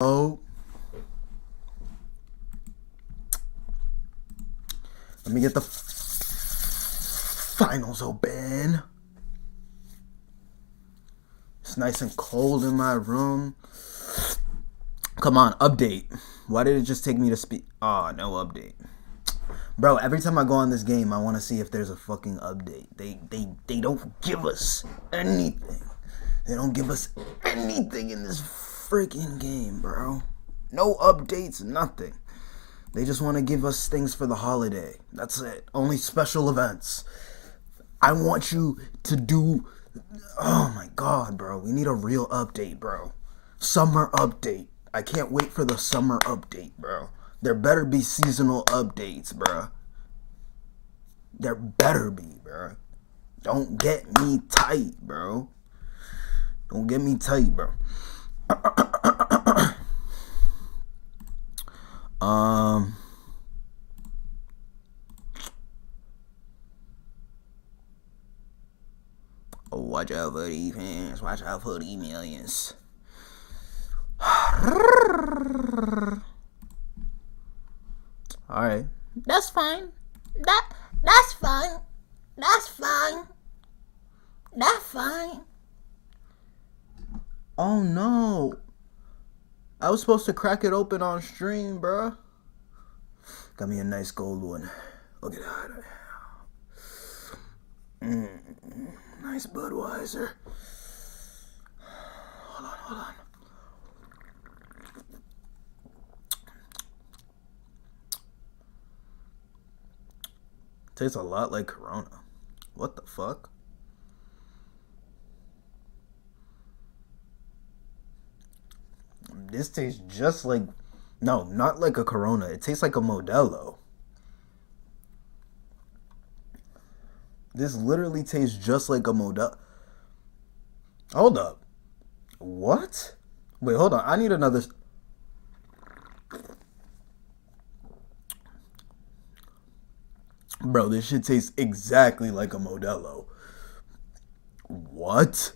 Oh, let me get the finals open. It's nice and cold in my room. Come on, update. Why did it just take me to speak? Oh, no update. Bro, every time I go on this game, I want to see if there's a fucking update. They don't give us anything. They don't give us anything in this freaking game, bro. No updates, nothing. They just want to give us things for the holiday. That's it. Only special events. I want you to do... Oh my god, bro. We need a real update, bro. Summer update. I can't wait for the summer update, bro. There better be seasonal updates, bro. There better be, bro. Don't get me tight, bro. Don't get me tight, bro. Watch out for these fans. Watch out for these millions. Alright. That's fine. That's fine. That's fine. That's fine. Oh no. I was supposed to crack it open on stream, bruh. Got me a nice gold one. Look at that. Nice Budweiser. Hold on. Tastes a lot like Corona. What the fuck? This tastes just like... No, not like a Corona. It tastes like a Modelo. This literally tastes just like a Modelo. Hold up. What? Wait, hold on. I need another... Bro, this shit tastes exactly like a Modelo. What?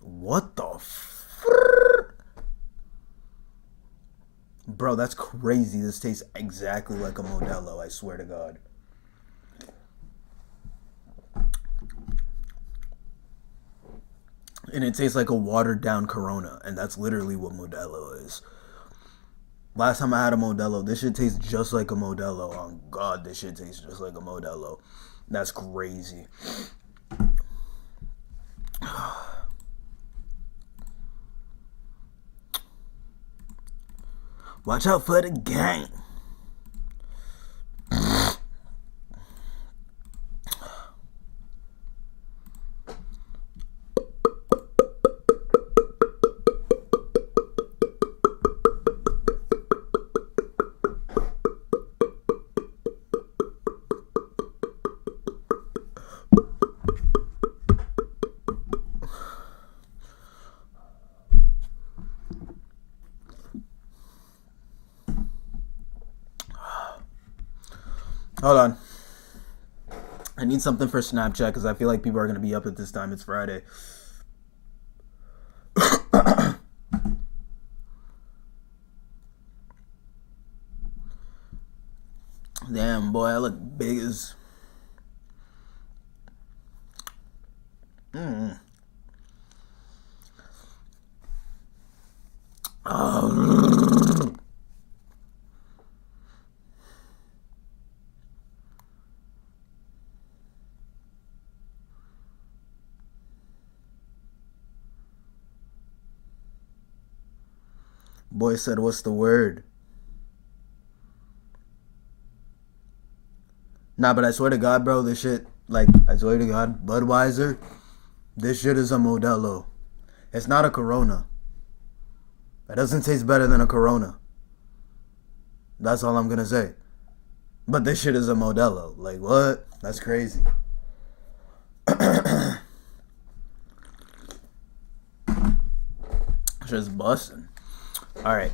What the Bro, that's crazy. This tastes exactly like a Modelo, I swear to God. And it tastes like a watered down Corona, and that's literally what Modelo is. Last time I had a Modelo, this shit tastes just like a Modelo. Oh God, this shit tastes just like a Modelo. That's crazy. Watch out for the gang. Hold on. I need something for Snapchat because I feel like people are going to be up at this time. It's Friday. Damn, boy, I look big as... Boy said, what's the word? Nah, but I swear to God, bro, this shit, like, I swear to God, Budweiser, this shit is a Modelo. It's not a Corona. It doesn't taste better than a Corona. That's all I'm gonna say. But this shit is a Modelo. Like, what? That's crazy. Just busting. All right.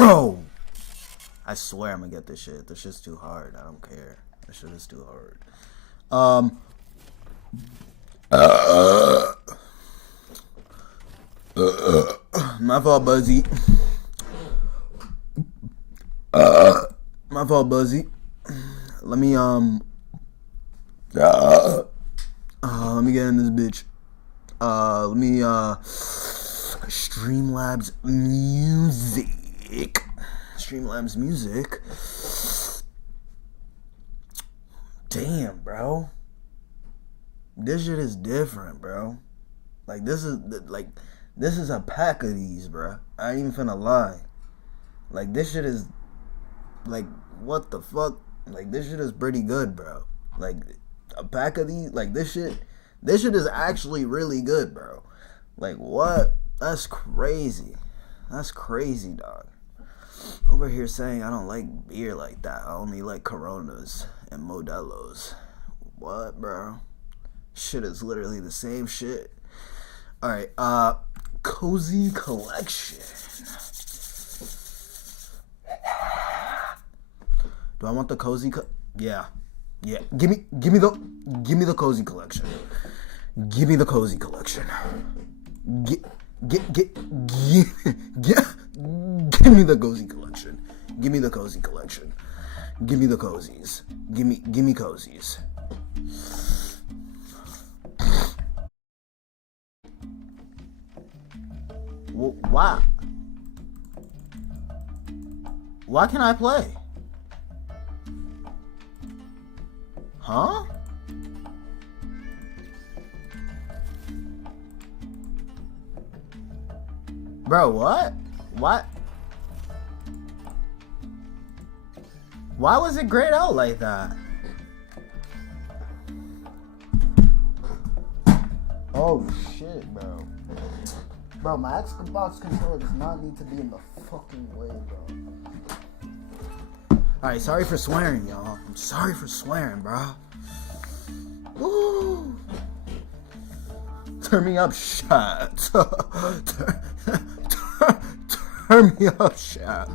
Bro! I swear I'm gonna get this shit. This shit's too hard. I don't care. This shit is too hard. My fault, Buzzy. My fault, Buzzy. Let me let me get in this bitch. Let me Streamlabs music. Streamlabs music. Damn, bro. This shit is different, bro. Like this is a pack of these, bro. I ain't even finna lie. Like this shit is like what the fuck? Like this shit is pretty good, bro. Like a pack of these, like this shit is actually really good, bro. Like what? That's crazy. That's crazy, dog. Over here saying I don't like beer like that. I only like Coronas and Modelo's. What, bro? Shit is literally the same shit. Alright, Cozy Collection. Do I want the Cozy Yeah. Give me the Cozy Collection. Give me the Cozy Collection. Give me the Cozy Collection. Give me the Cozy Collection. Give me the cozies. Give me cozies. Why? Why can't I play? Huh? Bro, what? What? Why was it grayed out like that? Oh shit, bro. Bro, my Xbox controller does not need to be in the fucking way, bro. Alright, sorry for swearing, y'all. I'm sorry for swearing, bro. Woo! Turn me up, shot. Turn me up, shot.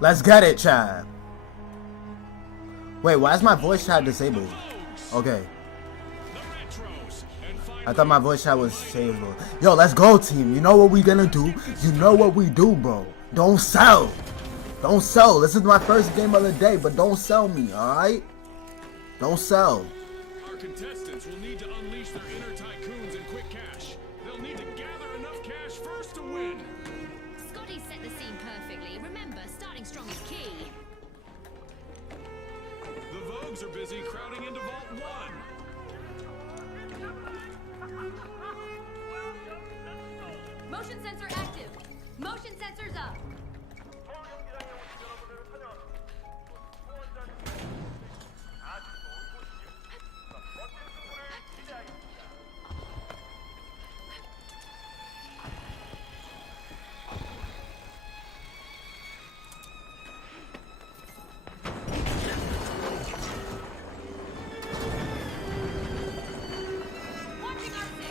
Let's get it, Chad. Wait, why is my voice chat disabled? Okay. I thought my voice chat was disabled. Yo, let's go, team. You know what we gonna do? You know what we do, bro. Don't sell. Don't sell. This is my first game of the day, but don't sell me, alright? Don't sell. Our contestants will need to unleash their inner tycoons in quick cash. They'll need to gather enough cash first to win. Scotty set the scene perfectly. Remember, starting strong is key. The Vogues are busy crowding into Vault 1. Motion sensor active. Motion sensors up. Watching R6.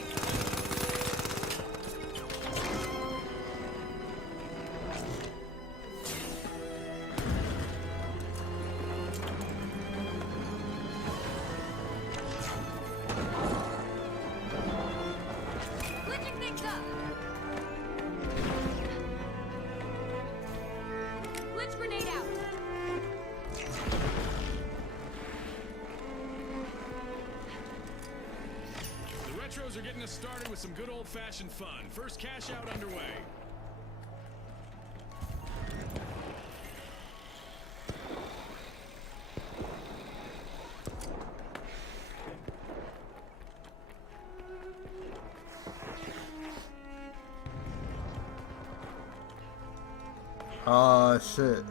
Glitching things up. Glitch grenade out. Retros are getting us started with some good old-fashioned fun. First cash out underway. Oh shit.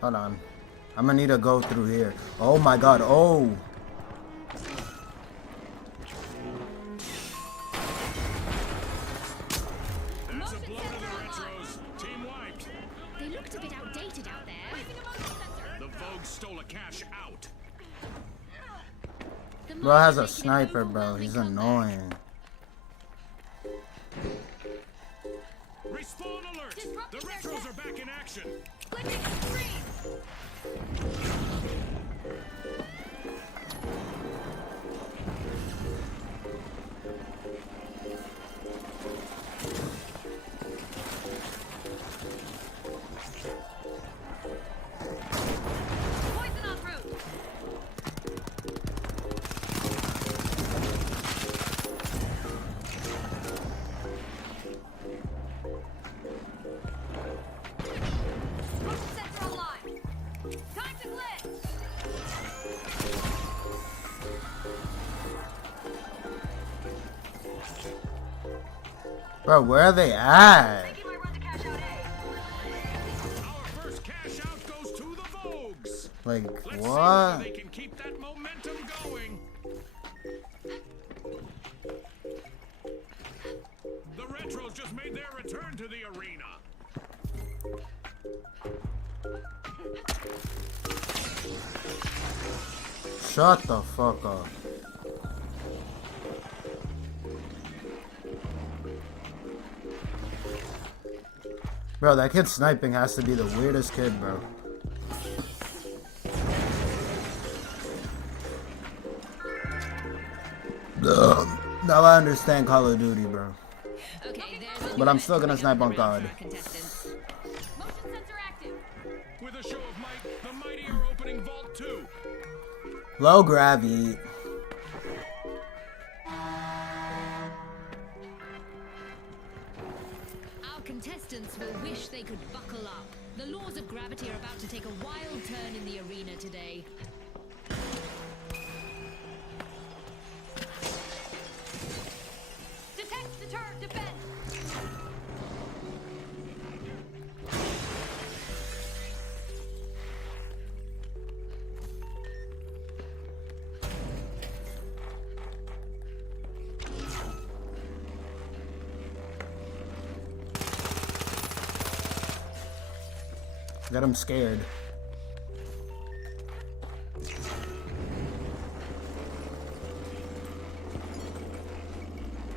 Hold on. I'm gonna need to go through here. Oh my god. Oh. That's a blow to the Retros. Team wiped. They looked a bit outdated out there. The Vogue stole a cash out. The Bro has a Mines are making an sniper, bro. overwhelming He's comeback. annoying. Respawn alert! The Retros are back in action. Flipping the screen. Poison en route. Motion sensor online. Time to glitch. Bro, where are they at? Making my run to cash out A. Our first cash out goes to the Vogues. Like, Let's see whether what? they can keep that momentum going. The Retros just made their return to the arena. Shut the fuck up. Bro, that kid sniping has to be the weirdest kid, bro. Now I understand Call of Duty, bro. Okay, there's a But I'm still gonna new snipe on round God. for our contestants. Motion sensor active. With a show of might, the mighty are opening Vault 2. Low gravity. Our contestants will wish they could buckle up. The laws of gravity are about to take a wild turn in the arena today. Detect, deter, defend. Got him scared.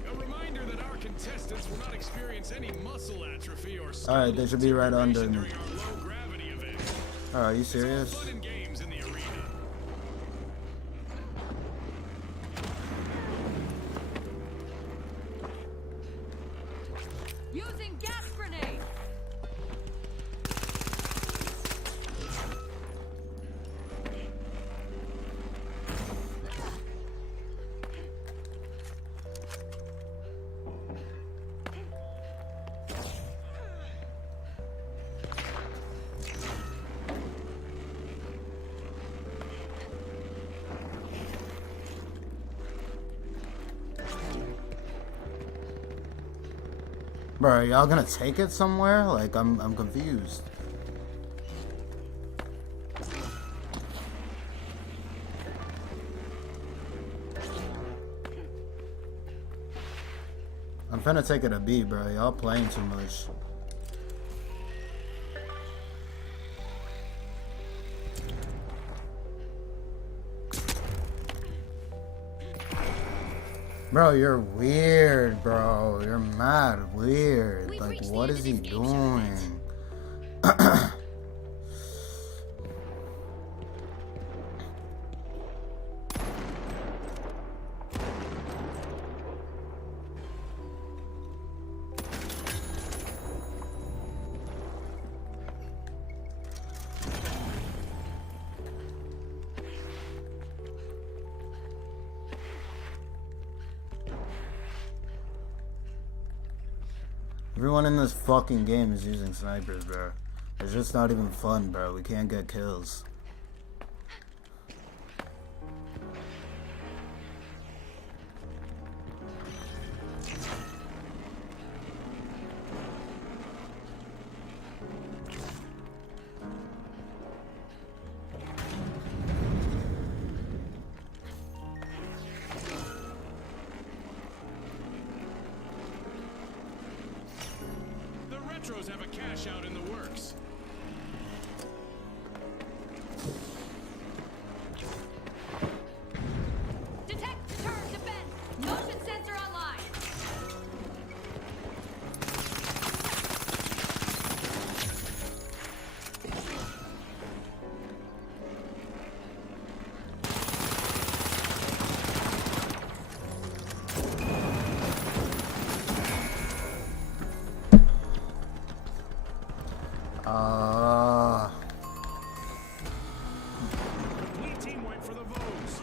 A reminder that our contestants will not experience any muscle atrophy or Alright, they should be right under me. during our low gravity event. Oh, are you It's all serious? fun and games in the arena. Using gas grenade. Bro, are y'all gonna take it somewhere? Like, I'm confused. I'm finna take it a B, bro. Y'all playing too much. Bro, you're weird, bro. You're mad weird. We've Like, reached the what end is of he this game show doing? event. Everyone in this fucking game is using snipers, bro. It's just not even fun, bro. We can't get kills. The Retros have a cash out in the works. Detect, turn, defend. Motion sensor online. Complete team wipe for the Vogues.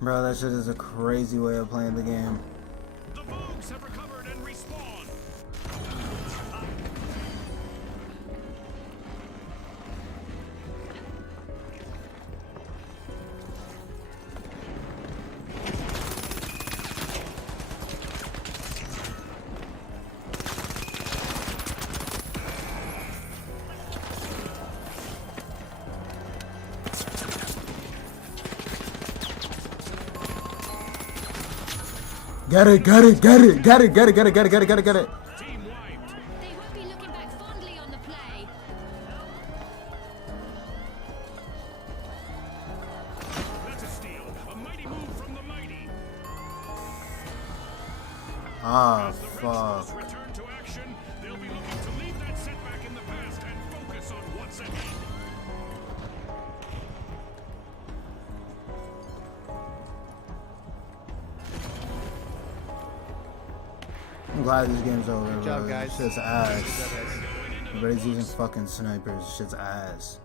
Bro, that shit is a crazy way of playing the game. The Vogues have recovered and respawned. Get it, get it, get it, get it, get it, get it, get it, get it, get it, get it. Team wiped. They won't be looking back fondly on the play. That's a steal. A mighty move from the mighty. Ah, As the fuck. Retros return to action, they'll be looking to leave that setback in the past and focus on what's ahead. I'm glad this game's over, bro. Good job, guys. This shit's Good ass. job, guys. Everybody's using fucking snipers. Shit's ass.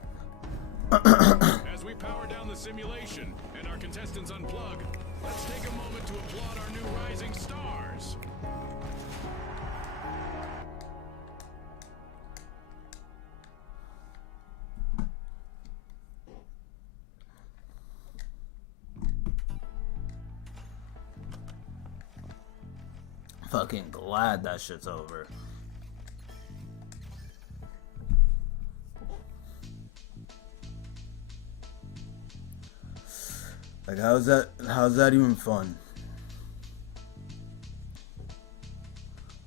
As we power down the simulation and our contestants unplug, let's take a moment to applaud our new rising stars. Fucking glad that shit's over. Like, how's that even fun?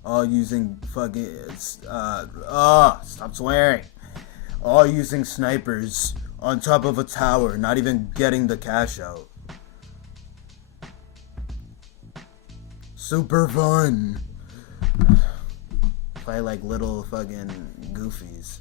All using fucking, stop swearing. All using snipers on top of a tower, not even getting the cash out. Super fun. Play like little fucking goofies.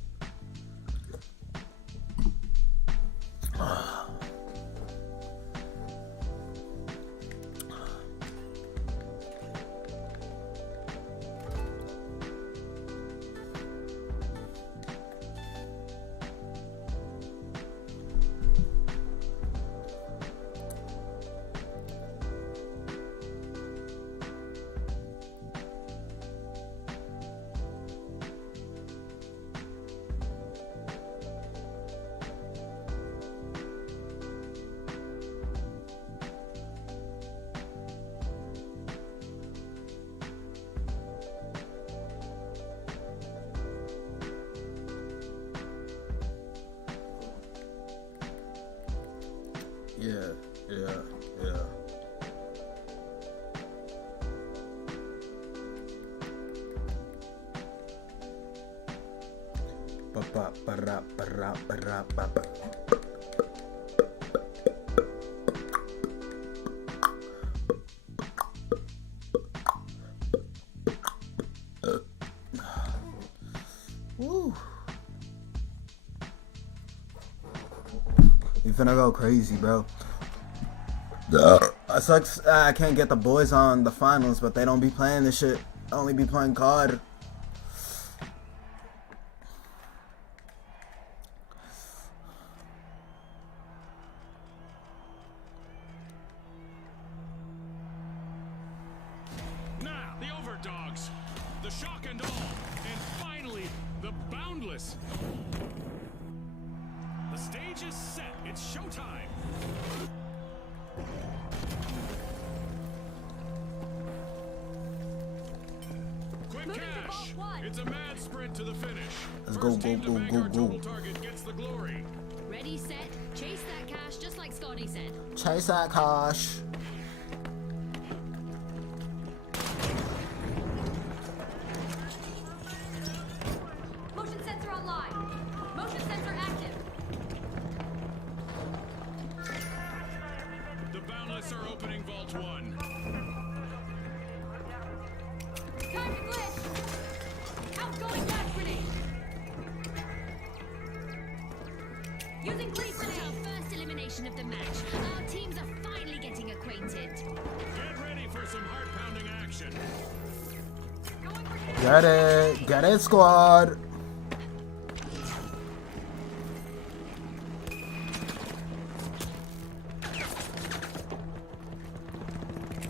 Yeah. Woo. We finna go crazy, bro. It sucks. I can't get the boys on the finals, but they don't be playing this shit. Only be playing COD. boundless. The stage is set. It's showtime. Quick Moving to cash. vault one. It's a mad sprint to the finish. Let's go, First team go, to go, bang go, our go. total target gets the glory. Ready, set, chase that cash, just like Scotty said. Chase that cash. Motion sensor online. Motion sensor active. The boundless are opening vault 1. Time to glitch. Outgoing gas grenade. Using glitch grenade. Our first elimination of the match. Our teams are finally getting acquainted. Get ready for some heart-pounding action. Going for Get it, squad.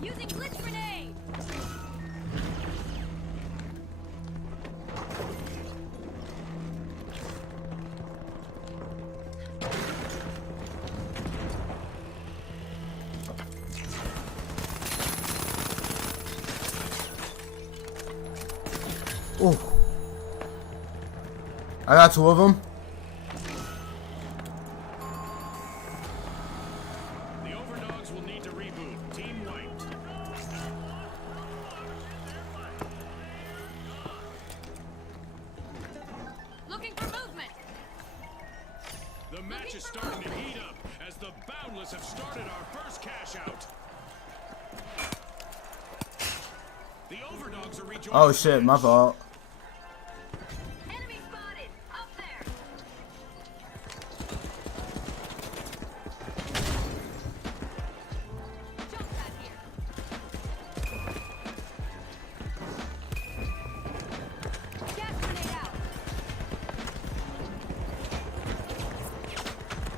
using glitch grenade. Oh, I got 2 of them. The overdogs will need to reboot. Team wiped. Looking for movement. The match is starting to heat up as the boundless have started our first cash out. The overdogs are rejoining. Oh shit, my fault. Enemy spotted. Up there. Jump pad here. Gas grenade out.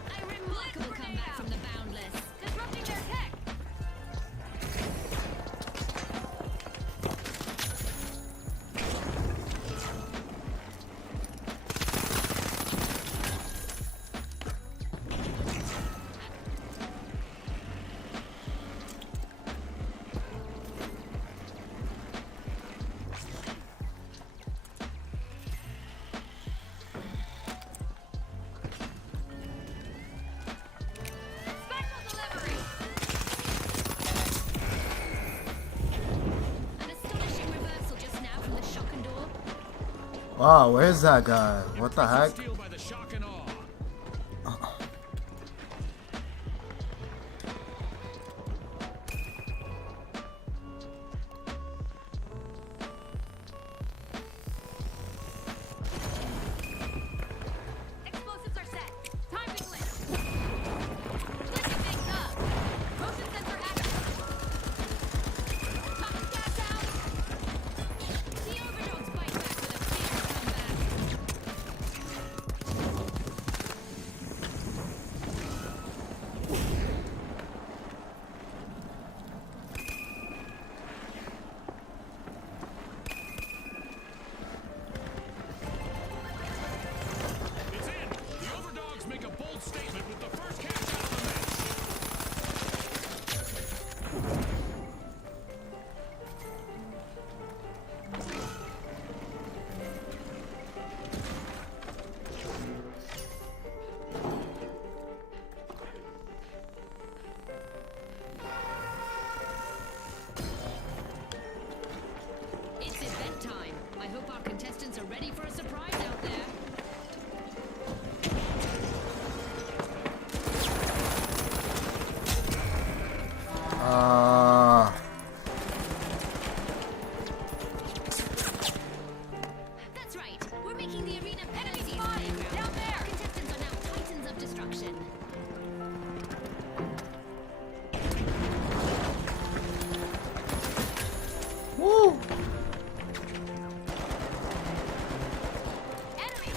A remarkable comeback from the boundless. Disrupting their tech. Special delivery. An astonishing reversal just now from the shock and door. Wow, where's that guy? What the heck? Steal by the shock and awe. Explosives are set. Time to glitch. Glitching things up. Motion sensor active. Popping gas out. The overdogs bite back with a fierce comeback. It's in. The overdogs make a bold statement with the first cash out of the match. It's event time. I hope our contestants are ready for a surprise out there. That's right. We're making the arena enemy spotted down there. Our contestants are now titans of destruction. Woo! Enemy.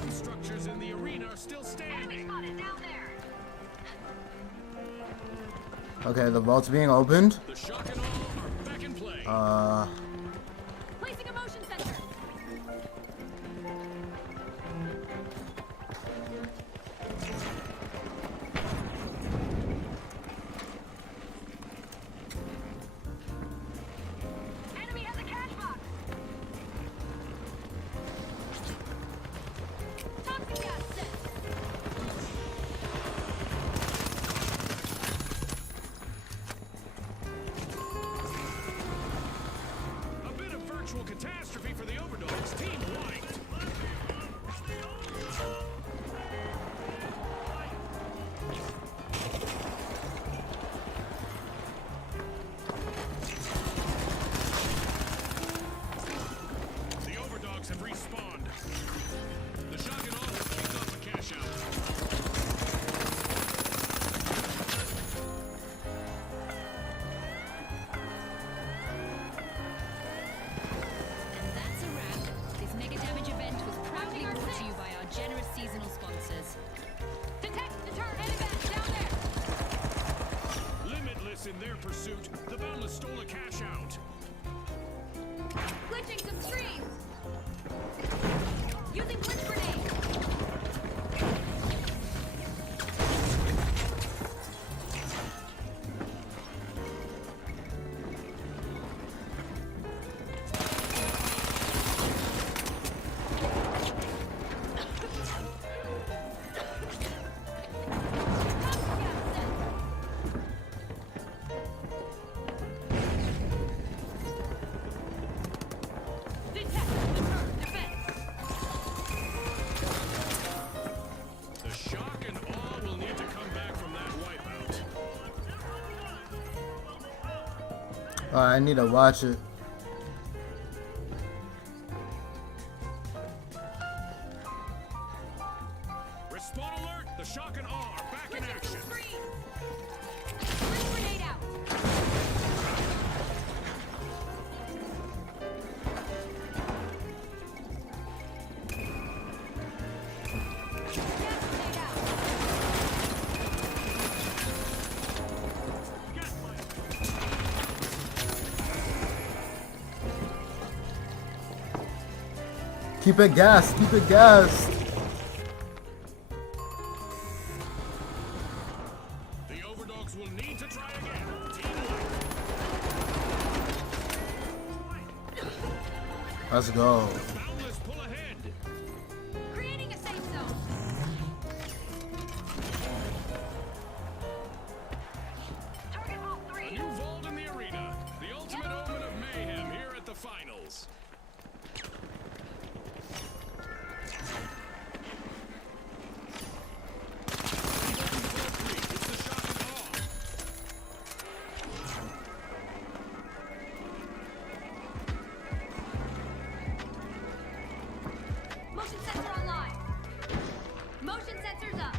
Some structures in the arena are still standing. Spotted down there. Okay, the vault's being opened. The shock and awe are back in play. Placing a motion sensor. Enemy has a cash box. Toxic gas set. A bit of virtual catastrophe for the Overdogs. Team wiped. The Overdogs have respawned. The shock and awe has kicked off a cash out. And that's a wrap. This Mega Damage event was proudly brought to you by our generous seasonal sponsors. Detect, deter, and event down there. Limitless in their pursuit, the Boundless stole a cash out. Glitching some screens. Using glitch grenade. Detect, deter, defense. The shock and awe will need to come back from that wipeout. I need to watch it. Respawn alert! The shock and awe are back in Glitching action. some screens. Glitch grenade out. Gas grenade out. Keep it gas. Keep it gas. The Overdogs will need to try again. Team wipe. Let's go. Boundless pull ahead. Creating a safe zone. Target vault A 3. new vault in the arena. The ultimate omen of mayhem here at the finals. It's the shock and awe. Motion sensor online. Motion sensors up.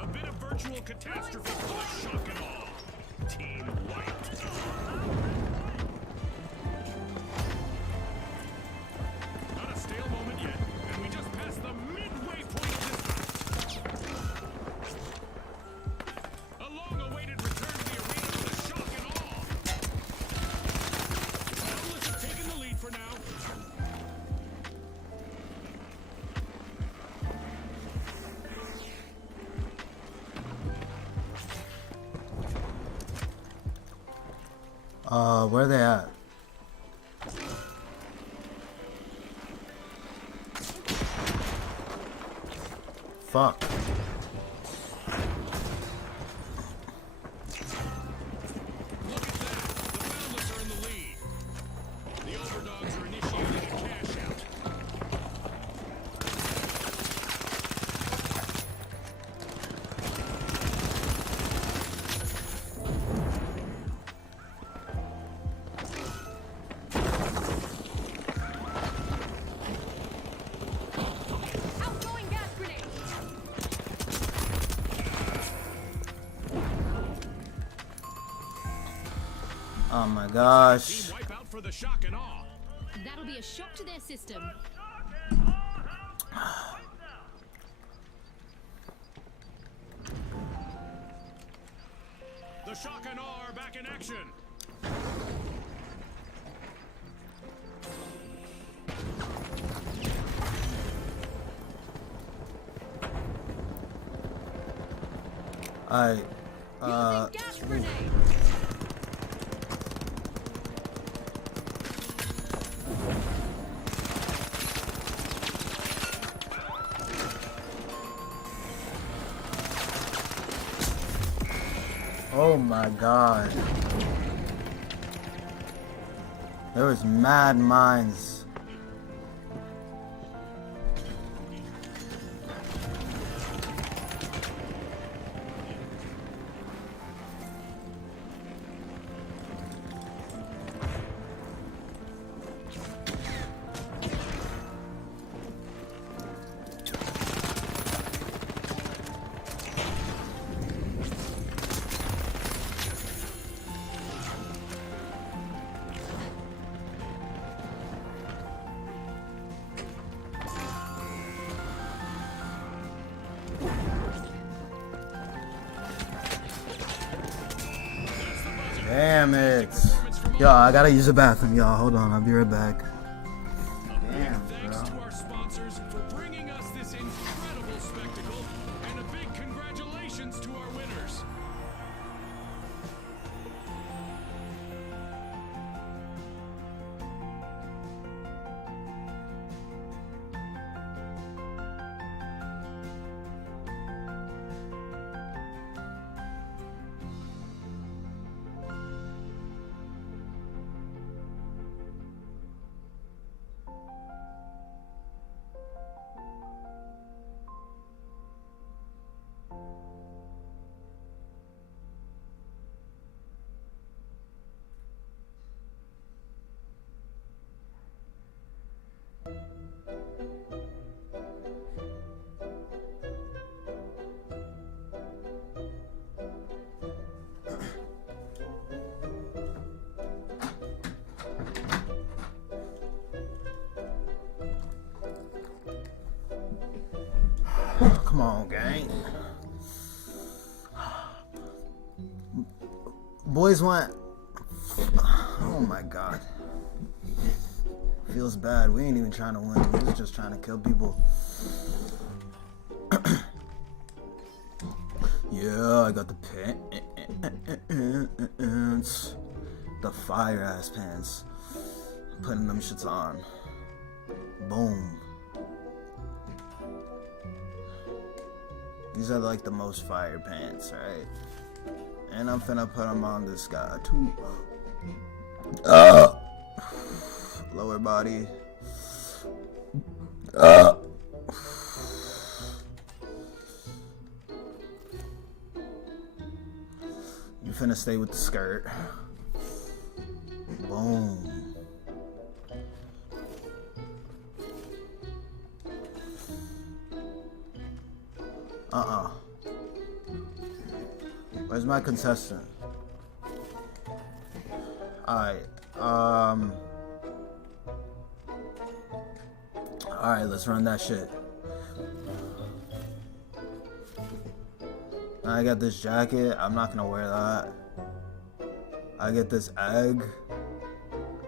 A bit of virtual catastrophe for the shock and awe. Team wiped. Not a stale moment yet, and we just passed the midway point of this bout. A long-awaited return to the arena for the shock and awe. Boundless have taken the lead for now. Where they at? Fuck. Look at that. The Boundless are in the lead. The Overdogs are initiating a cash out. Outgoing gas grenade. Oh my gosh. Team wipe out for the shock and awe. That'll be a shock to their system. The shock and awe are back in action. Alright. Using gas grenade. Oh my god. There was mad mines. Damn it. Yo, I gotta use the bathroom, y'all. Hold on, I'll be right back. Damn, Thanks bro. to our sponsors for bringing us this incredible spectacle, and a big congratulations to our winners. Come on, gang. Boys want. Oh my god. Feels bad. We ain't even trying to win. We was just trying to kill people. Yeah, I got the pants. The fire ass pants. Putting them shits on. Boom. These are like the most fire pants, right? And I'm finna put them on this guy too. Lower body. You finna stay with the skirt. Boom. Where's my contestant? Alright, alright, let's run that shit. I got this jacket, I'm not gonna wear that. I get this egg.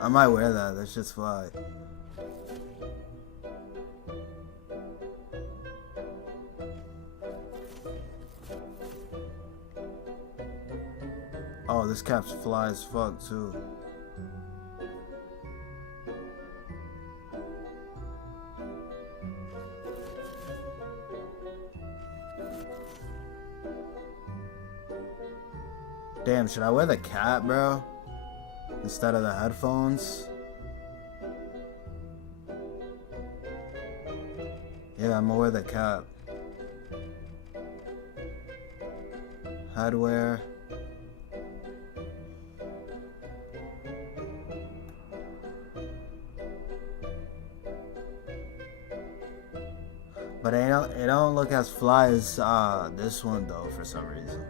I might wear that shit's fly. Oh, this cap's fly as fuck too. Damn, should I wear the cap, bro? Instead of the headphones? Yeah, I'm gonna wear the cap. Headwear. But it don't look as fly as this one though for some reason.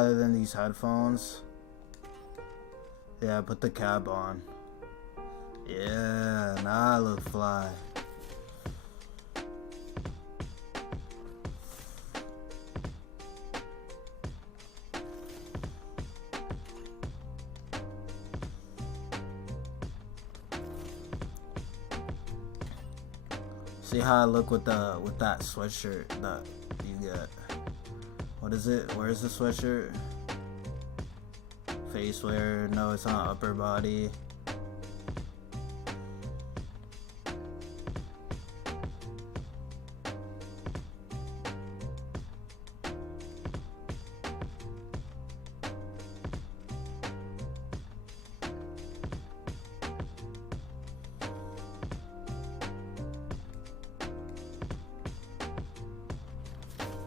rather than these headphones. Yeah, put the cap on. Yeah, now I look fly. See how I look with that sweatshirt that you get. What is it? Where is the sweatshirt? Face wear? No, it's not upper body.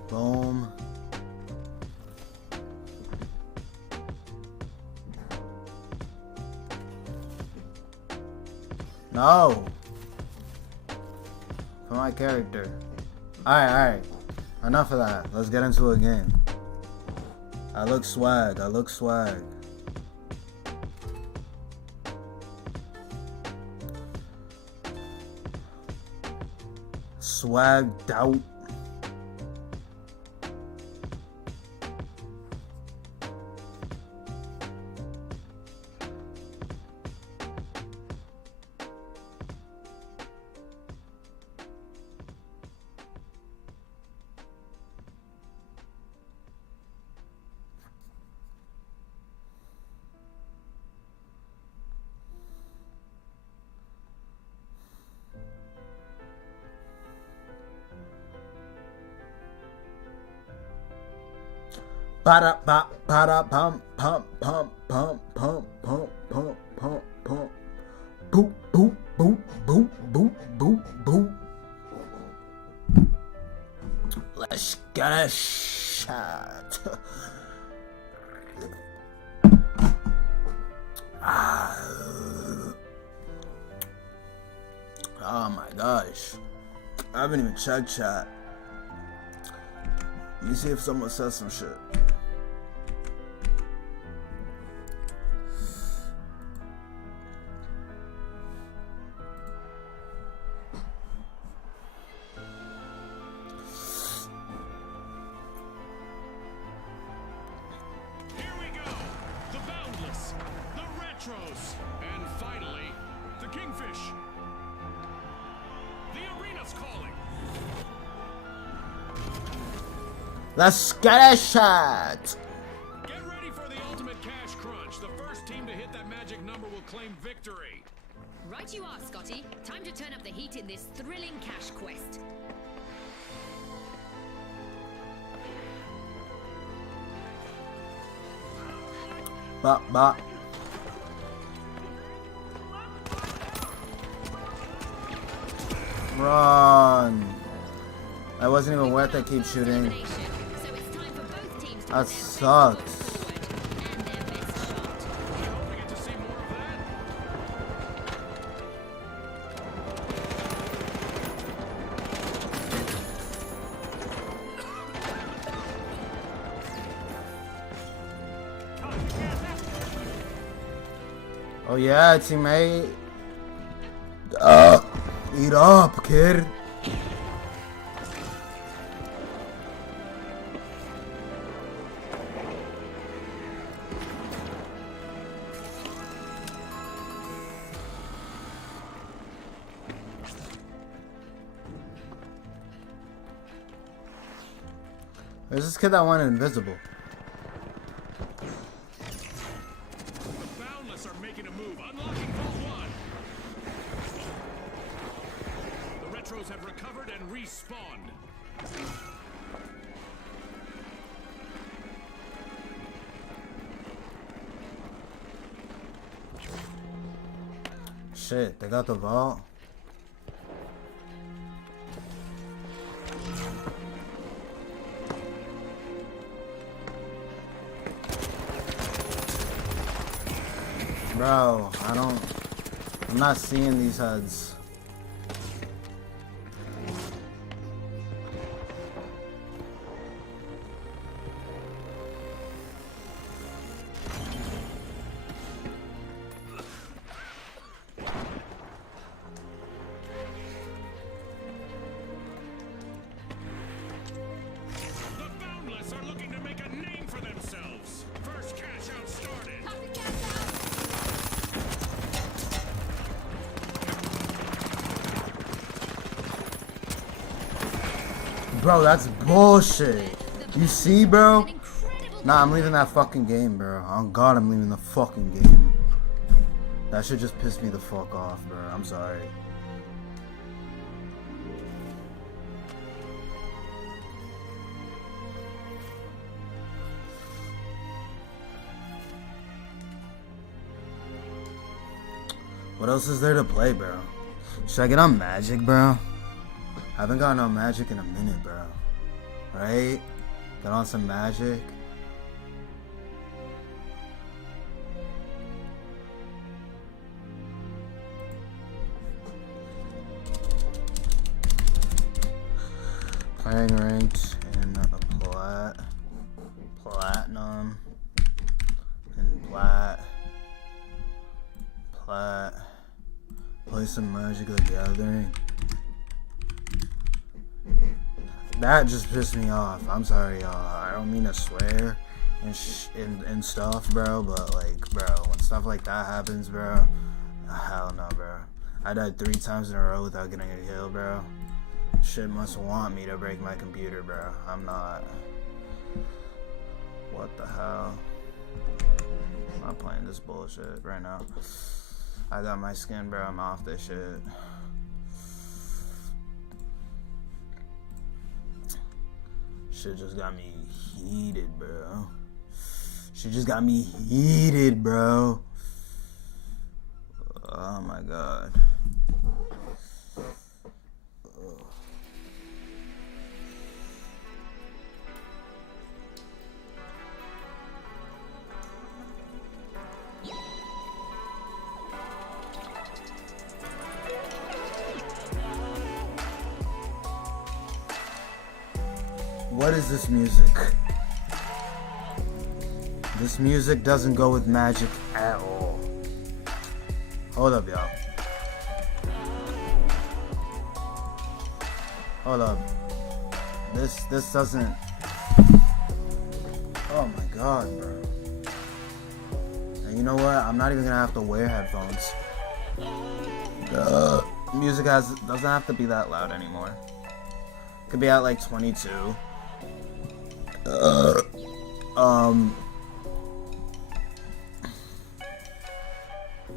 Boom. No. For my character. Alright. Enough of that. Let's get into a game. I look swag. Swagged out. Para pa para pump pump pump pump pump pump pump pump pump boop boop boop boop boop boop boop. Let's get a shot. Oh my gosh. I haven't even checked chat. Let me see if someone says some shit. Here we go. The Boundless, the Retros, and finally, the Kingfish. The arena's calling. Let's get a shot. Get ready for the ultimate cash crunch. The first team to hit that magic number will claim victory. Right you are, Scotty. Time to turn up the heat in this thrilling cash quest. Bop. Run. That wasn't even worth it. Keep shooting. So it's time for both teams to That put their best sucks. foot forward and their best shot. I hope we get to see more of that. Oh yeah, teammate. Eat up, kid. There's this kid that went invisible. The Boundless are making a move, unlocking Vault 1. The Retros have recovered and respawned. Shit, they got the vault. Bro, I'm not seeing these heads. Bro, that's bullshit. You see, bro? An incredible Nah, I'm leaving that fucking game, bro. Oh God, I'm leaving the fucking game. That shit just pissed me the fuck off, bro. I'm sorry. What else is there to play, bro? Should I get on Magic, bro? I haven't gotten on Magic in a minute, bro. Right? Get on some Magic. Playing ranked in a platinum and plat. Play some Magic the Gathering. That just pissed me off. I'm sorry, y'all. I don't mean to swear and stuff, bro. But like, bro, when stuff like that happens, bro, hell no, bro. I died 3 times in a row without getting a kill, bro. Shit must want me to break my computer, bro. I'm not. What the hell? I'm not playing this bullshit right now. I got my skin, bro. I'm off this shit. Shit just got me heated, bro. Shit just got me heated, bro. Oh my God. What is this music? This music doesn't go with Magic at all. Hold up, y'all. Hold up. This doesn't. Oh my God, bro. And you know what? I'm not even gonna have to wear headphones. Music doesn't have to be that loud anymore. Could be at like 22.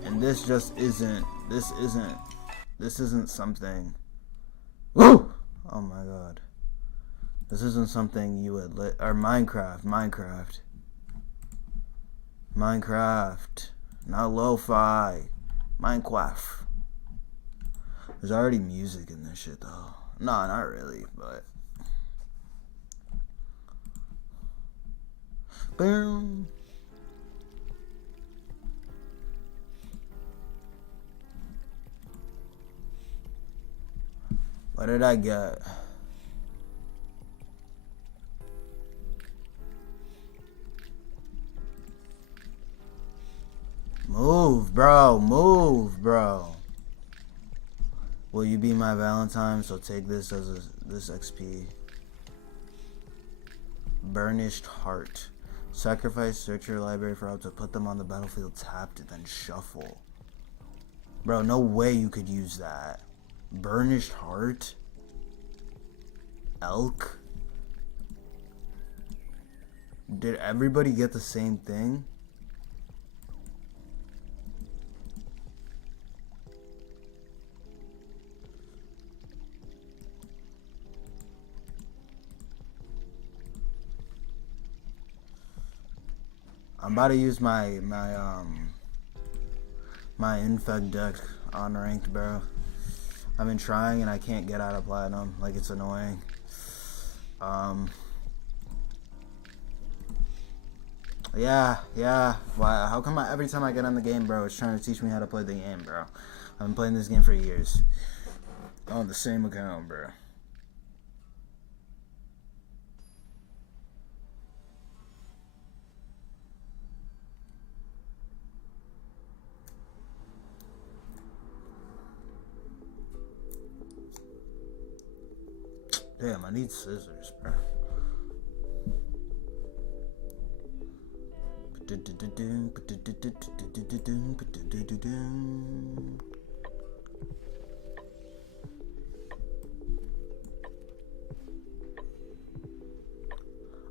And this just isn't. This isn't something. Woo! Oh my God. This isn't something you would or Minecraft, not lo-fi, Minecraft. There's already music in this shit though. No, not really, but. Boom. What did I get? Move, bro. Move, bro. Will you be my Valentine? So take this as this XP. Burnished Heart. Sacrifice, search your library for help to put them on the battlefield tapped, then shuffle. Bro, no way you could use that. Burnished Heart? Elk? Did everybody get the same thing? I'm about to use my infect deck on ranked, bro. I've been trying and I can't get out of platinum. Like, it's annoying. Yeah. Why? How come every time I get on the game, bro, it's trying to teach me how to play the game, bro? I've been playing this game for years. On the same account, bro. Damn, I need scissors, bro.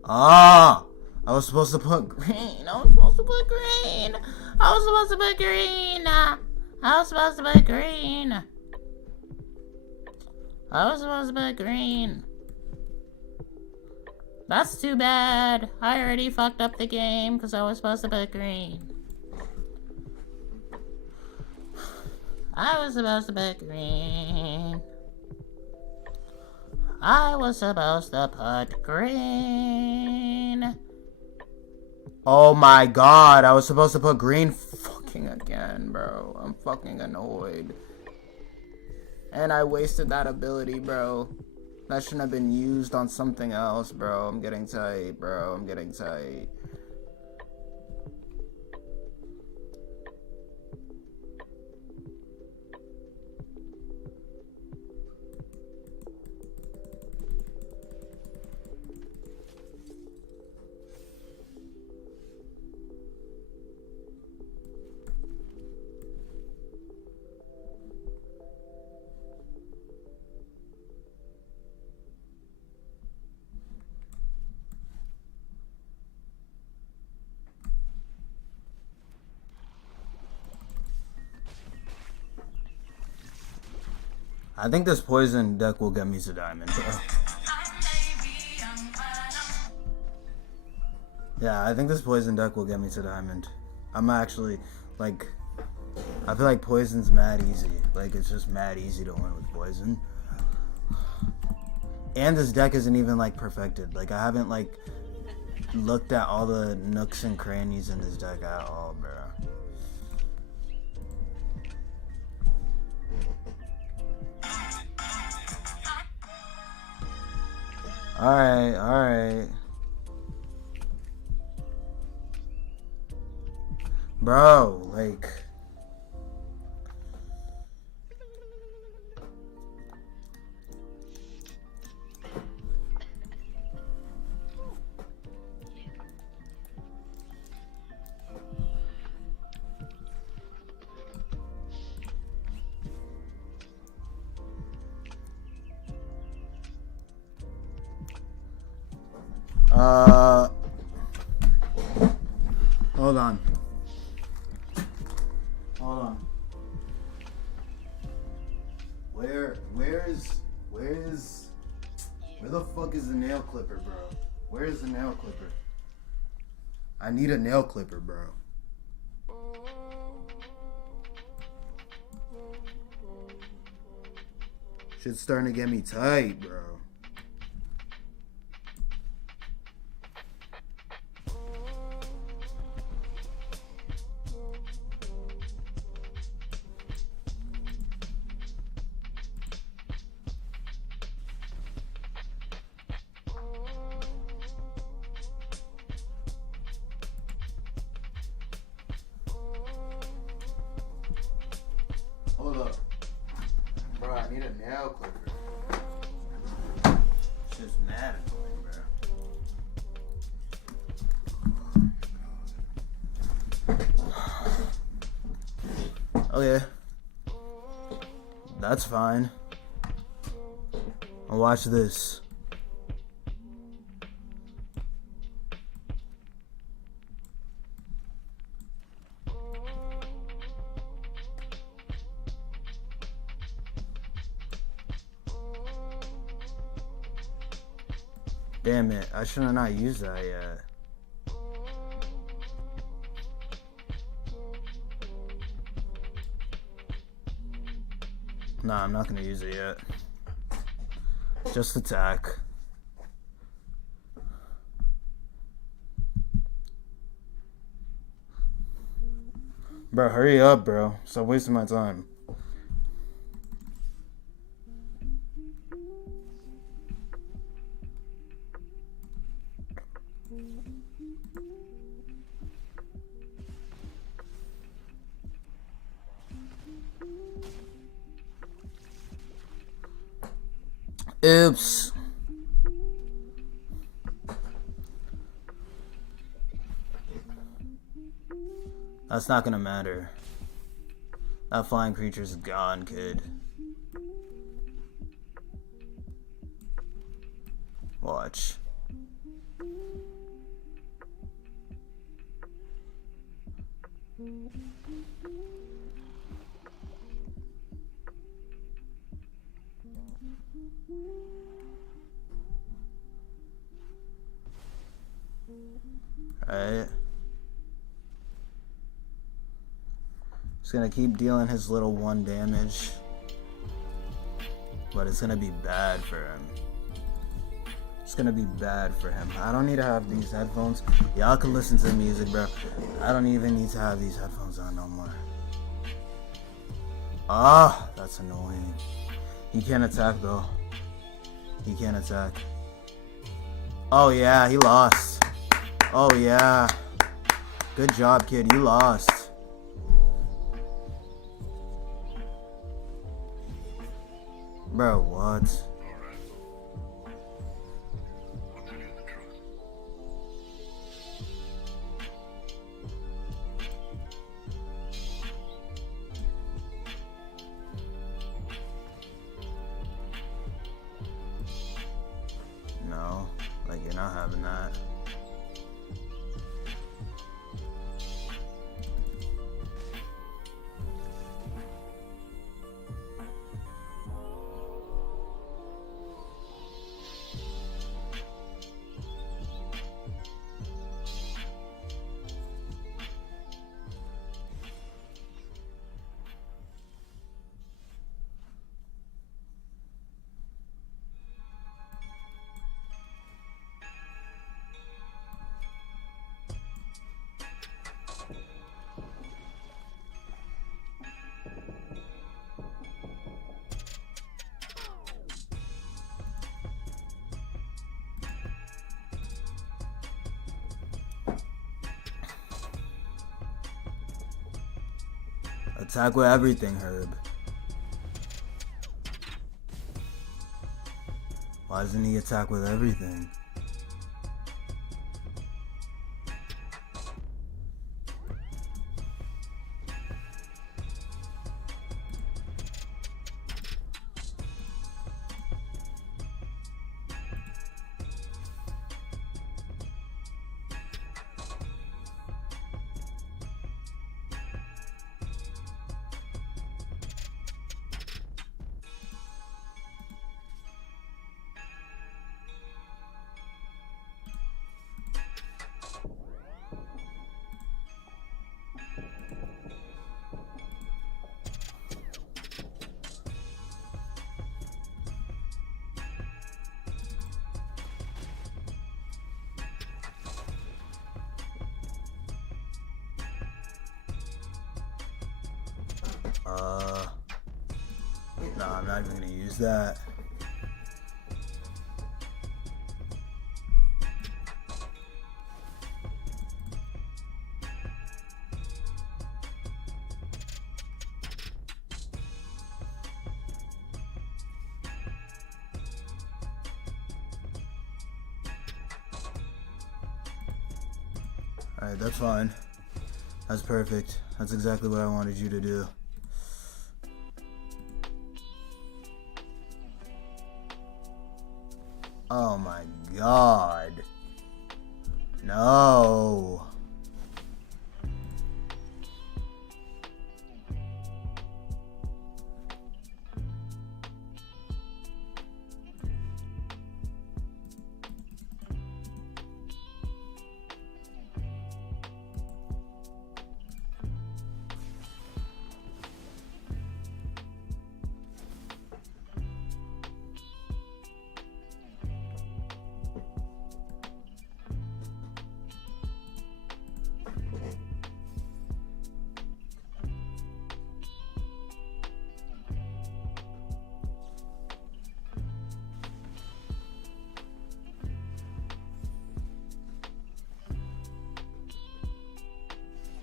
Ah! I was supposed to put Green. I was supposed to put green. I was supposed to put green. I was supposed to put green. I was supposed to put green. That's too bad. I already fucked up the game because I was supposed to put green. I was supposed to put green. I was supposed to put green. Oh my god, I was supposed to put green fucking again, bro. I'm fucking annoyed. And I wasted that ability, bro. That shouldn't have been used on something else, bro. I'm getting tight, bro. I'm getting tight. I think this poison deck will get me to diamond. Yeah, I think this poison deck will get me to diamond. I'm actually, like, I feel like poison's mad easy. Like, it's just mad easy to win with poison. And this deck isn't even, like, perfected. Like, I haven't, like, looked at all the nooks and crannies in this deck at all, bro. Alright. Bro, like... Hold on. Where the fuck is the nail clipper, bro? Where is the nail clipper? I need a nail clipper, bro. Shit's starting to get me tight, bro. Hold up. Bro, I need a nail clipper. It's just mad annoying, bro. Okay. That's fine. I'll watch this. Damn it, I should have not used that yet. Nah, I'm not gonna use it yet. Just attack. Bro, hurry up, bro. Stop wasting my time. Oops. That's not gonna matter. That flying creature's gone, kid. Watch. Alright. He's gonna keep dealing his little 1 damage. But it's gonna be bad for him. It's gonna be bad for him. I don't need to have these headphones. Y'all can listen to the music, bro. I don't even need to have these headphones on no more. Ah, that's annoying. He can't attack though. He can't attack. Oh yeah, he lost. Oh yeah. Good job, kid. You lost. Bro, what? No, like you're not having that. Attack with everything, Herb. Why doesn't he attack with everything? No, I'm not even gonna use that. Alright, that's fine. That's perfect. That's exactly what I wanted you to do. Oh my god. No.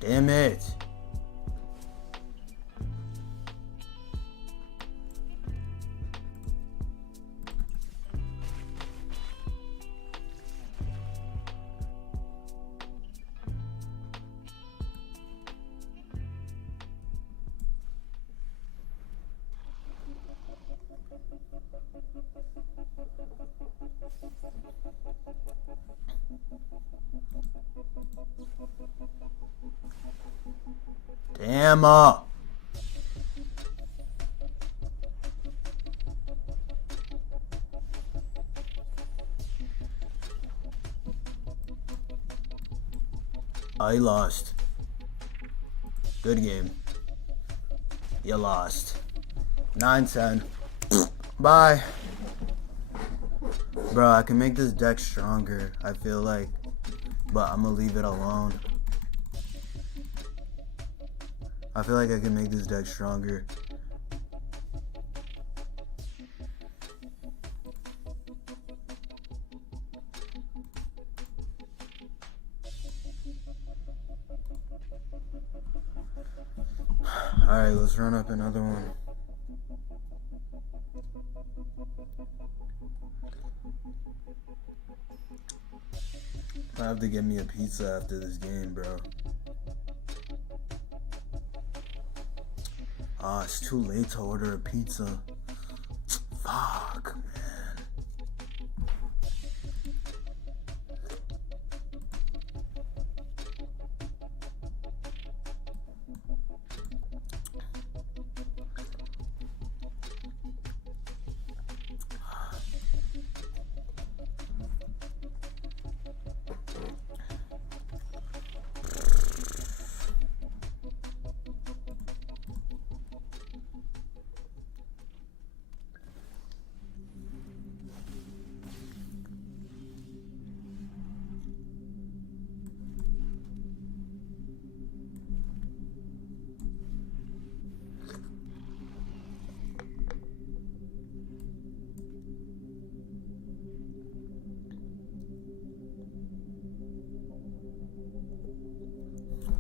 Damn it. Damn. I lost. Good game. You lost. 9-10. Bye. Bro, I can make this deck stronger, I feel like. But I'm gonna leave it alone. I feel like I can make this deck stronger. Alright, let's run up another one. I have to get me a pizza after this game, bro. Ah, it's too late to order a pizza. Fuck, man.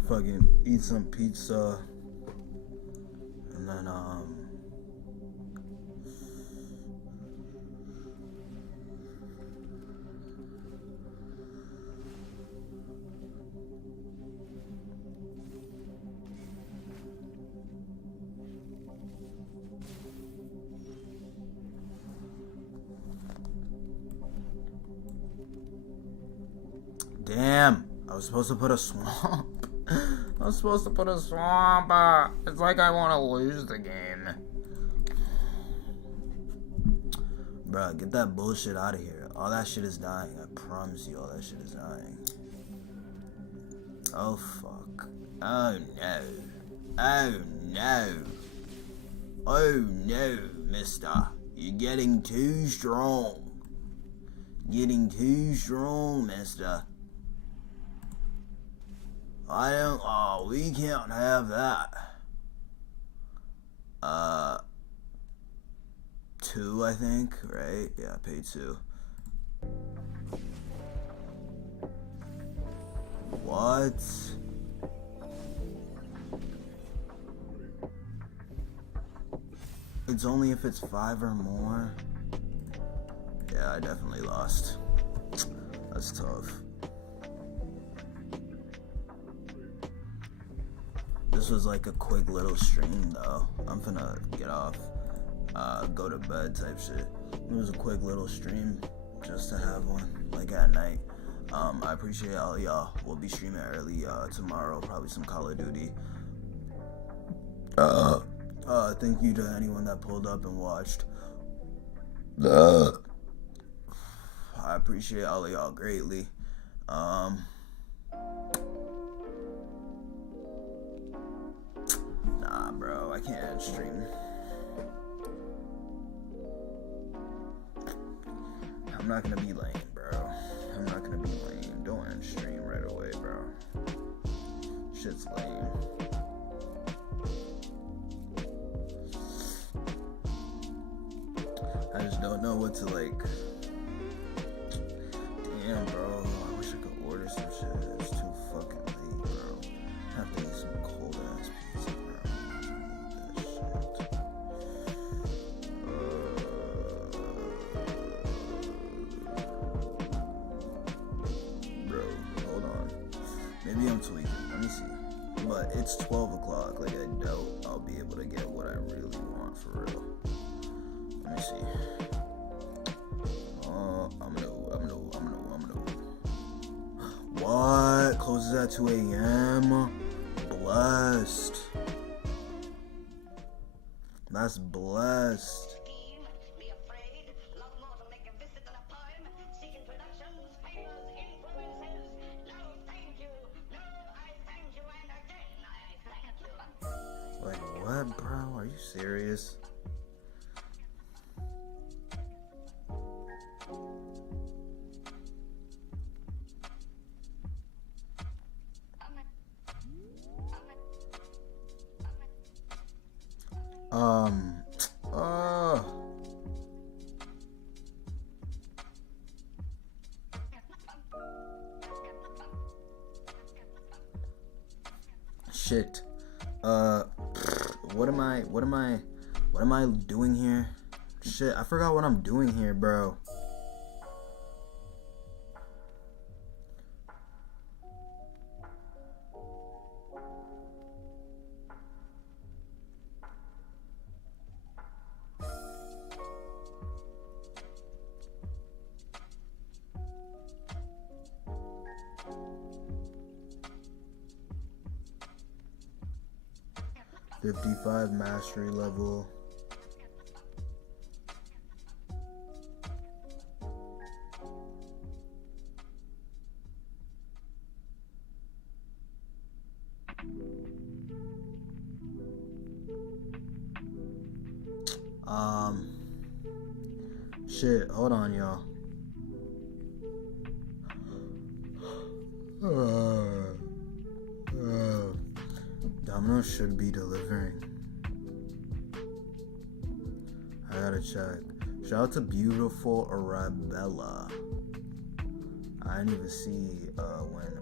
Fucking eat some pizza and then damn, I was supposed to put a swamp. I was supposed to put a swamp. It's like I want to lose the game. Bruh, get that bullshit out of here. All that shit is dying. I promise you, all that shit is dying. Oh, fuck. Oh, no. Oh, no. Oh, no, mister. You're getting too strong. Getting too strong, mister. Oh, we can't have that. 2, I think, right? Yeah, pay 2. What? It's only if it's 5 or more. Yeah, I definitely lost. That's tough. This was like a quick little stream though. I'm finna get off, go to bed type shit. It was a quick little stream just to have one, like at night. I appreciate all y'all. We'll be streaming early tomorrow, probably some Call of Duty. Thank you to anyone that pulled up and watched. I appreciate all of y'all greatly. Nah, bro, I can't stream. I'm not gonna be lame, bro. I'm not gonna be lame. Don't end stream right away, bro. Shit's lame. I just don't know what to like. Damn, bro. I wish I could order some shit. It's too fucking late, bro. I have to eat some cold ass pizza, bro. That shit. Bro, hold on. Maybe I'm tweaking. Let me see. But it's 12 o'clock. Like, I doubt I'll be able to get what I really want for real. Let me see. I'm gonna. What? Closes at 2 a.m.? Blessed. That's blessed. Like what, bro? Are you serious? Uh, shit. What am I doing here? Shit, I forgot what I'm doing here, bro. $55 mastery level. Shit, hold on, y'all. Domino's should be delivering. I gotta check. Shout out to beautiful Arabella. I didn't even see when.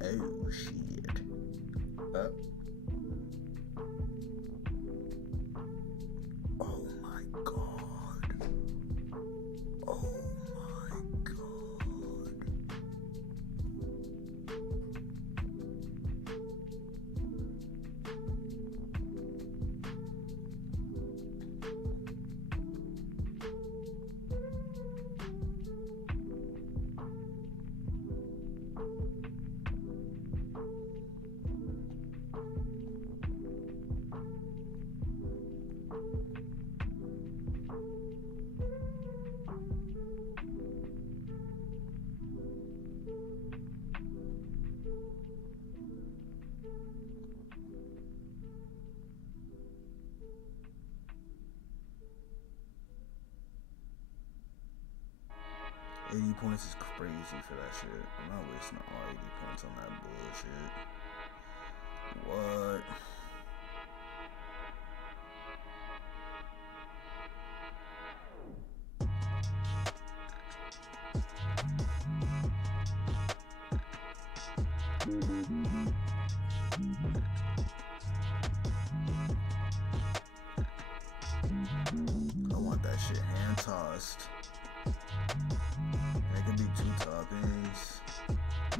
Oh shit. Oh my god. Oh my god. $80 points is crazy for that shit. I'm not wasting all 80 points on that bullshit. What? I want that shit hand tossed. It could be 2 toppings. I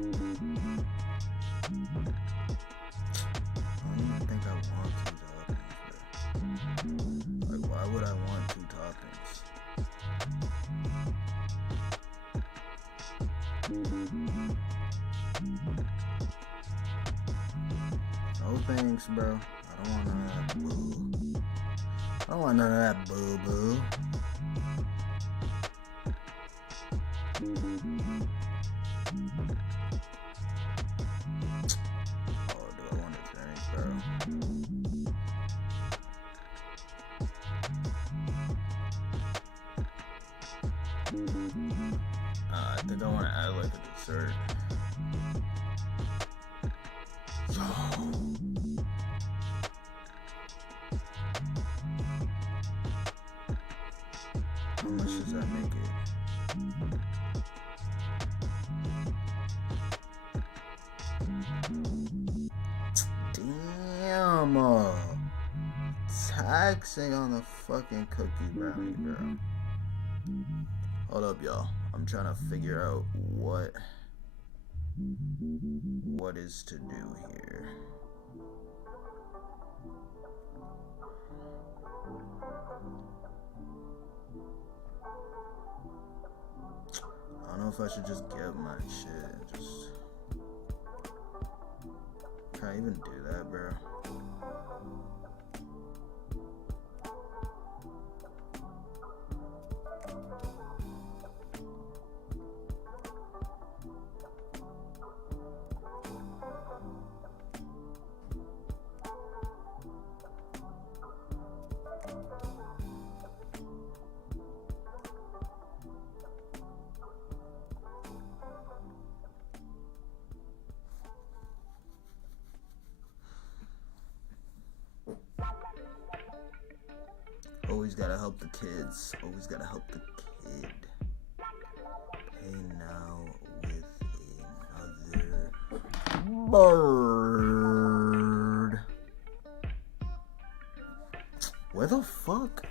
don't even think I want 2 toppings, but like, why would I want 2 toppings? No thanks, bro. I don't want none of that boo. I don't want none of that boo-boo. Oh, do I want a drink, bro? I think I want to add like a dessert. Yo. How much does that make it? Damn, taxing on the fucking cookie brownie, bro. Hold up, y'all. I'm trying to figure out what is to do here. I don't know if I should just get my shit. Can't even do that, bro. gotta help the kids. Always gotta help the kid. Hey, now with another bird. Where the fuck?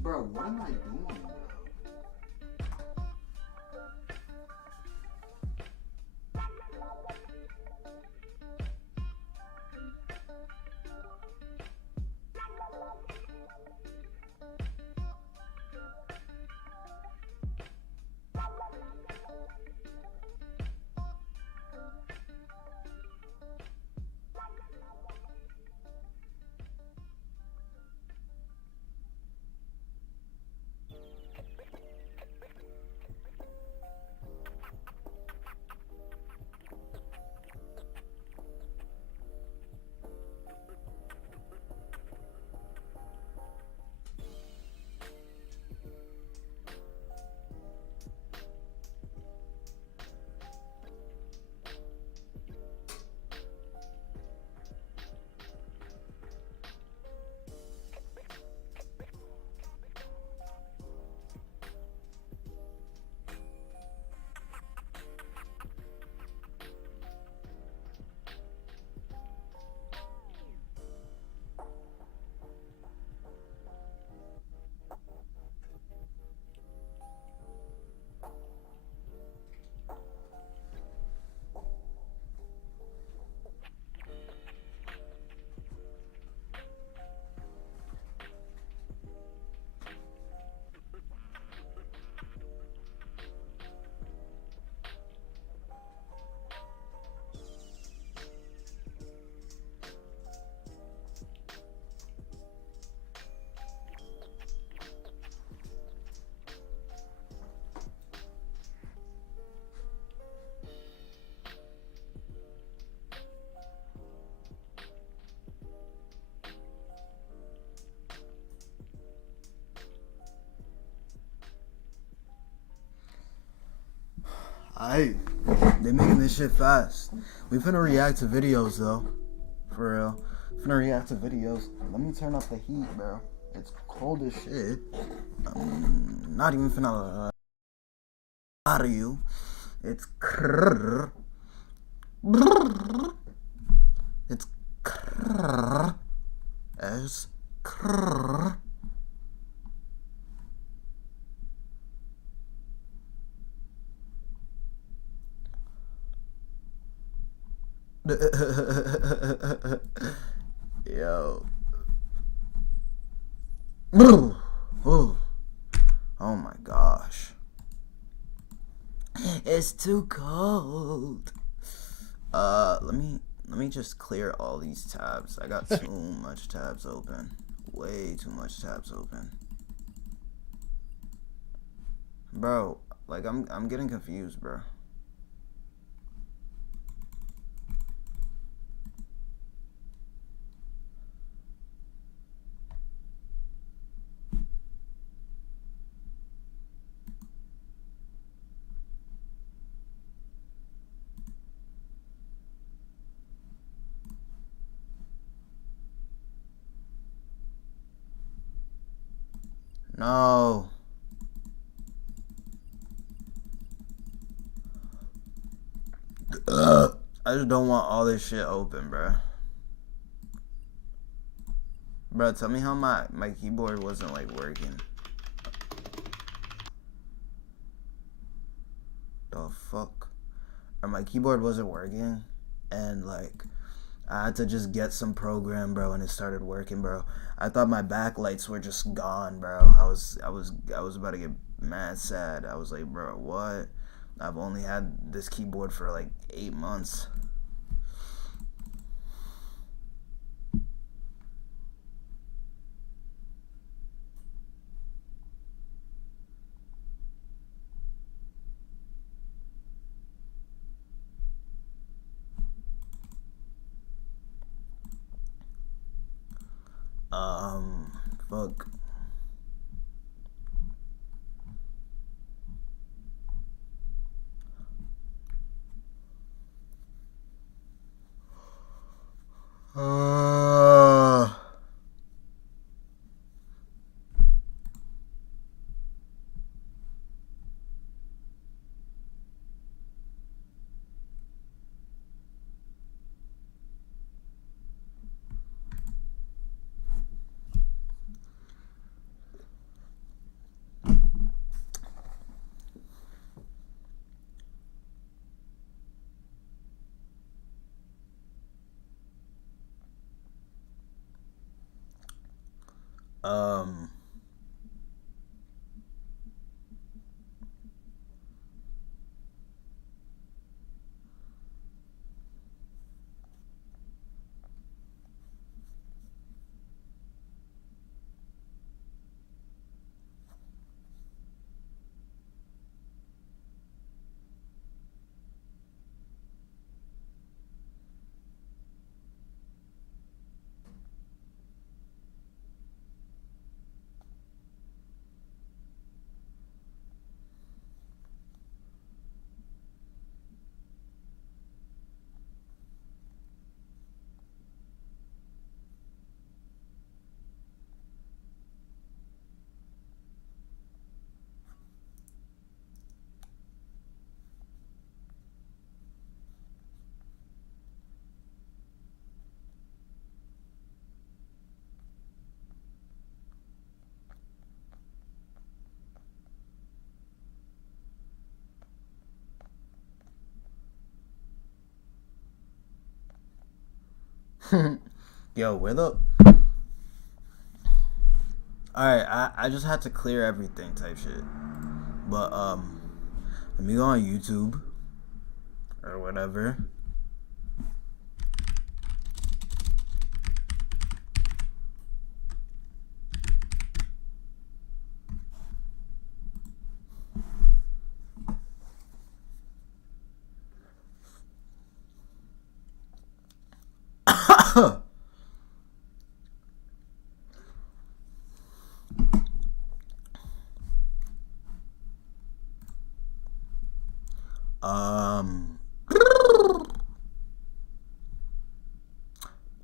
Bro, what am I doing, bro? Aight, they making this shit fast. We finna react to videos though, for real. Finna react to videos. Let me turn up the heat, bro. It's cold as shit. I'm not even finna lie to you. It's crrr. It's crrr. As crrr. Yo. Oh my gosh. It's too cold. Let me just clear all these tabs. I got too much tabs open. Way too much tabs open. Bro, like I'm getting confused, bro. No. I just don't want all this shit open, bro. Bro, tell me how my keyboard wasn't like working. The fuck? Or my keyboard wasn't working, and like I had to just get some program, bro, and it started working, bro. I thought my backlights were just gone, bro. I was about to get mad sad. I was like, bro, what? I've only had this keyboard for like 8 months. Yo, where the... Alright, I just had to clear everything type shit. But, let me go on YouTube. Or whatever.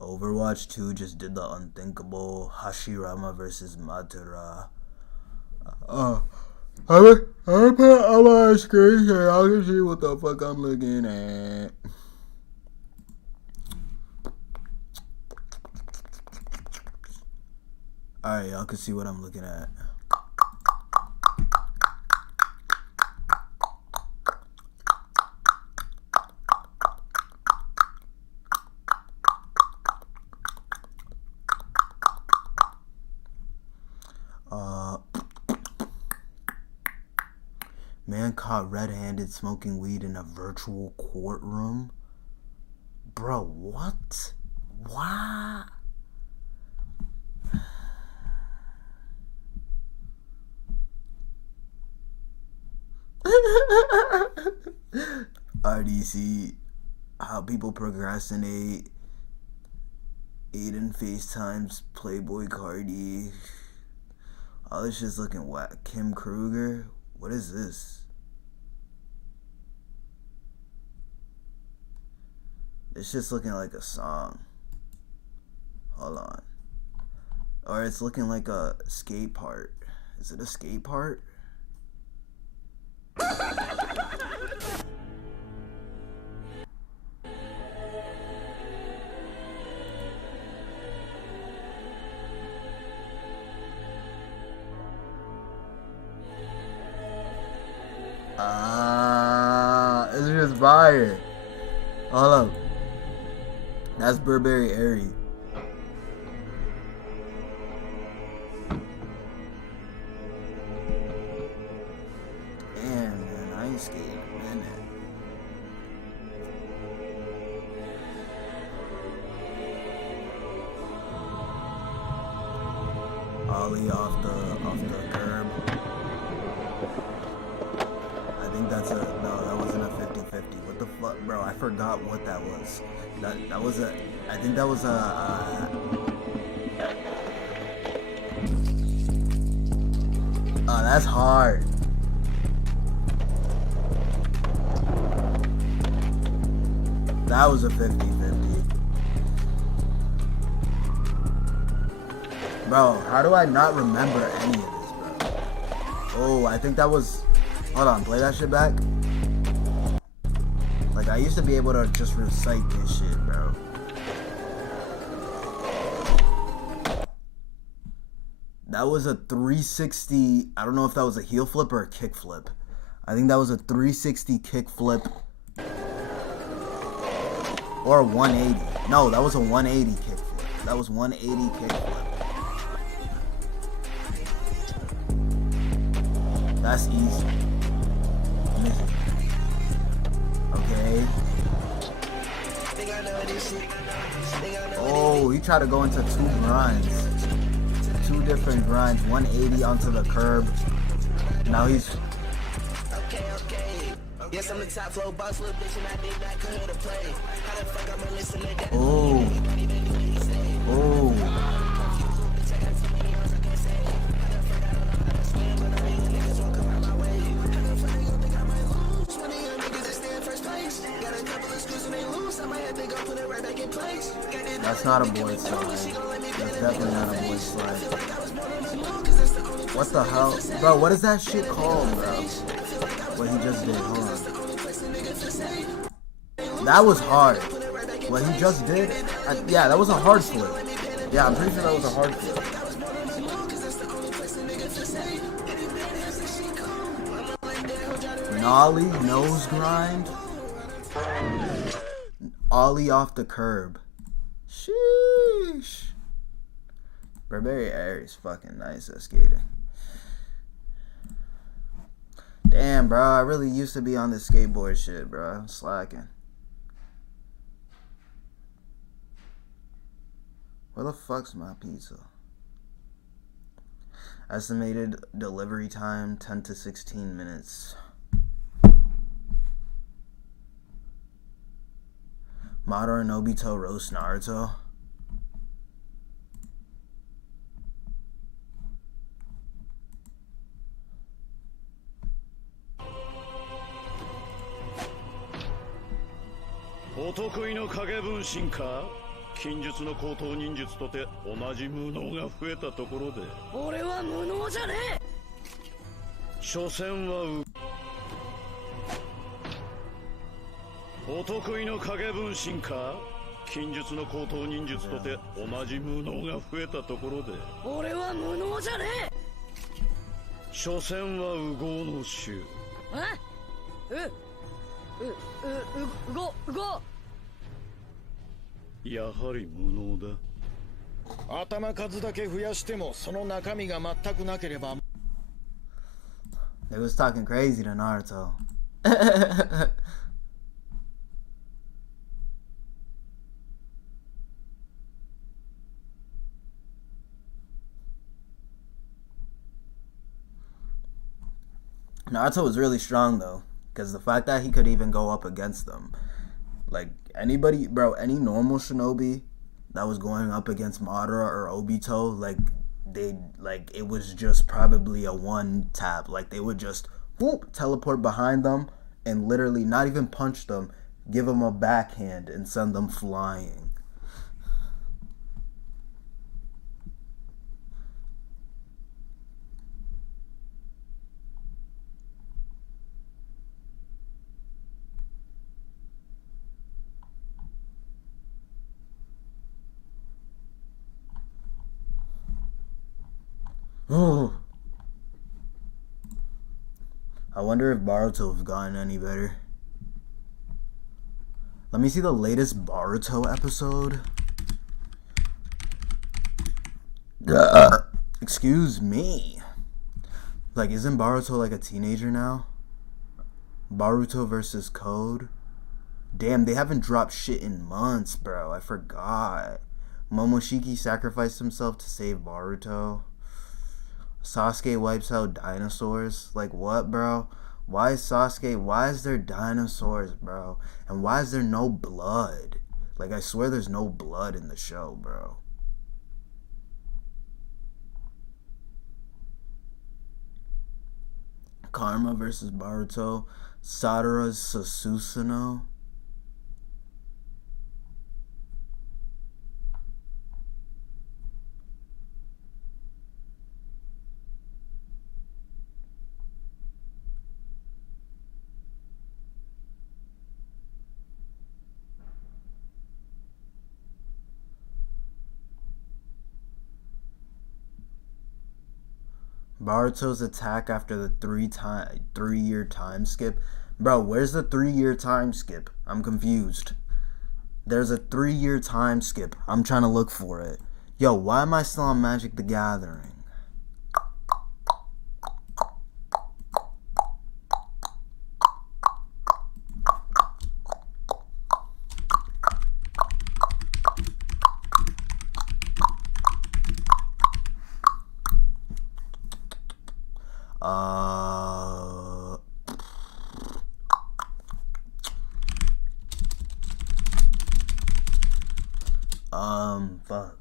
Overwatch 2 just did the unthinkable. Hashirama versus Madara. I'm gonna put it on my screen so y'all can see what the fuck I'm looking at. Alright, y'all can see what I'm looking at. Man caught red-handed smoking weed in a virtual courtroom. Bro, what? What? RDC, how people procrastinate. Aiden FaceTimes Playboy Cardi. All this shit's looking whack. Kim Kruger? What is this? It's just looking like a song. Hold on. Or it's looking like a skate part. Is it a skate part? It's just fire. Hold up. That's Burberry Airy. Damn, man, I ain't skating in a minute. Ollie off the curb. I think that's no, that wasn't a 50-50. What the fuck, bro? I forgot what that was. That was a, I think that was a, oh, that's hard. That was a 50-50. Bro, how do I not remember any of this, bro? Oh, I think that was, hold on, play that shit back. Like, I used to be able to just recite this shit, bro. That was a 360, I don't know if that was a heel flip or a kick flip. I think that was a 360 kick flip. Or a 180. No, that was a 180 kick flip. That was 180 kick flip. That's easy. Okay. Oh, he tried to go into two grinds. Two different grinds. 180 onto the curb. Now he's... Yes, I'm the top flow boss, little bitch, and I did not come here to play. How the fuck I'm gonna listen to that? Oh. Oh. That's not a boy slide. That's definitely not a boy slide. What the hell? Bro, what is that shit called, bro? What he just did, hold on. That was hard. What he just did, yeah, that was a hard flip. Yeah, I'm pretty sure that was a hard flip. Nollie nose grind. Ollie off the curb. Sheesh. Burberry Air is fucking nice at skating. Damn, bro, I really used to be on this skateboard shit, bro. I'm slacking. Where the fuck's my pizza? Estimated delivery time 10 to 16 minutes. Madara and Obito roast Naruto.お得意の影分身か。近術の高等忍術とて同じ無能が増えたところで俺は無能じゃねえ。所詮はお得意の影分身か。近術の高等忍術とて同じ無能が増えたところで俺は無能じゃねえ。所詮は右合の衆。うごやはり無能だ。頭数だけ増やしてもその中身が全くなければ。 They was talking crazy to Naruto. Naruto was really strong though, because the fact that he could even go up against them, like anybody, bro, any normal shinobi that was going up against Madara or Obito, like it was just probably a one tap. Like they would just whoop teleport behind them and literally not even punch them, give them a backhand and send them flying. Oh, I wonder if Boruto have gotten any better. Let me see the latest Boruto episode. Excuse me. Like, isn't Boruto like a teenager now? Boruto versus Code. Damn, they haven't dropped shit in months, bro. I forgot. Momoshiki sacrificed himself to save Boruto. Sasuke wipes out dinosaurs. Like, what, bro? Why is there dinosaurs, bro? And why is there no blood? Like, I swear there's no blood in the show, bro. Karma versus Boruto. Sadara's Susanoo. Boruto's attack after the 3-year time skip. Bro, where's the 3-year time skip? I'm confused. There's a 3-year time skip. I'm trying to look for it. Yo, why am I still on Magic the Gathering? Fuck.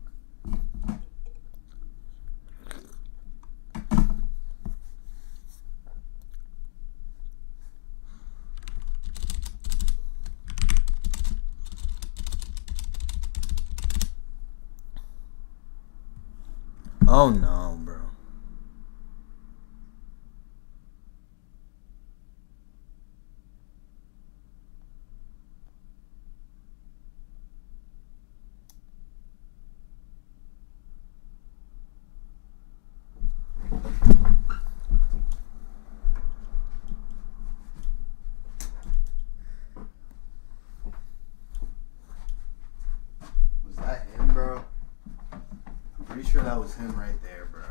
Oh no, bro. Was that that was him right there, bro.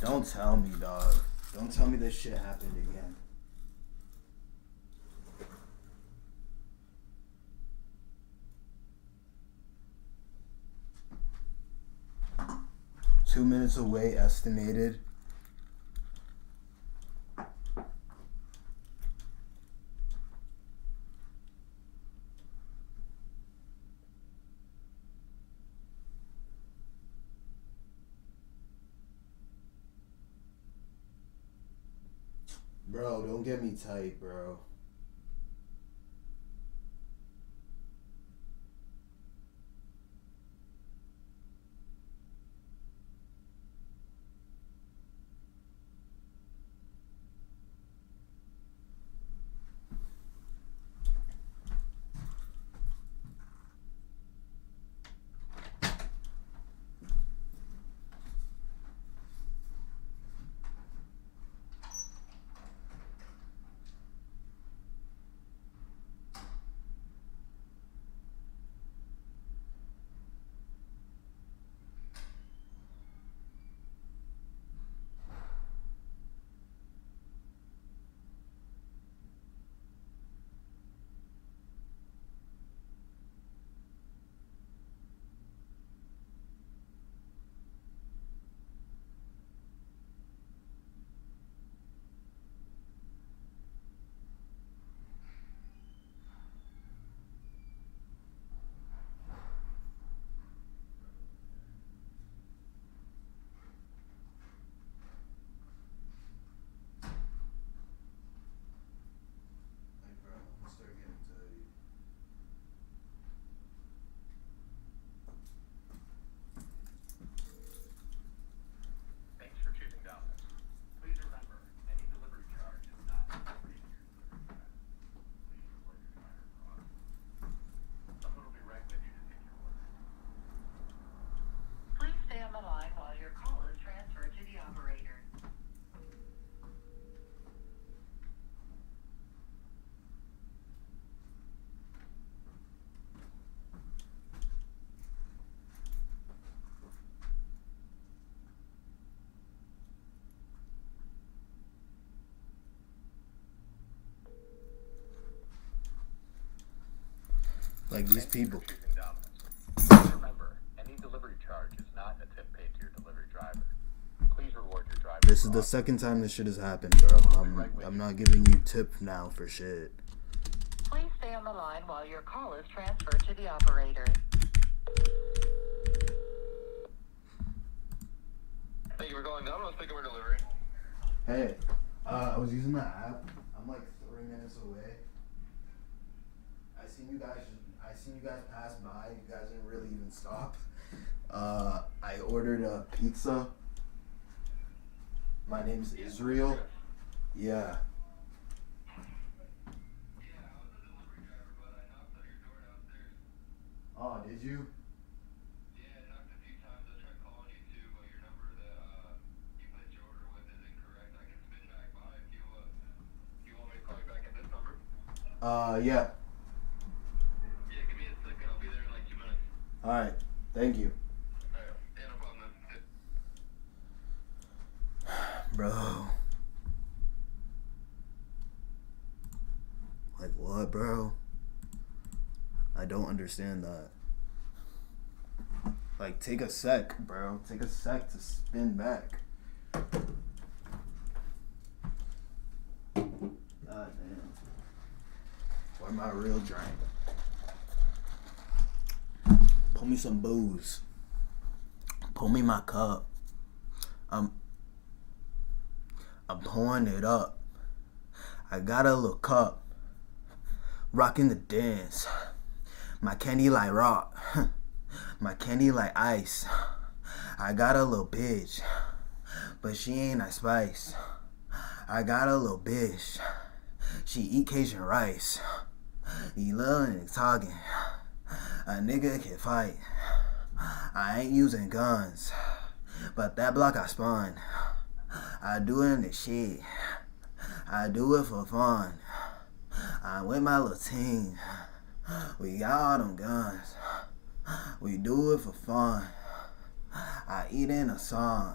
Don't tell me, dog. Don't tell me this shit happened again. Two minutes away, estimated. Bro, don't get me tight, bro. Thanks for choosing Domino's. Please remember, any delivery charge is not paid to your delivery driver. Please report your driver fraud. Someone will be right with you to take your order. Please stay on the line while your call is transferred to the operator. Like these people. Choosing Domino's. Please remember, any delivery charge is not a tip paid to your delivery driver. Please reward your driver. This is the second time this shit has happened, bro. I'm not giving you tip now for shit. Please stay on the line while your call is transferred to the operator. Thank you for calling Domino's. Pick up our delivery. Hey, I was using the app. I'm like 3 minutes away. I seen you guys pass by. You guys didn't really even stop. I ordered a pizza. My name's Israel. Yeah. Oh, did you? Yeah. Yeah, give me a second. I'll be there in like 2 minutes. Alright, thank you. Alright, yeah, no problem, man. Bro. Like what, bro? I don't understand that. Like, take a sec, bro. Take a sec to spin back. God damn. Where my real drink? Pull me some booze. Pull me my cup. I'm pouring it up. I got a little cup. Rocking the dance. My candy like rock. My candy like ice. I got a little bitch, but she ain't like spice. I got a little bitch. She eat Cajun rice. You love and talking. A nigga can fight. I ain't using guns, but that block I spun. I do it in the shit. I do it for fun. I'm with my little team. We got all them guns. We do it for fun. I eat in a song.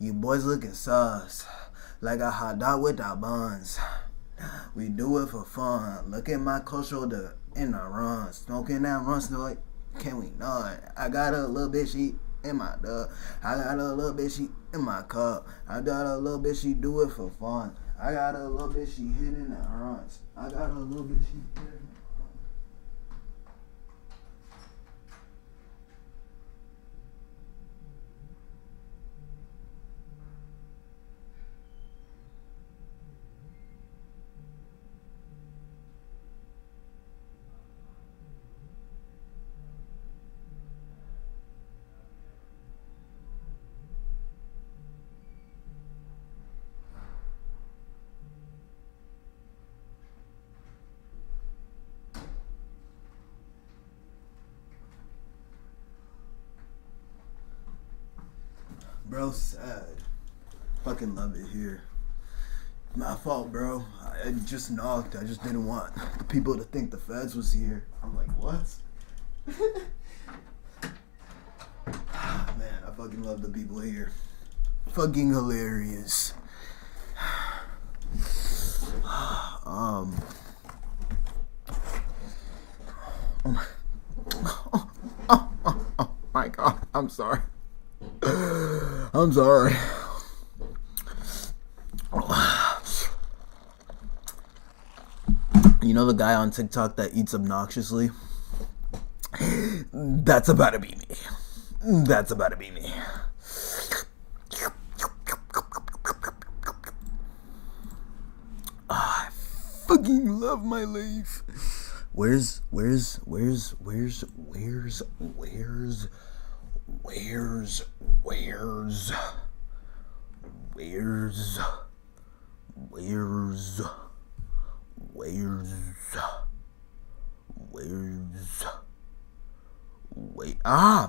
You boys looking sus, like a hot dog without buns. We do it for fun. Look at my cold shoulder in the run. Smoking that run, still like, can we not? I got a little bitchy in my dub. I got a little bitchy in my cup. I got a little bitchy do it for fun. I got a little bitchy hitting that runs. I got a little bitchy hitting. Bro, sad. Fucking love it here. My fault, bro. I just knocked. I just didn't want the people to think the feds was here. I'm like, what? Man, I fucking love the people here. Fucking hilarious. Oh my god, I'm sorry. I'm sorry. You know the guy on TikTok that eats obnoxiously? That's about to be me. That's about to be me. I fucking love my life. Where's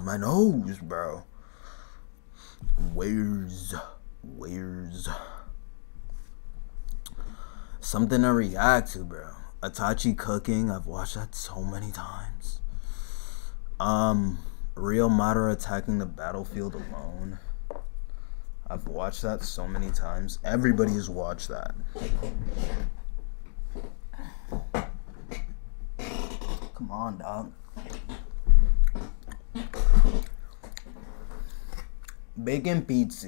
my nose, bro. Where's something to react to, bro? Itachi cooking, I've watched that so many times. Real Madara attacking the battlefield alone. I've watched that so many times. Everybody has watched that. Come on, dog. Bacon pizza.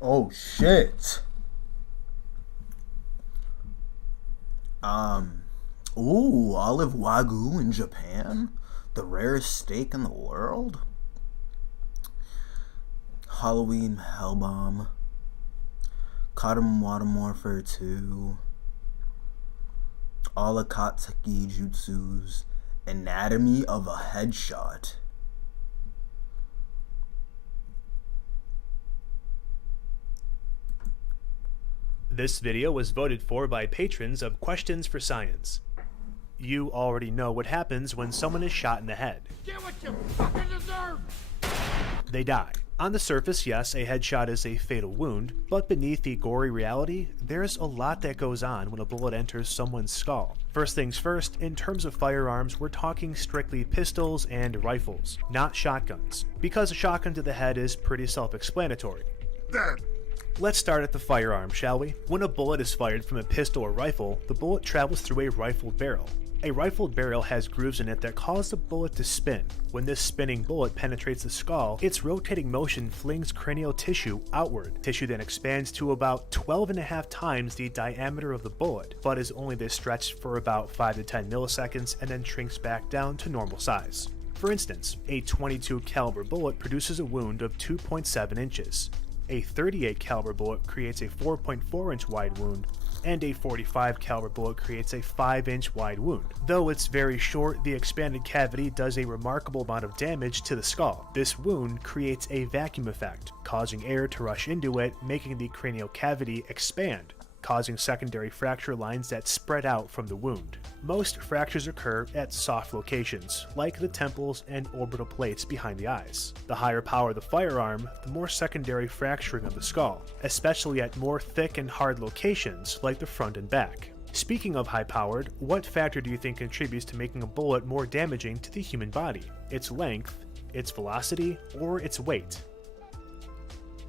Oh shit. Ooh, olive wagyu in Japan, the rarest steak in the world. Halloween Hellbomb, Cardamom Warfare 2, all Akatsuki Jutsus, Anatomy of a Headshot. This video was voted for by patrons of Questions for Science. You already know what happens when someone is shot in the head. Get what you fucking deserve! They die. On the surface, yes, a headshot is a fatal wound, but beneath the gory reality, there's a lot that goes on when a bullet enters someone's skull. First things first, in terms of firearms, we're talking strictly pistols and rifles, not shotguns, because a shotgun to the head is pretty self-explanatory. Let's start at the firearm, shall we? When a bullet is fired from a pistol or rifle, the bullet travels through a rifled barrel. A rifled barrel has grooves in it that cause the bullet to spin. When this spinning bullet penetrates the skull, its rotating motion flings cranial tissue outward. Tissue then expands to about 12.5 times the diameter of the bullet, but is only this stretched for about 5 to 10 milliseconds and then shrinks back down to normal size. For instance, a 22 caliber bullet produces a wound of 2.7 inches. A 38 caliber bullet creates a 4.4 inch wide wound, and a 45 caliber bullet creates a 5-inch wide wound. Though it's very short, the expanded cavity does a remarkable amount of damage to the skull. This wound creates a vacuum effect, causing air to rush into it, making the cranial cavity expand, causing secondary fracture lines that spread out from the wound. Most fractures occur at soft locations, like the temples and orbital plates behind the eyes. The higher power the firearm, the more secondary fracturing of the skull, especially at more thick and hard locations like the front and back. Speaking of high-powered, what factor do you think contributes to making a bullet more damaging to the human body? Its length, its velocity, or its weight?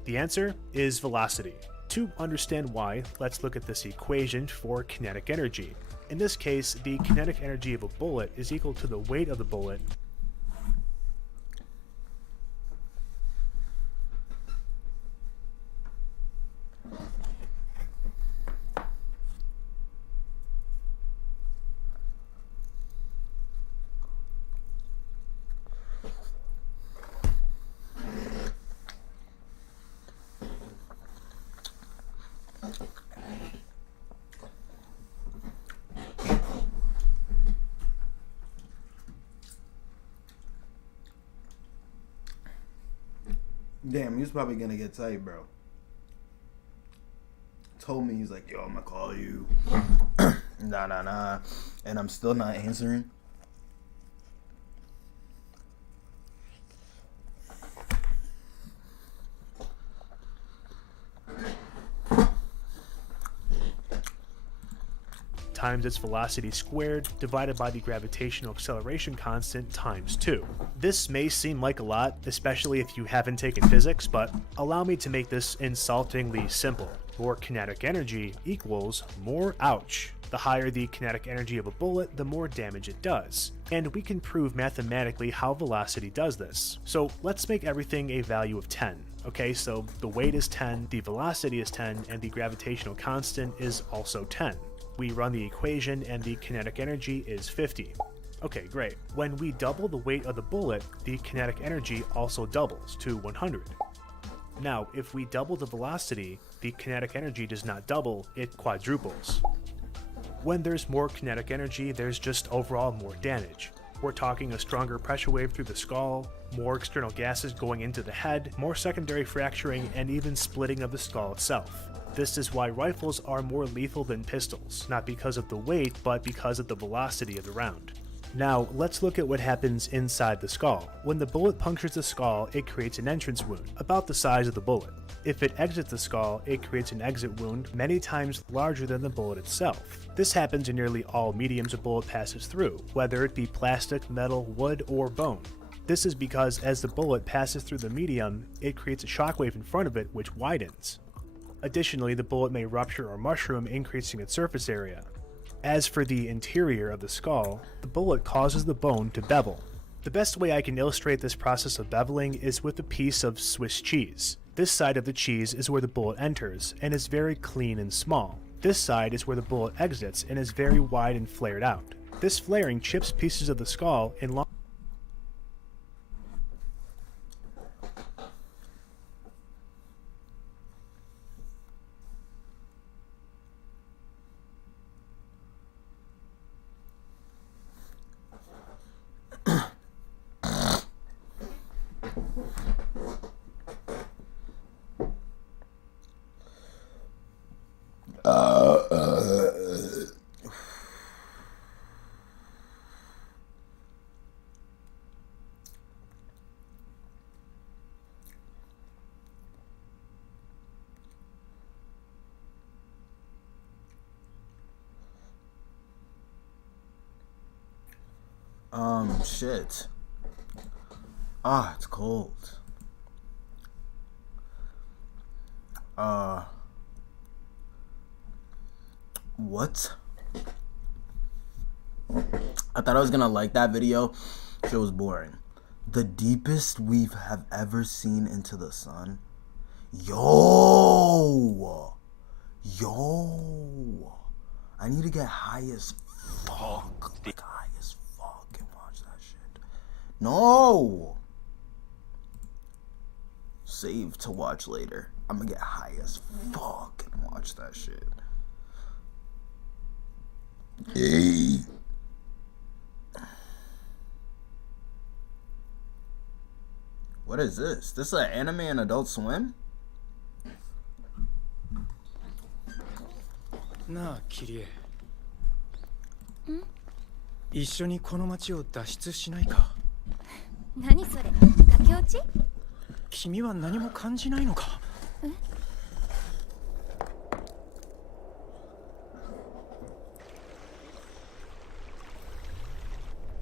The answer is velocity. To understand why, let's look at this equation for kinetic energy. In this case, the kinetic energy of a bullet is equal to the weight of the bullet Damn, he was probably gonna get tight, bro. Told me, he's like, yo, I'm gonna call you. Nah. And I'm still not answering. times its velocity squared divided by the gravitational acceleration constant times 2. This may seem like a lot, especially if you haven't taken physics, but allow me to make this insultingly simple. More kinetic energy equals more ouch. The higher the kinetic energy of a bullet, the more damage it does. And we can prove mathematically how velocity does this. So let's make everything a value of 10. Okay, so the weight is 10, the velocity is 10, and the gravitational constant is also 10. We run the equation and the kinetic energy is 50. Okay, great. When we double the weight of the bullet, the kinetic energy also doubles to 100. Now, if we double the velocity, the kinetic energy does not double, it quadruples. When there's more kinetic energy, there's just overall more damage. We're talking a stronger pressure wave through the skull, more external gases going into the head, more secondary fracturing, and even splitting of the skull itself. This is why rifles are more lethal than pistols, not because of the weight, but because of the velocity of the round. Now, let's look at what happens inside the skull. When the bullet punctures the skull, it creates an entrance wound, about the size of the bullet. If it exits the skull, it creates an exit wound many times larger than the bullet itself. This happens in nearly all mediums a bullet passes through, whether it be plastic, metal, wood, or bone. This is because as the bullet passes through the medium, it creates a shockwave in front of it which widens. Additionally, the bullet may rupture or mushroom, increasing its surface area. As for the interior of the skull, the bullet causes the bone to bevel. The best way I can illustrate this process of beveling is with a piece of Swiss cheese. This side of the cheese is where the bullet enters, and is very clean and small. This side is where the bullet exits, and is very wide and flared out. This flaring chips pieces of the skull in long shit. Ah, it's cold. What? I thought I was gonna like that video. Shit was boring. The deepest we have ever seen into the sun. Yo! I need to get high as fuck. Like high as fuck and watch that shit. No. Save to watch later. I'm gonna get high as fuck and watch that shit. Hey. What is this? This is an anime and Adult Swim? なあキリエ一緒にこの町を脱出しないか何それ駆け落ち君は何も感じないのか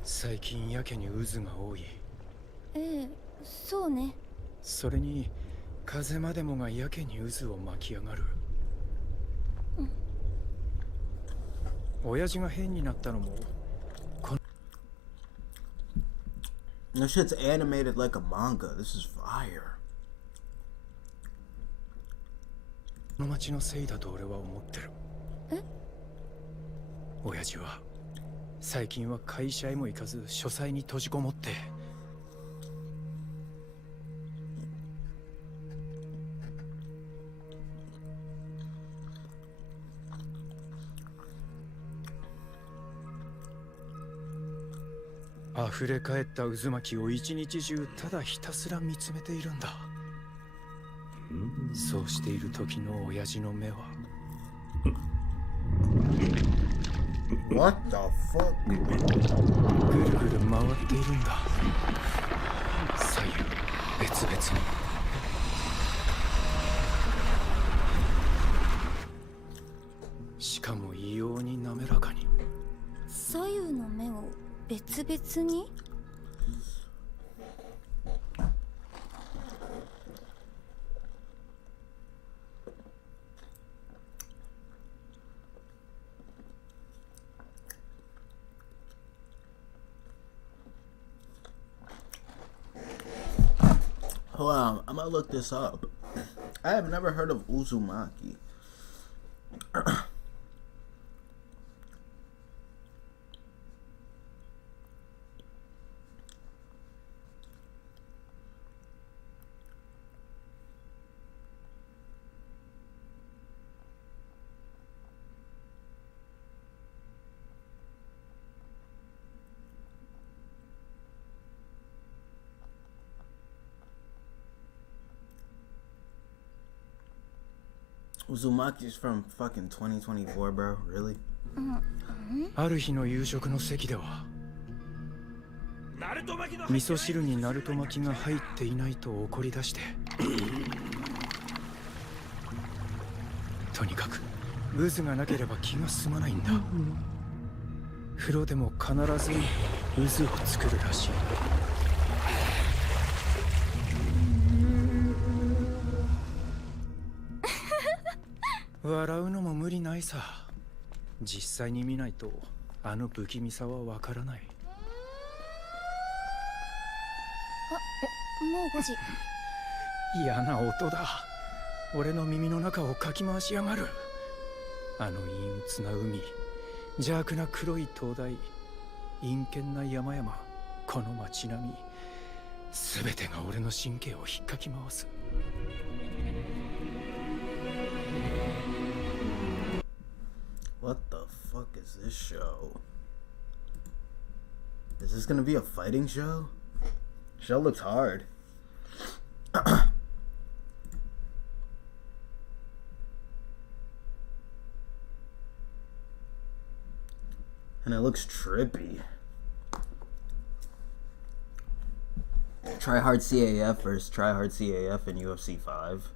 最近やけに渦が多いええそうねそれに風までもがやけに渦を巻き上がる親父が変になったのも This shit's animated like a manga. This is fire. この町のせいだと俺は思ってる親父は最近は会社へも行かず書斎に閉じこもって溢れ返った渦巻きを一日中ただひたすら見つめているんだそうしている時の親父の目は What the fuck? ぐるぐる回っているんだ左右別々にしかも異様に滑らかに左右の目を別々にHold on, I'm gonna look this up. I have never heard of Uzumaki. Uzumaki's from fucking 2024, bro. Really? ある日の夕食の席では味噌汁にナルト巻きが入っていないと怒り出してとにかく渦がなければ気が済まないんだ風呂でも必ず渦を作るらしい笑うのも無理ないさ実際に見ないとあの不気味さはわからないもう5時嫌な音だ俺の耳の中をかき回しやがるあの陰鬱な海邪悪な黒い灯台陰険な山々この街並み全てが俺の神経を引っかき回すWhat the fuck is this show? Is this gonna be a fighting show? Show looks hard. And it looks trippy. Try hard CAF versus Try hard CAF in UFC 5.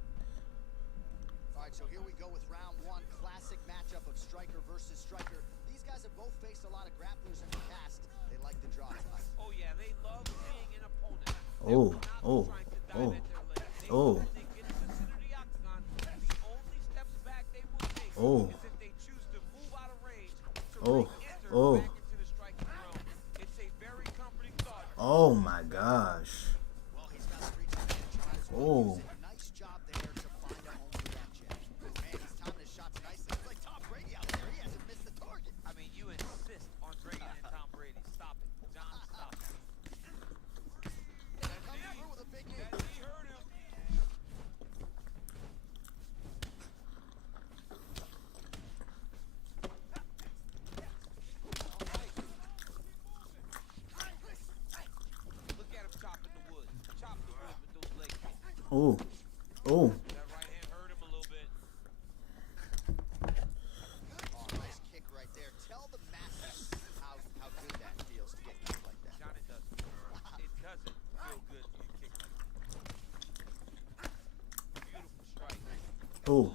Alright, so here we go with round one. Classic matchup of striker versus striker. These guys have both faced a lot of grapplers in the past. They like to draw tonight. Oh yeah, they love being an opponent. Oh, oh, oh, oh. Oh. Oh, oh. Oh my gosh. Oh. Nice job there to find a home for that jab. Man, he's timing his shots nicely. He's like Tom Brady out there. He hasn't missed the target. I mean, you insist on Brady and Tom Brady. Stop it. John, stop it. Ooh.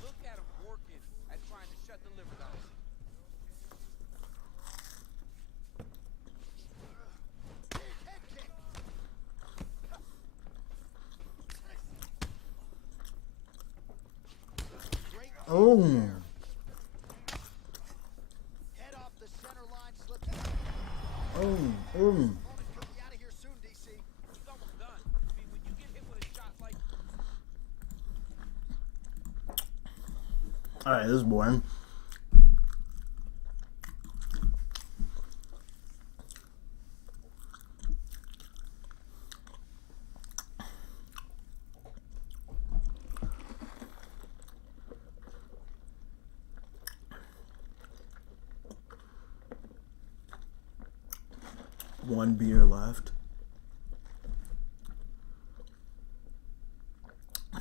Look at him working at trying to shut the liver down. Oh. Head off the center line, slip. Oh. Get you out of here soon, DC. It's almost done. I mean, when you get hit with a shot like Alright, this is boring. One beer left.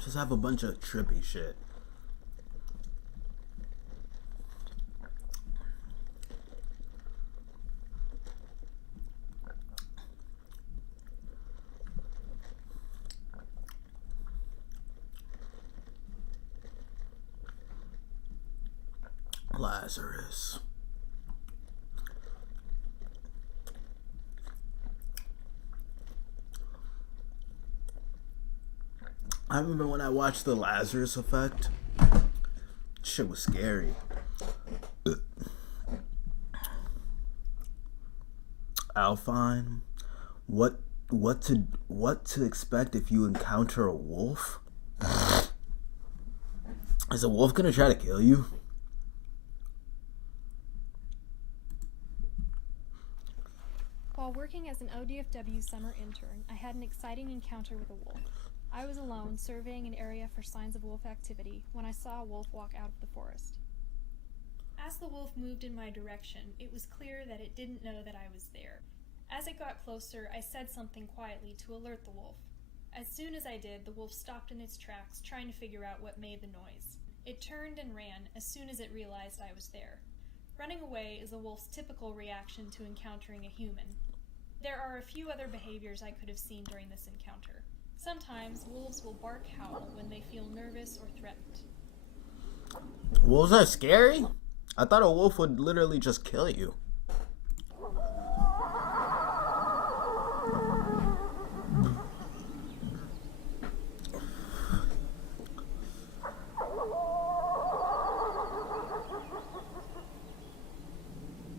Just have a bunch of trippy shit. Lazarus. I remember when I watched The Lazarus Effect. Shit was scary. Alphine, what to expect if you encounter a wolf? Is a wolf gonna try to kill you? While working as an ODFW summer intern, I had an exciting encounter with a wolf. I was alone, surveying an area for signs of wolf activity, when I saw a wolf walk out of the forest. As the wolf moved in my direction, it was clear that it didn't know that I was there. As it got closer, I said something quietly to alert the wolf. As soon as I did, the wolf stopped in its tracks, trying to figure out what made the noise. It turned and ran as soon as it realized I was there. Running away is a wolf's typical reaction to encountering a human. There are a few other behaviors I could have seen during this encounter. Sometimes wolves will bark howl when they feel nervous or threatened. Wolves are scary? I thought a wolf would literally just kill you.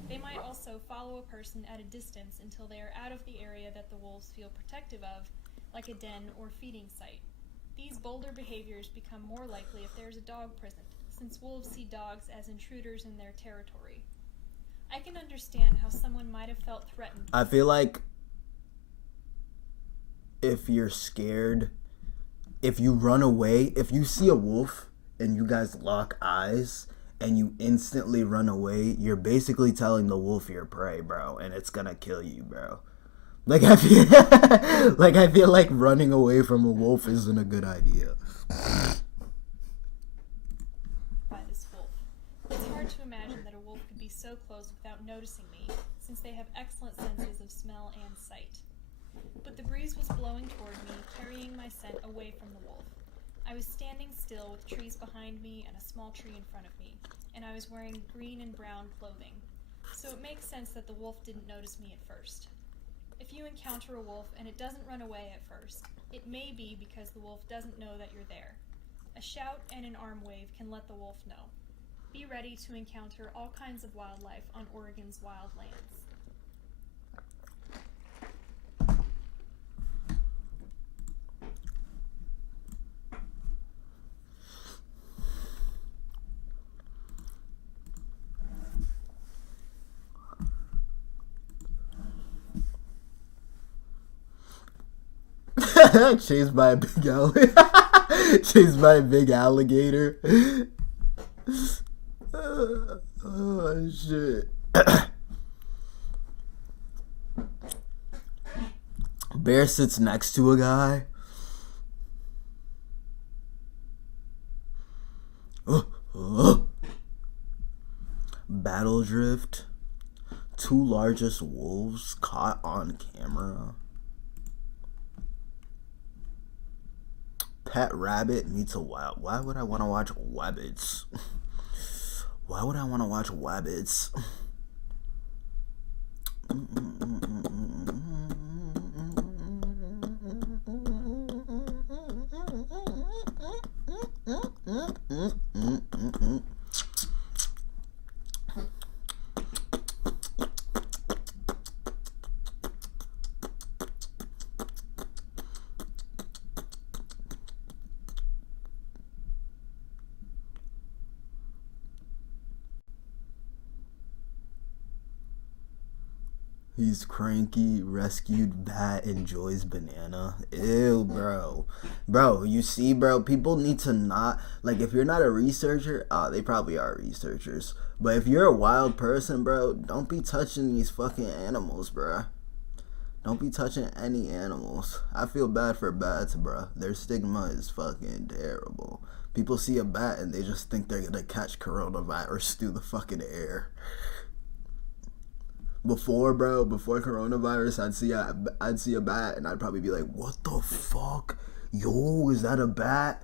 They might also follow a person at a distance until they are out of the area that the wolves feel protective of, like a den or feeding site. These bolder behaviors become more likely if there is a dog present, since wolves see dogs as intruders in their territory. I can understand how someone might have felt threatened. I feel like if you're scared, if you run away, if you see a wolf and you guys lock eyes and you instantly run away, you're basically telling the wolf you're prey, bro, and it's gonna kill you, bro. Like I feel like running away from a wolf isn't a good idea. By this wolf. It's hard to imagine that a wolf could be so close without noticing me, since they have excellent senses of smell and sight. But the breeze was blowing toward me, carrying my scent away from the wolf. I was standing still with trees behind me and a small tree in front of me, and I was wearing green and brown clothing, so it makes sense that the wolf didn't notice me at first. If you encounter a wolf and it doesn't run away at first, it may be because the wolf doesn't know that you're there. A shout and an arm wave can let the wolf know. Be ready to encounter all kinds of wildlife on Oregon's wild lands. Chased by a big alligator. Chased by a big alligator. Oh shit. Bear sits next to a guy. Battle drift. Two largest wolves caught on camera. pet rabbit meets a wild. Why would I want to watch wabbits? Why would I want to watch wabbits? He's cranky, rescued bat, enjoys banana. Ew, bro. Bro, you see, bro, people need to not, like, if you're not a researcher, they probably are researchers. But if you're a wild person, bro, don't be touching these fucking animals, bro. Don't be touching any animals. I feel bad for bats, bro. Their stigma is fucking terrible. People see a bat and they just think they're gonna catch coronavirus through the fucking air. Before coronavirus, I'd see a bat and I'd probably be like, what the fuck? Yo, is that a bat?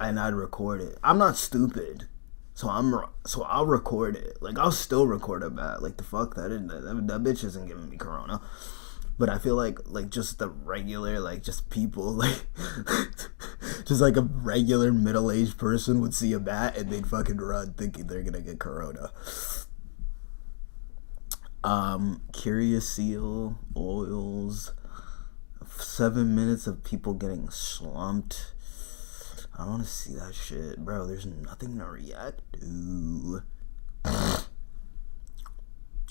And I'd record it. I'm not stupid. So I'll record it. Like, I'll still record a bat. Like, the fuck, that bitch isn't giving me corona. But I feel like just the regular, like, just people, like, just like a regular middle-aged person would see a bat and they'd fucking run thinking they're gonna get corona. Curious Seal, oils, 7 minutes of people getting slumped. I don't want to see that shit, bro. There's nothing to react to.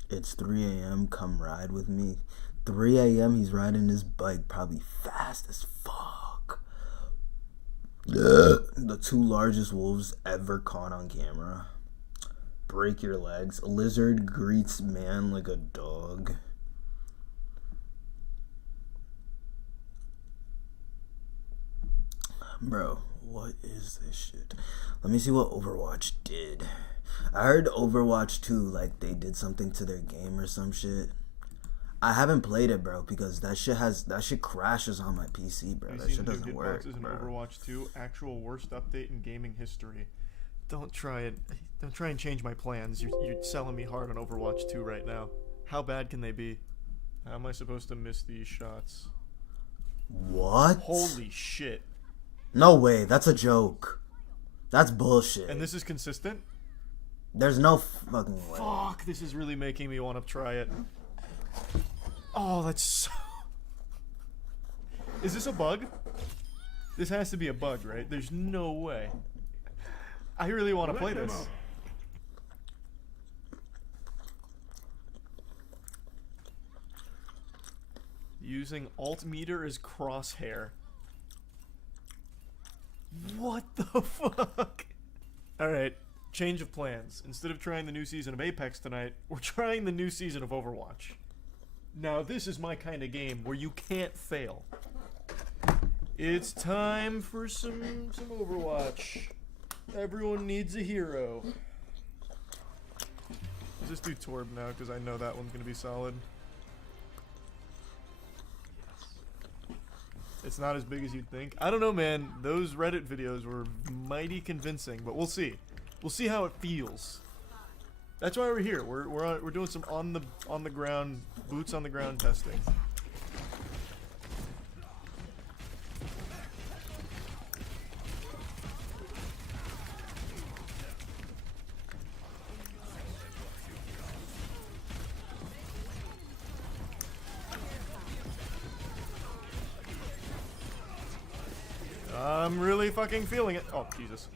It's 3 a.m. Come ride with me. 3 a.m. He's riding his bike, probably fast as fuck. The 2 largest wolves ever caught on camera. Break your legs. A lizard greets man like a dog. Bro, what is this shit? Let me see what Overwatch did. I heard Overwatch 2, like, they did something to their game or some shit. I haven't played it, bro, because that shit crashes on my PC, bro. That shit doesn't work, bro. Overwatch 2, actual worst update in gaming history. Don't try it. Don't try and change my plans. You're selling me hard on Overwatch 2 right now. How bad can they be? How am I supposed to miss these shots? What? Holy shit. No way. That's a joke. That's bullshit. And this is consistent? There's no fucking way. Fuck, this is really making me want to try it. Oh, that's so... Is this a bug? This has to be a bug, right? There's no way. I really want to play this. Using alt meter as crosshair. What the fuck? Alright, change of plans. Instead of trying the new season of Apex tonight, we're trying the new season of Overwatch. Now this is my kind of game where you can't fail. It's time for some Overwatch. Everyone needs a hero. Let's just do Torb now, because I know that one's going to be solid. It's not as big as you'd think. I don't know, man. Those Reddit videos were mighty convincing, but we'll see. We'll see how it feels. That's why we're here. We're doing some on the ground, boots on the ground testing. I'm really fucking feeling it. Oh, Jesus.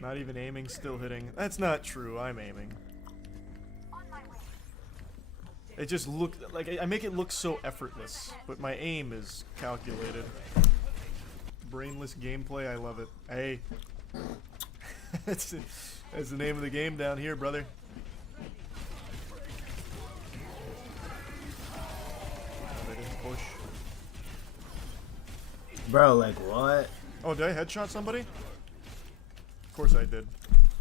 Not even aiming, still hitting. That's not true. I'm aiming. It just looked like I make it look so effortless, but my aim is calculated. Brainless gameplay, I love it. Hey. that's the name of the game down here, brother. Oh, they didn't push. Bro, like, what? Oh, did I headshot somebody? Of course I did.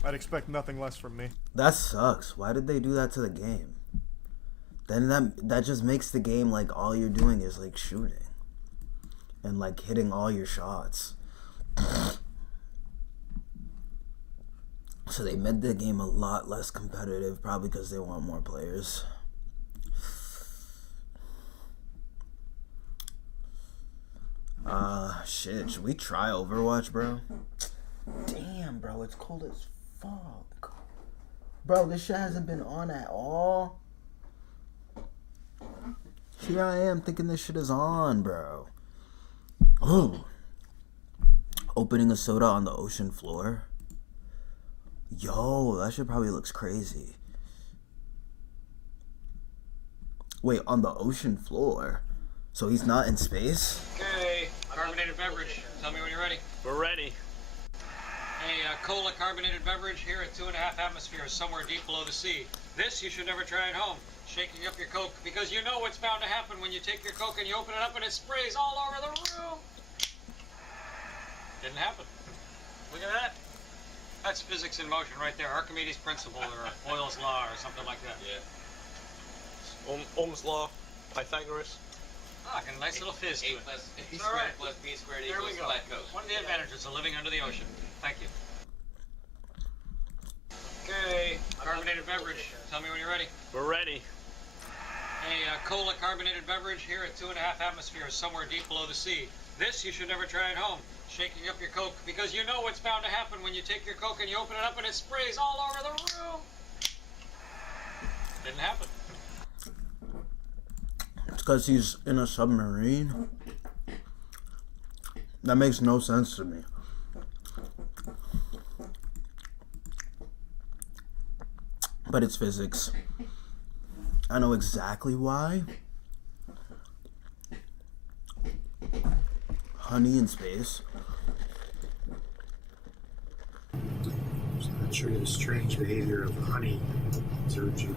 I'd expect nothing less from me. That sucks. Why did they do that to the game? Then that just makes the game like all you're doing is like shooting. and like hitting all your shots. So they made the game a lot less competitive, probably because they want more players. Shit, should we try Overwatch, bro? Damn, bro, it's cold as fuck. Bro, this shit hasn't been on at all. Here I am thinking this shit is on, bro. Ooh. Opening a soda on the ocean floor. Yo, that shit probably looks crazy. Wait, on the ocean floor? So he's not in space? Okay, carbonated beverage. Tell me when you're ready. We're ready. Hey, cola carbonated beverage here at 2.5 atmospheres, somewhere deep below the sea. This you should never try at home. Shaking up your Coke, because you know what's bound to happen when you take your Coke and you open it up and it sprays all over the room. Didn't happen. Look at that. That's physics in motion right there. Archimedes' principle or Boyle's law or something like that. Yeah. Ohm's law, Pythagoras. Ah, got a nice little fizz to it. B All right. plus B squared There we equals go. flat Coke. One of the advantages of living under the ocean. Thank you. Okay, carbonated beverage. Tell me when you're ready. We're ready. Hey, cola carbonated beverage here at 2.5 atmospheres, somewhere deep below the sea. This you should never try at home. Shaking up your Coke, because you know what's bound to happen when you take your Coke and you open it up and it sprays all over the room. Didn't happen. It's because he's in a submarine. That makes no sense to me. But it's physics. I know exactly why. Honey in space. So not sure the strange behavior of honey served you.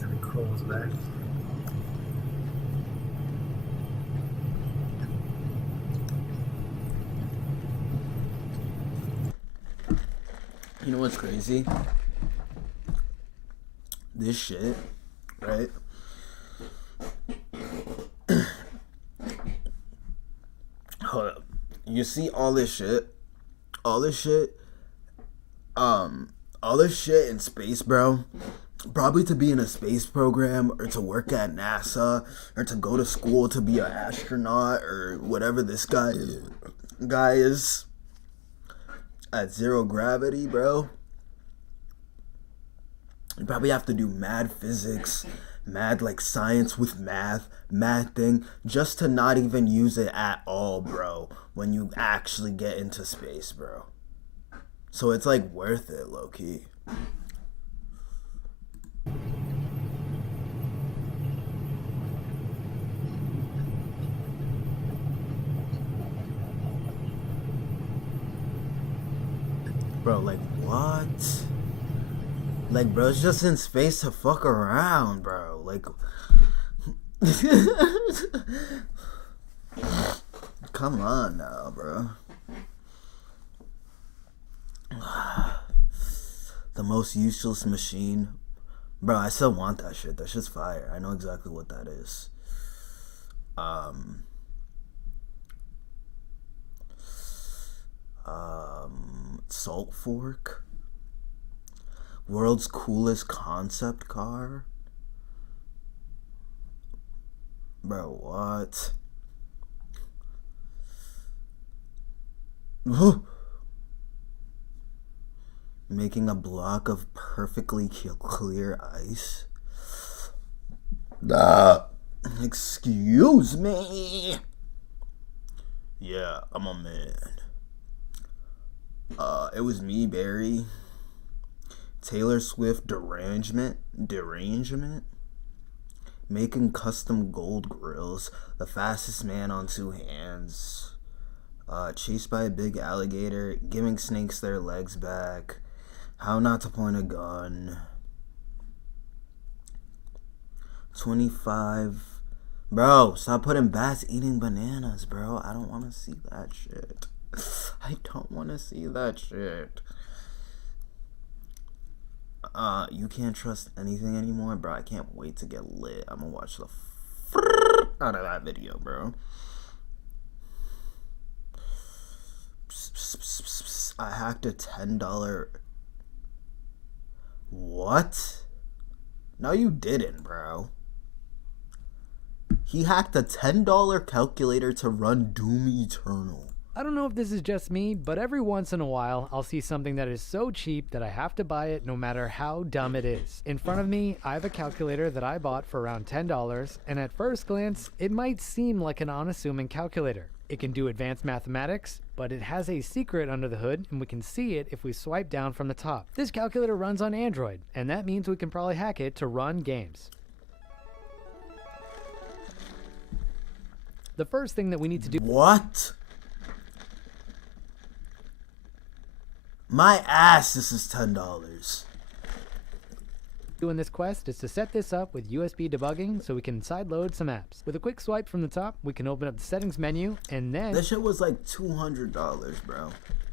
Kind of crawls back. You know what's crazy? This shit, right? Hold up. You see all this shit? All this shit in space, bro. Probably to be in a space program or to work at NASA or to go to school to be an astronaut or whatever this guy is. At zero gravity, bro. You probably have to do mad physics, mad like science with math thing, just to not even use it at all, bro, when you actually get into space, bro. So it's like worth it, low-key. Bro, like, what? Like, bro, it's just in space to fuck around, bro. Like, come on now, bro. The most useless machine. Bro, I still want that shit. That shit's fire. I know exactly what that is. Salt Fork. World's coolest concept car. Bro, what? Making a block of perfectly clear ice. Excuse me. Yeah, I'm a man. It was me, Barry. Taylor Swift derangement. Making custom gold grills. The fastest man on two hands. Chased by a big alligator. Giving snakes their legs back. How not to point a gun. 25 Bro, stop putting bats eating bananas, bro. I don't want to see that shit. I don't want to see that shit. You can't trust anything anymore, bro. I can't wait to get lit. I'm gonna watch the out of that video, bro. I hacked a $10. What? No, you didn't, bro. He hacked a $10 calculator to run Doom Eternal. I don't know if this is just me, but every once in a while, I'll see something that is so cheap that I have to buy it no matter how dumb it is. In front of me, I have a calculator that I bought for around $10, and at first glance, it might seem like an unassuming calculator. It can do advanced mathematics, but it has a secret under the hood, and we can see it if we swipe down from the top. This calculator runs on Android, and that means we can probably hack it to run games. The first thing that we need to do— What? My ass, this is $10. In this quest is to set this up with USB debugging so we can sideload some apps. With a quick swipe from the top, we can open up the settings menu, and then this shit was like $200, bro.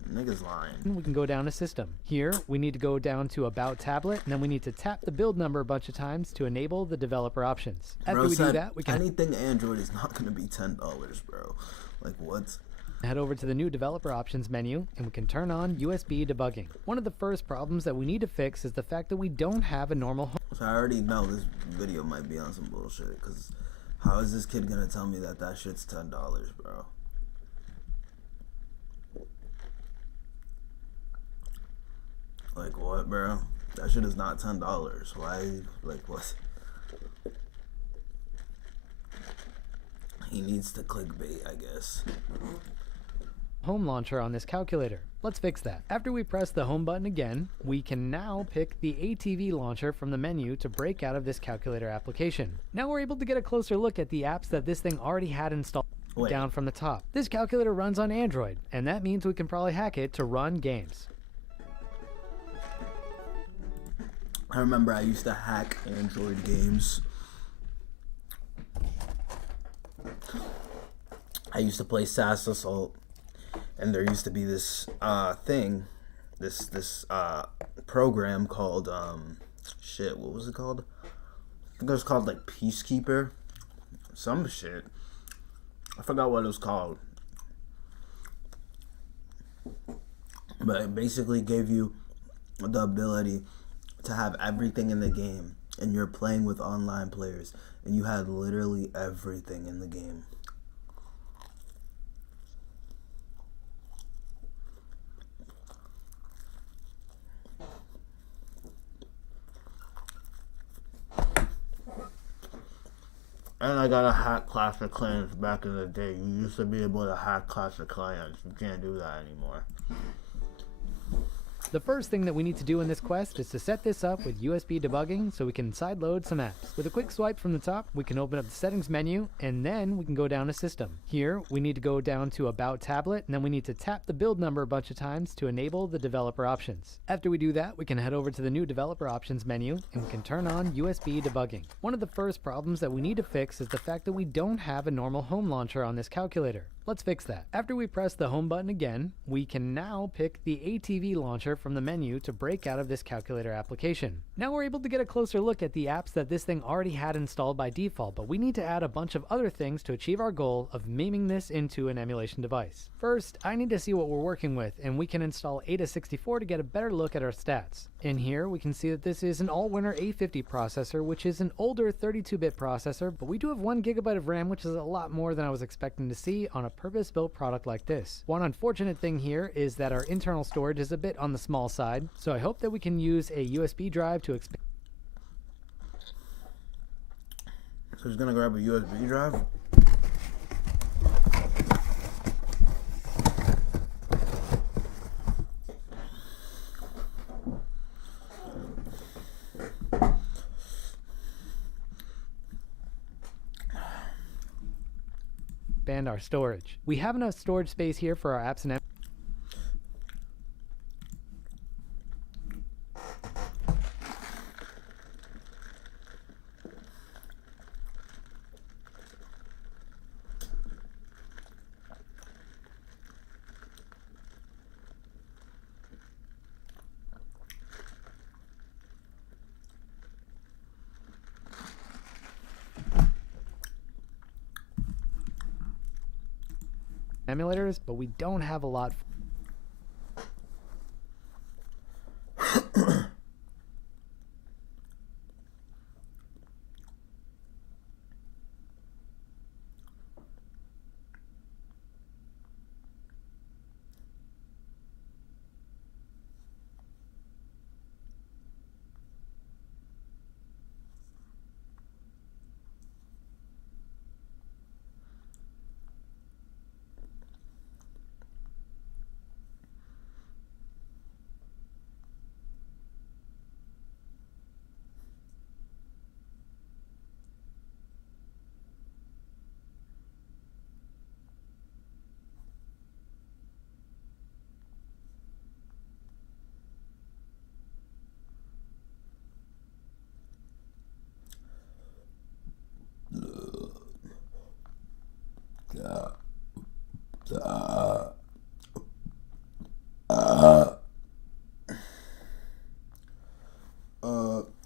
Niggas lying. We can go down to system. Here, we need to go down to about tablet, and then we need to tap the build number a bunch of times to enable the developer options. After we do that, we can anything Android is not gonna be $10, bro. Like what? Head over to the new developer options menu, and we can turn on USB debugging. One of the first problems that we need to fix is the fact that we don't have a normal home. So I already know this video might be on some bullshit, because how is this kid gonna tell me that that shit's $10, bro? Like what, bro? That shit is not $10. Why? Like what? He needs to clickbait, I guess. Home launcher on this calculator. Let's fix that. After we press the home button again, we can now pick the ATV launcher from the menu to break out of this calculator application. Now we're able to get a closer look at the apps that this thing already had installed. Down from the top. This calculator runs on Android, and that means we can probably hack it to run games. I remember I used to hack Android games. I used to play SAS Assault, and there used to be this thing, this program called shit. What was it called? I think it was called like Peacekeeper, some shit. I forgot what it was called, but it basically gave you the ability to have everything in the game, and you're playing with online players, and you had literally everything in the game. And I got to hack Clash of Clans back in the day. You used to be able to hack Clash of Clans. You can't do that anymore. The first thing that we need to do in this quest is to set this up with USB debugging so we can sideload some apps. With a quick swipe from the top, we can open up the settings menu, and then we can go down to system. Here, we need to go down to about tablet, and then we need to tap the build number a bunch of times to enable the developer options. After we do that, we can head over to the new developer options menu, and we can turn on USB debugging. One of the first problems that we need to fix is the fact that we don't have a normal home launcher on this calculator. Let's fix that. After we press the home button again, we can now pick the ATV launcher from the menu to break out of this calculator application. Now we're able to get a closer look at the apps that this thing already had installed by default, but we need to add a bunch of other things to achieve our goal of maiming this into an emulation device. First, I need to see what we're working with, and we can install Ada64 to get a better look at our stats. In here, we can see that this is an Allwinner A50 processor, which is an older 32-bit processor, but we do have 1 GB of RAM, which is a lot more than I was expecting to see on a purpose-built product like this. One unfortunate thing here is that our internal storage is a bit on the small side, so I hope that we can use a USB drive to expand. So he's gonna grab a USB drive? Expand our storage. We have enough storage space here for our apps and emulators, but we don't have a lot.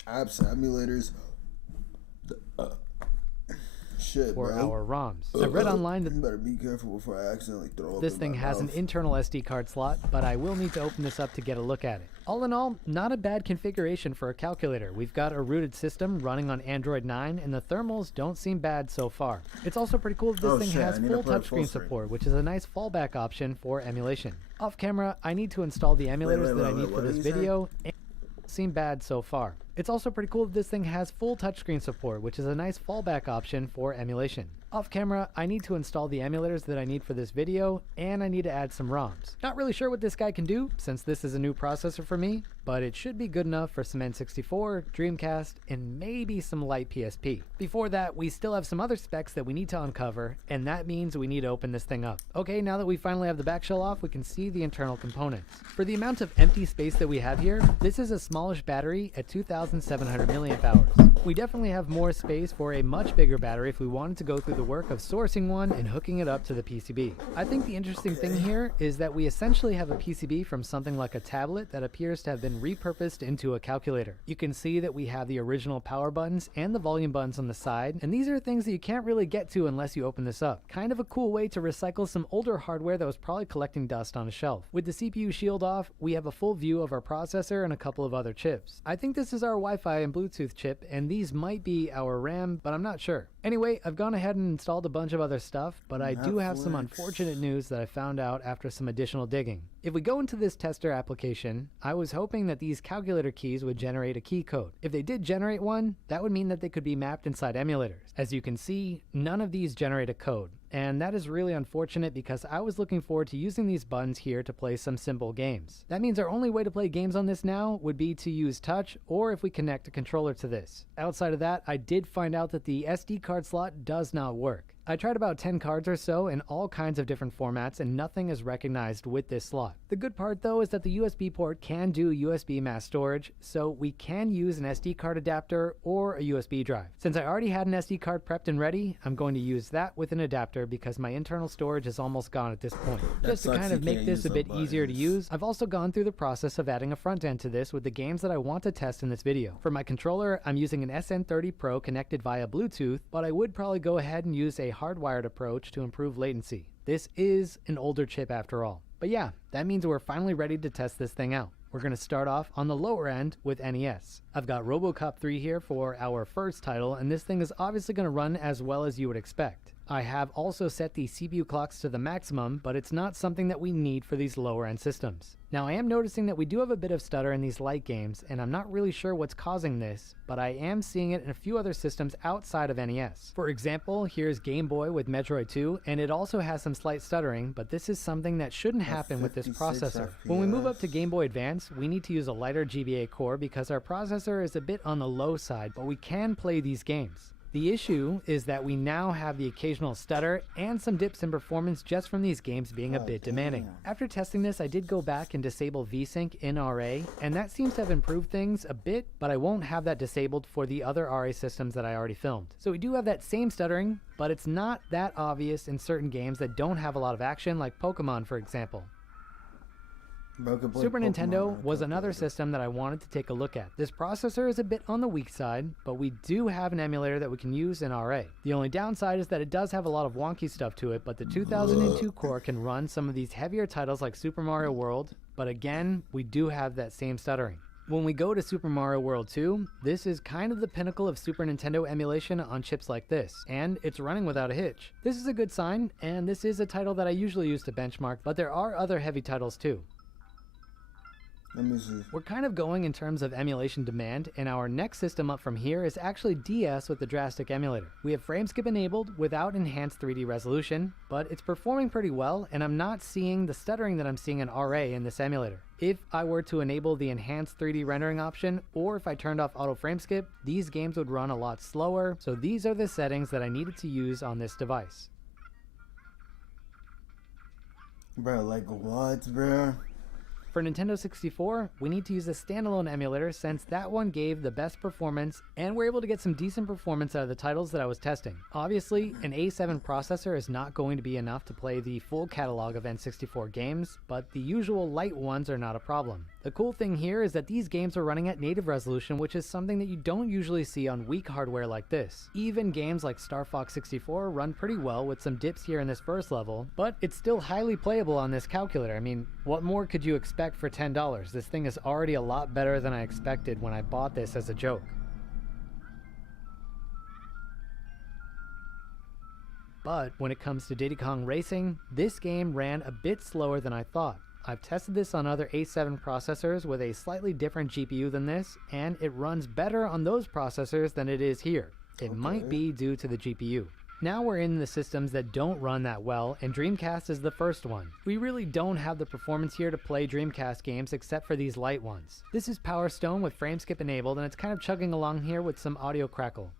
Apps, emulators. Shit, for bro. our ROMs. I read online that you better be careful before I accidentally throw up this in thing my has an mouth. internal SD card slot, but I will need to open this up to get a look at it. All in all, not a bad configuration for a calculator. We've got a rooted system running on Android 9, and the thermals don't seem bad so far. It's also pretty cool that this Oh, thing shit, has I need to full put it touchscreen full screen. support, which is a nice fallback option for emulation. Off camera, I need to install the emulators that I need for what this did you say? video. Seem bad so far. It's also pretty cool that this thing has full touchscreen support, which is a nice fallback option for emulation. Off camera, I need to install the emulators that I need for this video, and I need to add some ROMs. Not really sure what this guy can do, since this is a new processor for me, but it should be good enough for some N64, Dreamcast, and maybe some light PSP. Before that, we still have some other specs that we need to uncover, and that means we need to open this thing up. Okay, now that we finally have the back shell off, we can see the internal components. For the amount of empty space that we have here, this is a smallish battery at 2,700 milliamp hours. We definitely have more space for a much bigger battery if we wanted to go through the work of sourcing one and hooking it up to the PCB. I think the interesting thing here is that we essentially have a PCB from something like a tablet that appears to have been repurposed into a calculator. You can see that we have the original power buttons and the volume buttons on the side, and these are things that you can't really get to unless you open this up. Kind of a cool way to recycle some older hardware that was probably collecting dust on a shelf. With the CPU shield off, we have a full view of our processor and a couple of other chips. I think this is our Wi-Fi and Bluetooth chip, and these might be our RAM, but I'm not sure. Anyway, I've gone ahead and installed a bunch of other stuff, but I do have some Netflix. unfortunate news that I found out after some additional digging. If we go into this tester application, I was hoping that these calculator keys would generate a key code. If they did generate one, that would mean that they could be mapped inside emulators. As you can see, none of these generate a code. And that is really unfortunate because I was looking forward to using these buttons here to play some simple games. That means our only way to play games on this now would be to use touch, or if we connect a controller to this. Outside of that, I did find out that the SD card slot does not work. I tried about 10 cards or so in all kinds of different formats and nothing is recognized with this slot. The good part though is that the USB port can do USB mass storage, so we can use an SD card adapter or a USB drive. Since I already had an SD card prepped and ready, I'm going to use that with an adapter because my internal storage is almost gone at this point. Just to kind of make this a bit easier to use, I've also gone through the process of adding a front end to this with the games that I want to test in this video. For my controller, I'm using an SN30 Pro connected via Bluetooth, but I would probably go ahead and use a hardwired approach to improve latency. This is an older chip after all. But yeah, that means we're finally ready to test this thing out. We're going to start off on the lower end with NES. I've got RoboCop 3 here for our first title, and this thing is obviously going to run as well as you would expect. I have also set the CPU clocks to the maximum, but it's not something that we need for these lower end systems. Now I am noticing that we do have a bit of stutter in these light games, and I'm not really sure what's causing this, but I am seeing it in a few other systems outside of NES. For example, here's Game Boy with Metroid 2, and it also has some slight stuttering, but this is something that shouldn't happen with this 56 processor. When we move up to Game Boy Advance, we need to use a lighter GBA core because our processor is a bit on the low side, but we can play these games. The issue is that we now have the occasional stutter and some dips in performance just from these games being a bit demanding. After testing this, I did go back and disable VSync in RA, and that seems to have improved things a bit, but I won't have that disabled for the other RA systems that I already filmed. So we do have that same stuttering, but it's not that obvious in certain games that don't have a lot of action, like Pokemon for example. Bro could play Super Pokemon Nintendo on a was another calculator. system that I wanted to take a look at. This processor is a bit on the weak side, but we do have an emulator that we can use in RA. The only downside is that it does have a lot of wonky stuff to it, but the 2002 core can run some of these heavier titles like Super Mario World, but again, we do have that same stuttering. When we go to Super Mario World 2, this is kind of the pinnacle of Super Nintendo emulation on chips like this, and it's running without a hitch. This is a good sign, and this is a title that I usually use to benchmark, but there are other heavy titles too. Let me see. We're kind of going in terms of emulation demand, and our next system up from here is actually DS with the Drastic emulator. We have frameskip enabled without enhanced 3D resolution, but it's performing pretty well, and I'm not seeing the stuttering that I'm seeing in RA in this emulator. If I were to enable the enhanced 3D rendering option, or if I turned off auto frameskip, these games would run a lot slower, so these are the settings that I needed to use on this device. Bro, like what, bro? For Nintendo 64, we need to use a standalone emulator since that one gave the best performance and we're able to get some decent performance out of the titles that I was testing. Obviously, an A7 processor is not going to be enough to play the full catalog of N64 games, but the usual light ones are not a problem. The cool thing here is that these games are running at native resolution, which is something that you don't usually see on weak hardware like this. Even games like Star Fox 64 run pretty well with some dips here in this first level, but it's still highly playable on this calculator. I mean, what more could you expect for $10? This thing is already a lot better than I expected when I bought this as a joke. But when it comes to Diddy Kong Racing, this game ran a bit slower than I thought. I've tested this on other A7 processors with a slightly different GPU than this, and it runs better on those processors than it is here. It might be due to the GPU. Now we're in the systems that don't run that well, and Dreamcast is the first one. We really don't have the performance here to play Dreamcast games except for these light ones. This is Power Stone with frameskip enabled, and it's kind of chugging along here with some audio crackle.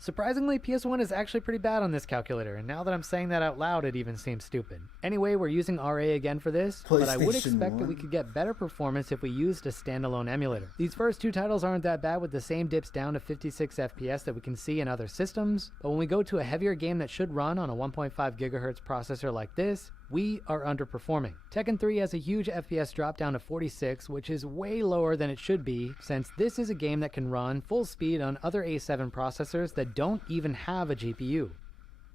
Surprisingly, PS1 is actually pretty bad on this calculator, and now that I'm saying that out loud, it even seems stupid. Anyway, we're using RA again for this, but I would expect that we could get better performance if we used a standalone emulator. These first two titles aren't that bad with the same dips down to 56 FPS that we can see in other systems, but when we go to a heavier game that should run on a 1.5 GHz processor like this, we are underperforming. Tekken 3 has a huge FPS drop down to 46, which is way lower than it should be, since this is a game that can run full speed on other A7 processors that don't even have a GPU.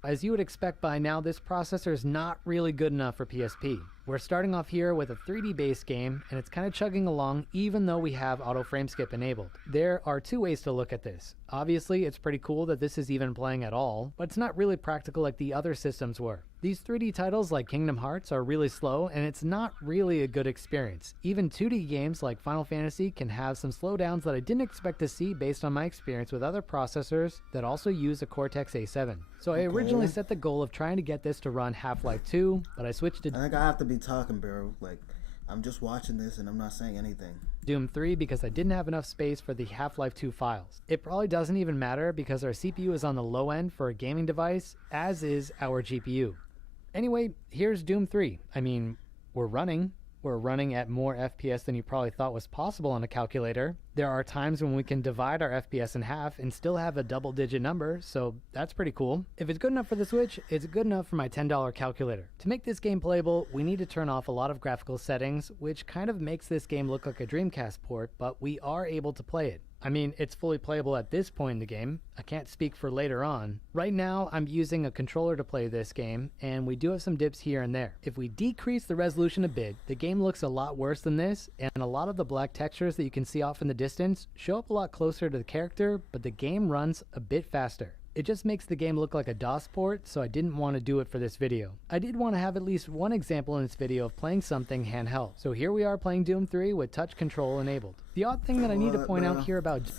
As you would expect by now, this processor is not really good enough for PSP. We're starting off here with a 3D based game, and it's kind of chugging along even though we have auto frameskip enabled. There are two ways to look at this. Obviously, it's pretty cool that this is even playing at all, but it's not really practical like the other systems were. These 3D titles like Kingdom Hearts are really slow, and it's not really a good experience. Even 2D games like Final Fantasy can have some slowdowns that I didn't expect to see based on my experience with other processors that also use a Cortex A7. So I originally set the goal of trying to get this to run Half-Life 2, but I switched to I think I have to be talking, bro. Like, I'm just watching this and I'm not saying anything. Doom 3 because I didn't have enough space for the Half-Life 2 files. It probably doesn't even matter because our CPU is on the low end for a gaming device, as is our GPU. Anyway, here's Doom 3. I mean, we're running at more FPS than you probably thought was possible on a calculator. There are times when we can divide our FPS in half and still have a double-digit number, so that's pretty cool. If it's good enough for the Switch, it's good enough for my $10 calculator. To make this game playable, we need to turn off a lot of graphical settings, which kind of makes this game look like a Dreamcast port, but we are able to play it. I mean, it's fully playable at this point in the game. I can't speak for later on. Right now, I'm using a controller to play this game, and we do have some dips here and there. If we decrease the resolution a bit, the game looks a lot worse than this, and a lot of the black textures that you can see off in the distance show up a lot closer to the character, but the game runs a bit faster. It just makes the game look like a DOS port, so I didn't want to do it for this video. I did want to have at least one example in this video of playing something handheld. So here we are playing Doom 3 with touch control enabled. The odd thing that I need to point out here about...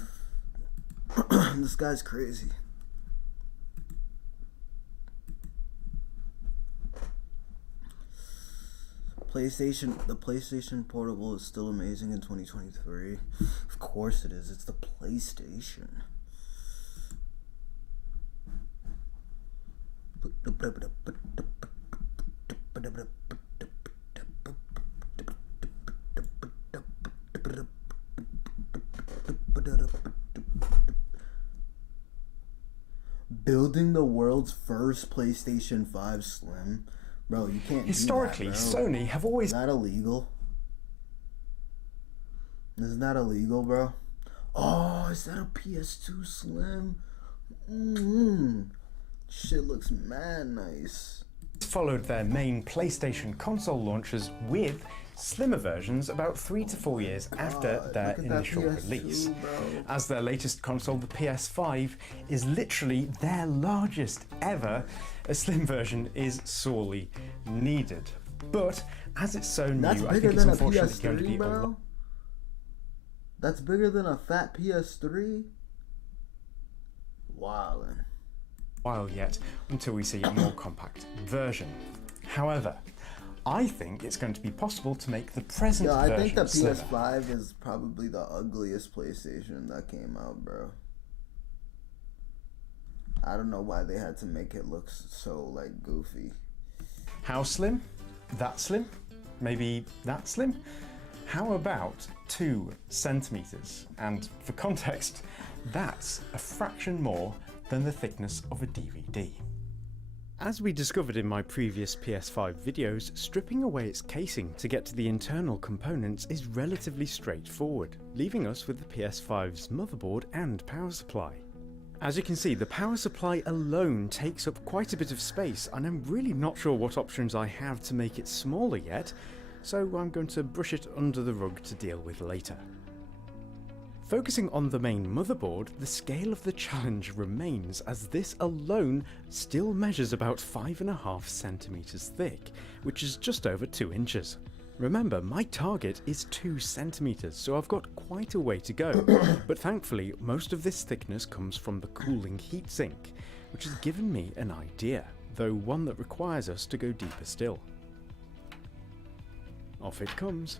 This guy's crazy. The PlayStation Portable is still amazing in 2023. Of course it is. It's the PlayStation. Building the world's first PlayStation 5 Slim. Bro, you can't. Historically, do that, bro. Sony have always. Is that illegal? Isn't that illegal, bro? Oh, is that a PS2 Slim? Shit looks mad nice. Followed their main PlayStation console launches with slimmer versions about 3 to 4 years after their initial release. As their latest console, the PS5, is literally their largest ever, a slim version is sorely needed. But as it's so new, I think it's unfortunately going to be bro. That's bigger than a fat PS3? Wildin'. While yet until we see a more compact version. However, I think it's going to be possible to make the present version I think the slimmer. PS5 is probably the ugliest PlayStation that came out, bro. I don't know why they had to make it look so like goofy. How slim? That slim? Maybe that slim? How about 2 centimeters? And for context, that's a fraction more than the thickness of a DVD. As we discovered in my previous PS5 videos, stripping away its casing to get to the internal components is relatively straightforward, leaving us with the PS5's motherboard and power supply. As you can see, the power supply alone takes up quite a bit of space, and I'm really not sure what options I have to make it smaller yet, so I'm going to brush it under the rug to deal with later. Focusing on the main motherboard, the scale of the challenge remains, as this alone still measures about 5.5 centimeters thick, which is just over 2 inches. Remember, my target is 2 centimeters, so I've got quite a way to go, but thankfully most of this thickness comes from the cooling heatsink, which has given me an idea, though one that requires us to go deeper still. Off it comes.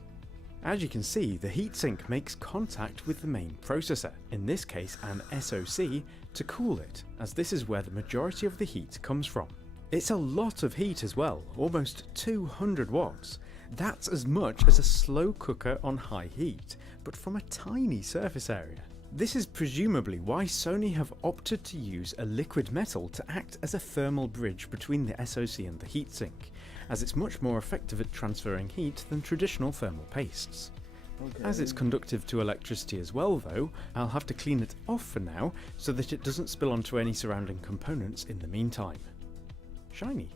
As you can see, the heatsink makes contact with the main processor, in this case an SoC, to cool it, as this is where the majority of the heat comes from. It's a lot of heat as well, almost 200 watts. That's as much as a slow cooker on high heat, but from a tiny surface area. This is presumably why Sony have opted to use a liquid metal to act as a thermal bridge between the SoC and the heatsink, as it's much more effective at transferring heat than traditional thermal pastes. As it's conductive to electricity as well though, I'll have to clean it off for now so that it doesn't spill onto any surrounding components in the meantime. Shiny.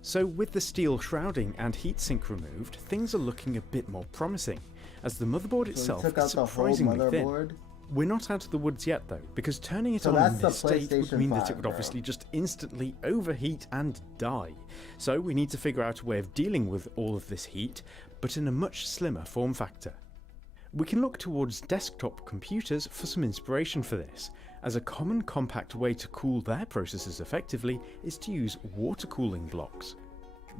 So with the steel shrouding and heatsink removed, things are looking a bit more promising, as the motherboard itself is surprisingly thin. We're not out of the woods yet though, because turning it on in this state would mean that it would obviously just instantly overheat and die. So we need to figure out a way of dealing with all of this heat, but in a much slimmer form factor. We can look towards desktop computers for some inspiration for this, as a common compact way to cool their processors effectively is to use water cooling blocks.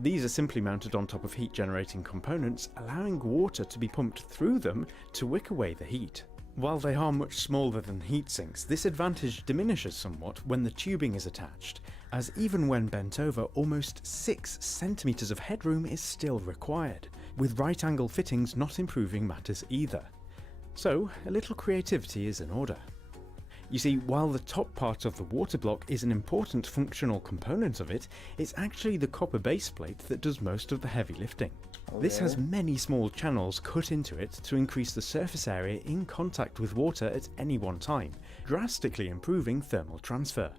These are simply mounted on top of heat generating components, allowing water to be pumped through them to wick away the heat. While they are much smaller than heatsinks, this advantage diminishes somewhat when the tubing is attached, as even when bent over, almost 6 centimeters of headroom is still required, with right angle fittings not improving matters either. So, a little creativity is in order. You see, while the top part of the water block is an important functional component of it, it's actually the copper base plate that does most of the heavy lifting. This has many small channels cut into it to increase the surface area in contact with water at any one time, drastically improving thermal transfer.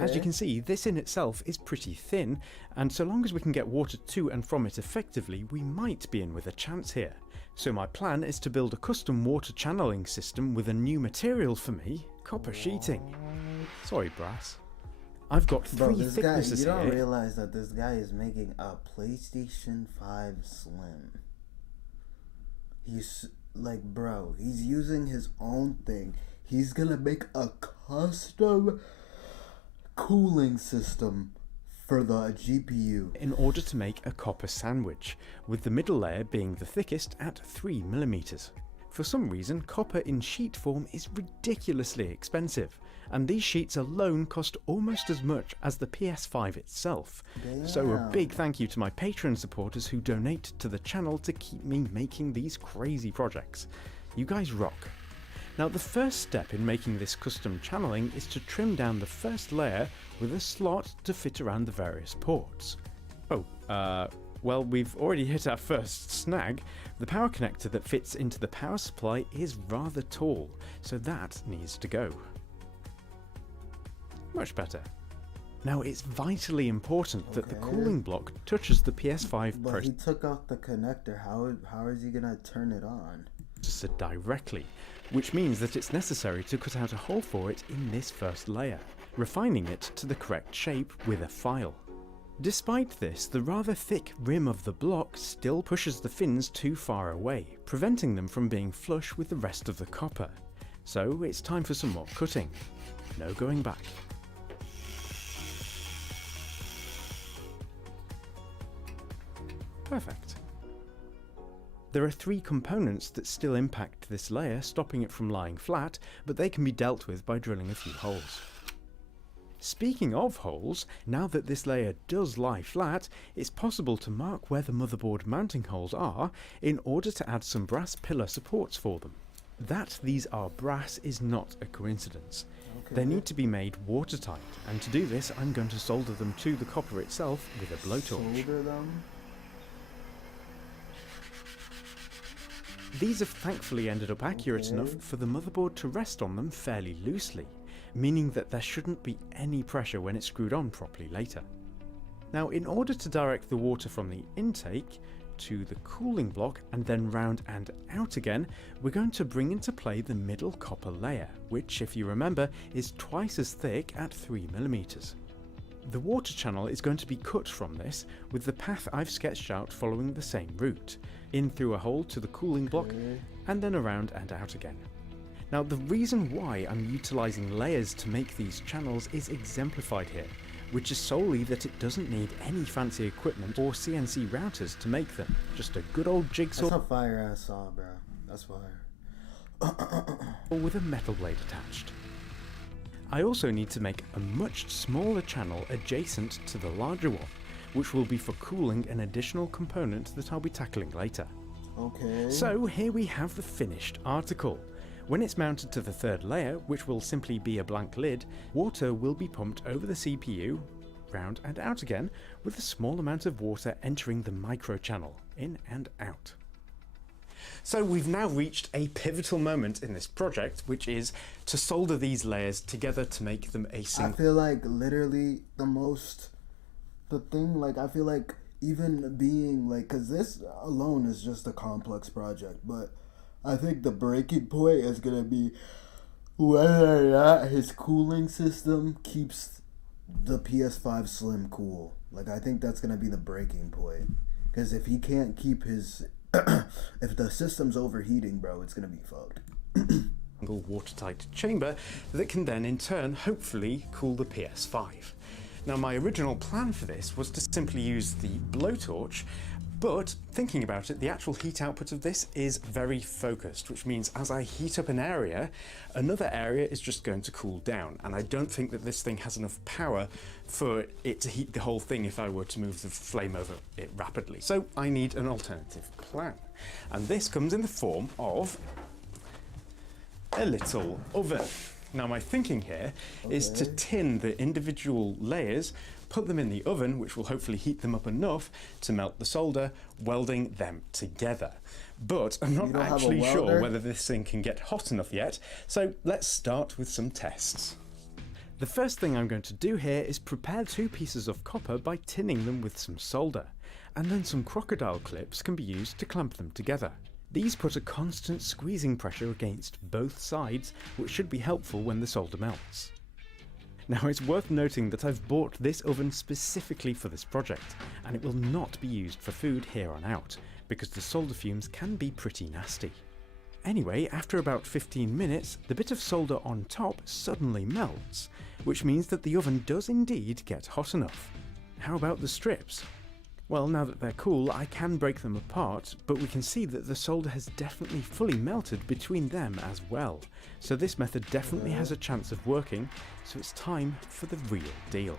As you can see, this in itself is pretty thin, and so long as we can get water to and from it effectively, we might be in with a chance here. So my plan is to build a custom water channeling system with a new material for me, copper sheeting. Sorry, brass. I've got 3 thicknesses here. You don't here. realize that this guy is making a PlayStation 5 Slim. He's like, bro, he's using his own thing. He's gonna make a custom cooling system for the GPU in order to make a copper sandwich, with the middle layer being the thickest at 3mm. For some reason, copper in sheet form is ridiculously expensive, and these sheets alone cost almost as much as the PS5 itself. So a big thank you to my Patreon supporters who donate to the channel to keep me making these crazy projects. You guys rock. Now the first step in making this custom channeling is to trim down the first layer with a slot to fit around the various ports. Well, we've already hit our first snag. The power connector that fits into the power supply is rather tall, so that needs to go. Much better. Now, it's vitally important that the cooling block touches the PS5 But he took out the connector. How is he gonna turn it on? processor directly, which means that it's necessary to cut out a hole for it in this first layer, refining it to the correct shape with a file. Despite this, the rather thick rim of the block still pushes the fins too far away, preventing them from being flush with the rest of the copper. So it's time for some more cutting. No going back. Perfect. There are 3 components that still impact this layer, stopping it from lying flat, but they can be dealt with by drilling a few holes. Speaking of holes, now that this layer does lie flat, it's possible to mark where the motherboard mounting holes are in order to add some brass pillar supports for them. That these are brass is not a coincidence. They need to be made watertight, and to do this I'm going to solder them to the copper itself with a blowtorch. Solder them? These have thankfully ended up accurate enough for the motherboard to rest on them fairly loosely, meaning that there shouldn't be any pressure when it's screwed on properly later. Now, in order to direct the water from the intake to the cooling block and then round and out again, we're going to bring into play the middle copper layer, which, if you remember, is twice as thick at 3mm. The water channel is going to be cut from this, with the path I've sketched out following the same route, in through a hole to the cooling block and then around and out again. Now, the reason why I'm utilising layers to make these channels is exemplified here, which is solely that it doesn't need any fancy equipment or CNC routers to make them, just a good old jigsaw. That's a fire ass saw, bro. That's fire. With a metal blade attached. I also need to make a much smaller channel adjacent to the larger one, which will be for cooling an additional component that I'll be tackling later. Okay. So here we have the finished article. When it's mounted to the 3rd layer, which will simply be a blank lid, water will be pumped over the CPU, round and out again, with a small amount of water entering the micro channel, in and out. So we've now reached a pivotal moment in this project, which is to solder these layers together to make them a single. I feel like literally I feel like even being like, cause this alone is just a complex project, but I think the breaking point is gonna be whether or not his cooling system keeps the PS5 Slim cool. Like, I think that's gonna be the breaking point, cause if he can't keep his if the system's overheating, bro, it's gonna be fucked. Watertight chamber that can then in turn hopefully cool the PS5. Now, my original plan for this was to simply use the blowtorch, but thinking about it, the actual heat output of this is very focused, which means as I heat up an area, another area is just going to cool down, and I don't think that this thing has enough power for it to heat the whole thing if I were to move the flame over it rapidly. So I need an alternative plan, and this comes in the form of a little oven. Now, my thinking here is to tin the individual layers, put them in the oven, which will hopefully heat them up enough to melt the solder, welding them together. But I'm not actually sure whether this thing can get hot enough yet, so let's start with some tests. The first thing I'm going to do here is prepare 2 pieces of copper by tinning them with some solder, and then some crocodile clips can be used to clamp them together. These put a constant squeezing pressure against both sides, which should be helpful when the solder melts. Now, it's worth noting that I've bought this oven specifically for this project, and it will not be used for food here on out, because the solder fumes can be pretty nasty. Anyway, after about 15 minutes, the bit of solder on top suddenly melts, which means that the oven does indeed get hot enough. How about the strips? Well, now that they're cool, I can break them apart, but we can see that the solder has definitely fully melted between them as well. So this method definitely has a chance of working, so it's time for the real deal.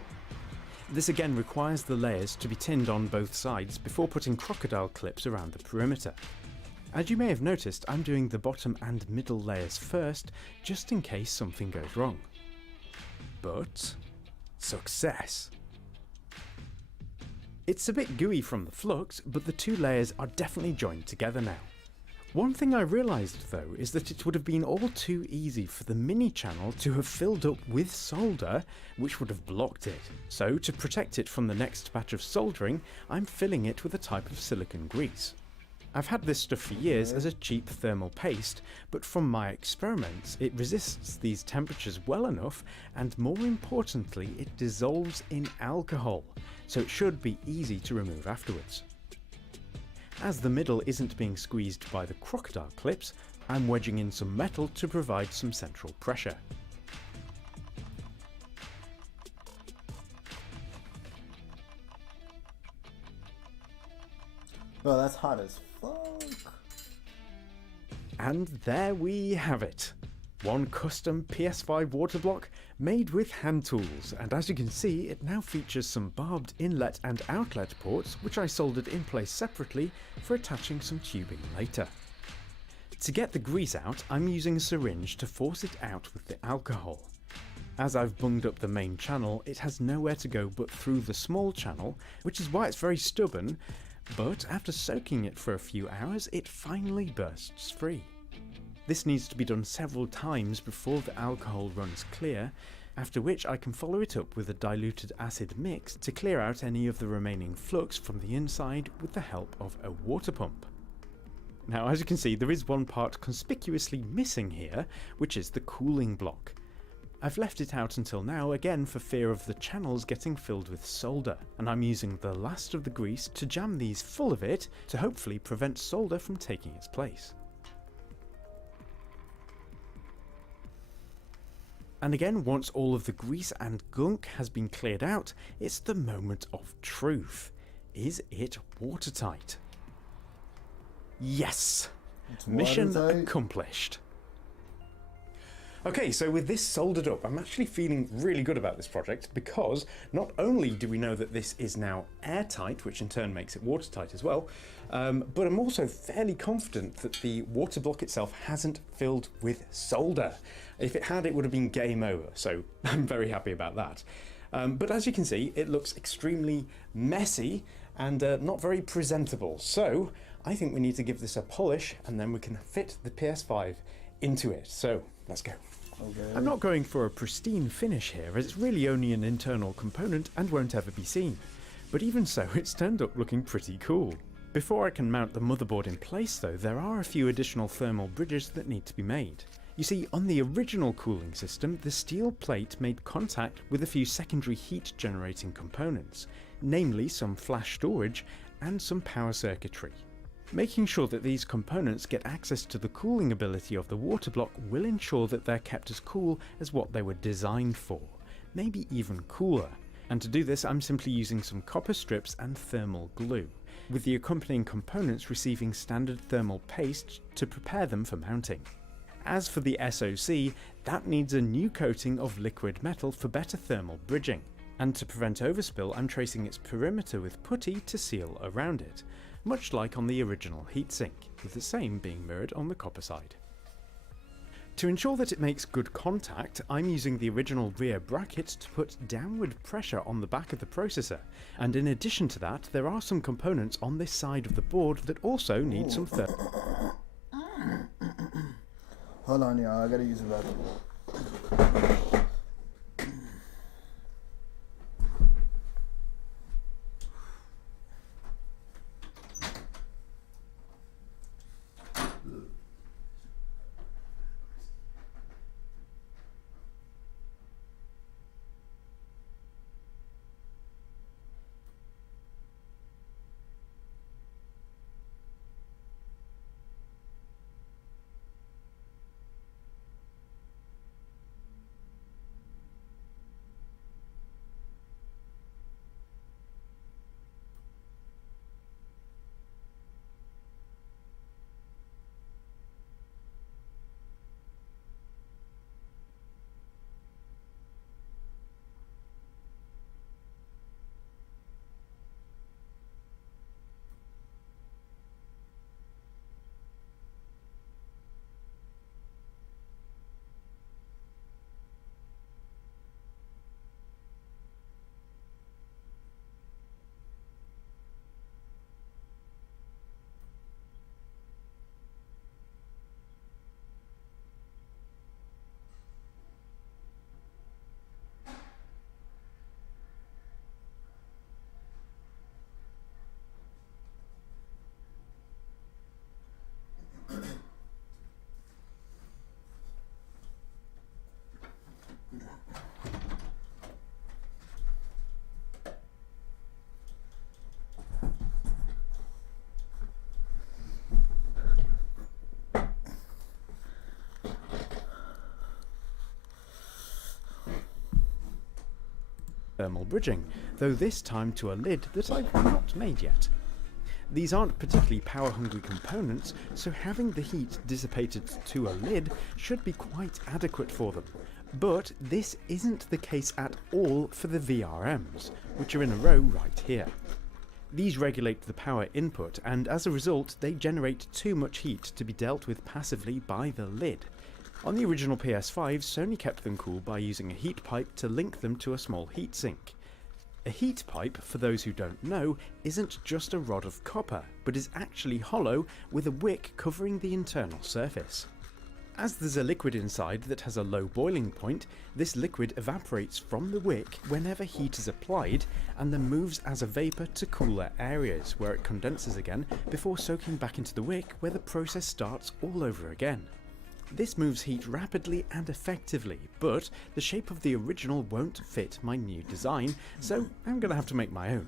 This again requires the layers to be tinned on both sides before putting crocodile clips around the perimeter. As you may have noticed, I'm doing the bottom and middle layers first, just in case something goes wrong. But success! It's a bit gooey from the flux, but the two layers are definitely joined together now. One thing I realised though is that it would have been all too easy for the mini channel to have filled up with solder, which would have blocked it. So to protect it from the next batch of soldering, I'm filling it with a type of silicone grease. I've had this stuff for years as a cheap thermal paste, but from my experiments it resists these temperatures well enough, and more importantly it dissolves in alcohol, so it should be easy to remove afterwards. As the middle isn't being squeezed by the crocodile clips, I'm wedging in some metal to provide some central pressure. Bro, that's hot as fuck. And there we have it. One custom PS5 water block made with hand tools, and as you can see it now features some barbed inlet and outlet ports which I soldered in place separately for attaching some tubing later. To get the grease out, I'm using a syringe to force it out with the alcohol. As I've bunged up the main channel, it has nowhere to go but through the small channel, which is why it's very stubborn, but after soaking it for a few hours it finally bursts free. This needs to be done several times before the alcohol runs clear, after which I can follow it up with a diluted acid mix to clear out any of the remaining flux from the inside with the help of a water pump. Now as you can see there is one part conspicuously missing here, which is the cooling block. I've left it out until now again for fear of the channels getting filled with solder, and I'm using the last of the grease to jam these full of it to hopefully prevent solder from taking its place. And again, once all of the grease and gunk has been cleared out, it's the moment of truth. Is it watertight? Yes! Mission accomplished. Okay, so with this soldered up, I'm actually feeling really good about this project because not only do we know that this is now airtight, which in turn makes it watertight as well, but I'm also fairly confident that the water block itself hasn't filled with solder. If it had, it would have been game over, so I'm very happy about that. But as you can see, it looks extremely messy and not very presentable, so I think we need to give this a polish and then we can fit the PS5 into it. So let's go. Okay. I'm not going for a pristine finish here as it's really only an internal component and won't ever be seen, but even so it's turned up looking pretty cool. Before I can mount the motherboard in place though, there are a few additional thermal bridges that need to be made. You see, on the original cooling system, the steel plate made contact with a few secondary heat generating components, namely some flash storage and some power circuitry. Making sure that these components get access to the cooling ability of the water block will ensure that they're kept as cool as what they were designed for, maybe even cooler. And to do this I'm simply using some copper strips and thermal glue, with the accompanying components receiving standard thermal paste to prepare them for mounting. As for the SoC, that needs a new coating of liquid metal for better thermal bridging, and to prevent overspill I'm tracing its perimeter with putty to seal around it, much like on the original heatsink, with the same being mirrored on the copper side. To ensure that it makes good contact, I'm using the original rear brackets to put downward pressure on the back of the processor, and in addition to that there are some components on this side of the board that also need some Hold on y'all, I gotta use the bathroom. thermal bridging, though this time to a lid that I've not made yet. These aren't particularly power-hungry components, so having the heat dissipated to a lid should be quite adequate for them. But this isn't the case at all for the VRMs, which are in a row right here. These regulate the power input, and as a result they generate too much heat to be dealt with passively by the lid. On the original PS5, Sony kept them cool by using a heat pipe to link them to a small heatsink. A heat pipe, for those who don't know, isn't just a rod of copper, but is actually hollow with a wick covering the internal surface. As there's a liquid inside that has a low boiling point, this liquid evaporates from the wick whenever heat is applied and then moves as a vapour to cooler areas where it condenses again before soaking back into the wick where the process starts all over again. This moves heat rapidly and effectively, but the shape of the original won't fit my new design, so I'm going to have to make my own.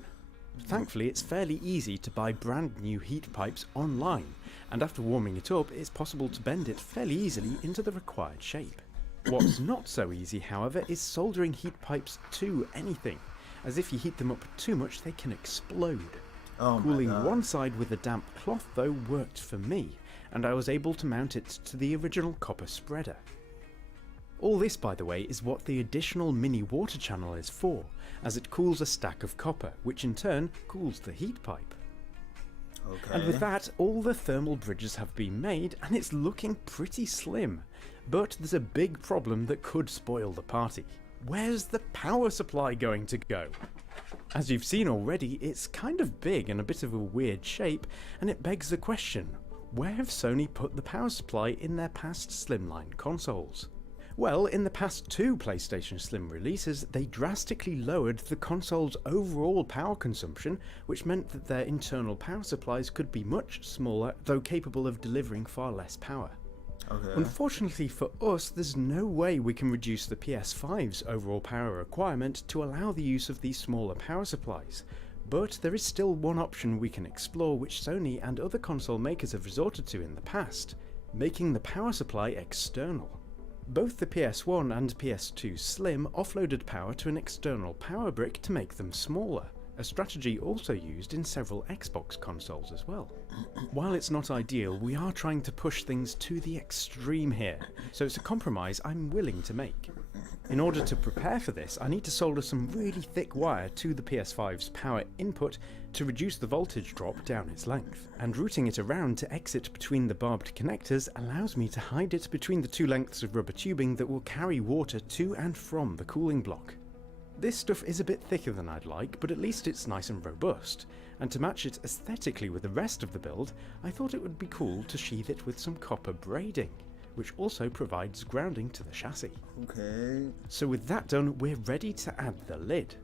Thankfully, it's fairly easy to buy brand new heat pipes online, and after warming it up, it's possible to bend it fairly easily into the required shape. What's not so easy, however, is soldering heat pipes to anything, as if you heat them up too much they can explode. Cooling one side with a damp cloth though worked for me, and I was able to mount it to the original copper spreader. All this, by the way, is what the additional mini water channel is for, as it cools a stack of copper, which in turn cools the heat pipe. And with that, all the thermal bridges have been made, and it's looking pretty slim. But there's a big problem that could spoil the party. Where's the power supply going to go? As you've seen already, it's kind of big and a bit of a weird shape, and it begs the question, where have Sony put the power supply in their past Slimline consoles? Well, in the past two PlayStation Slim releases, they drastically lowered the console's overall power consumption, which meant that their internal power supplies could be much smaller, though capable of delivering far less power. Unfortunately for us, there's no way we can reduce the PS5's overall power requirement to allow the use of these smaller power supplies. But there is still one option we can explore which Sony and other console makers have resorted to in the past, making the power supply external. Both the PS1 and PS2 Slim offloaded power to an external power brick to make them smaller, a strategy also used in several Xbox consoles as well. While it's not ideal, we are trying to push things to the extreme here, so it's a compromise I'm willing to make. In order to prepare for this, I need to solder some really thick wire to the PS5's power input to reduce the voltage drop down its length, and routing it around to exit between the barbed connectors allows me to hide it between the two lengths of rubber tubing that will carry water to and from the cooling block. This stuff is a bit thicker than I'd like, but at least it's nice and robust, and to match it aesthetically with the rest of the build, I thought it would be cool to sheathe it with some copper braiding, which also provides grounding to the chassis. So with that done, we're ready to add the lid.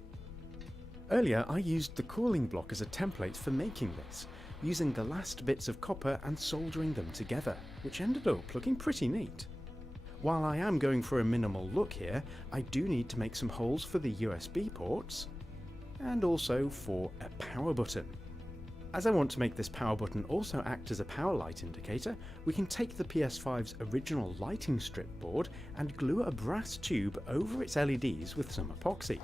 Earlier I used the cooling block as a template for making this, using the last bits of copper and soldering them together, which ended up looking pretty neat. While I am going for a minimal look here, I do need to make some holes for the USB ports, and also for a power button. As I want to make this power button also act as a power light indicator, we can take the PS5's original lighting strip board and glue a brass tube over its LEDs with some epoxy.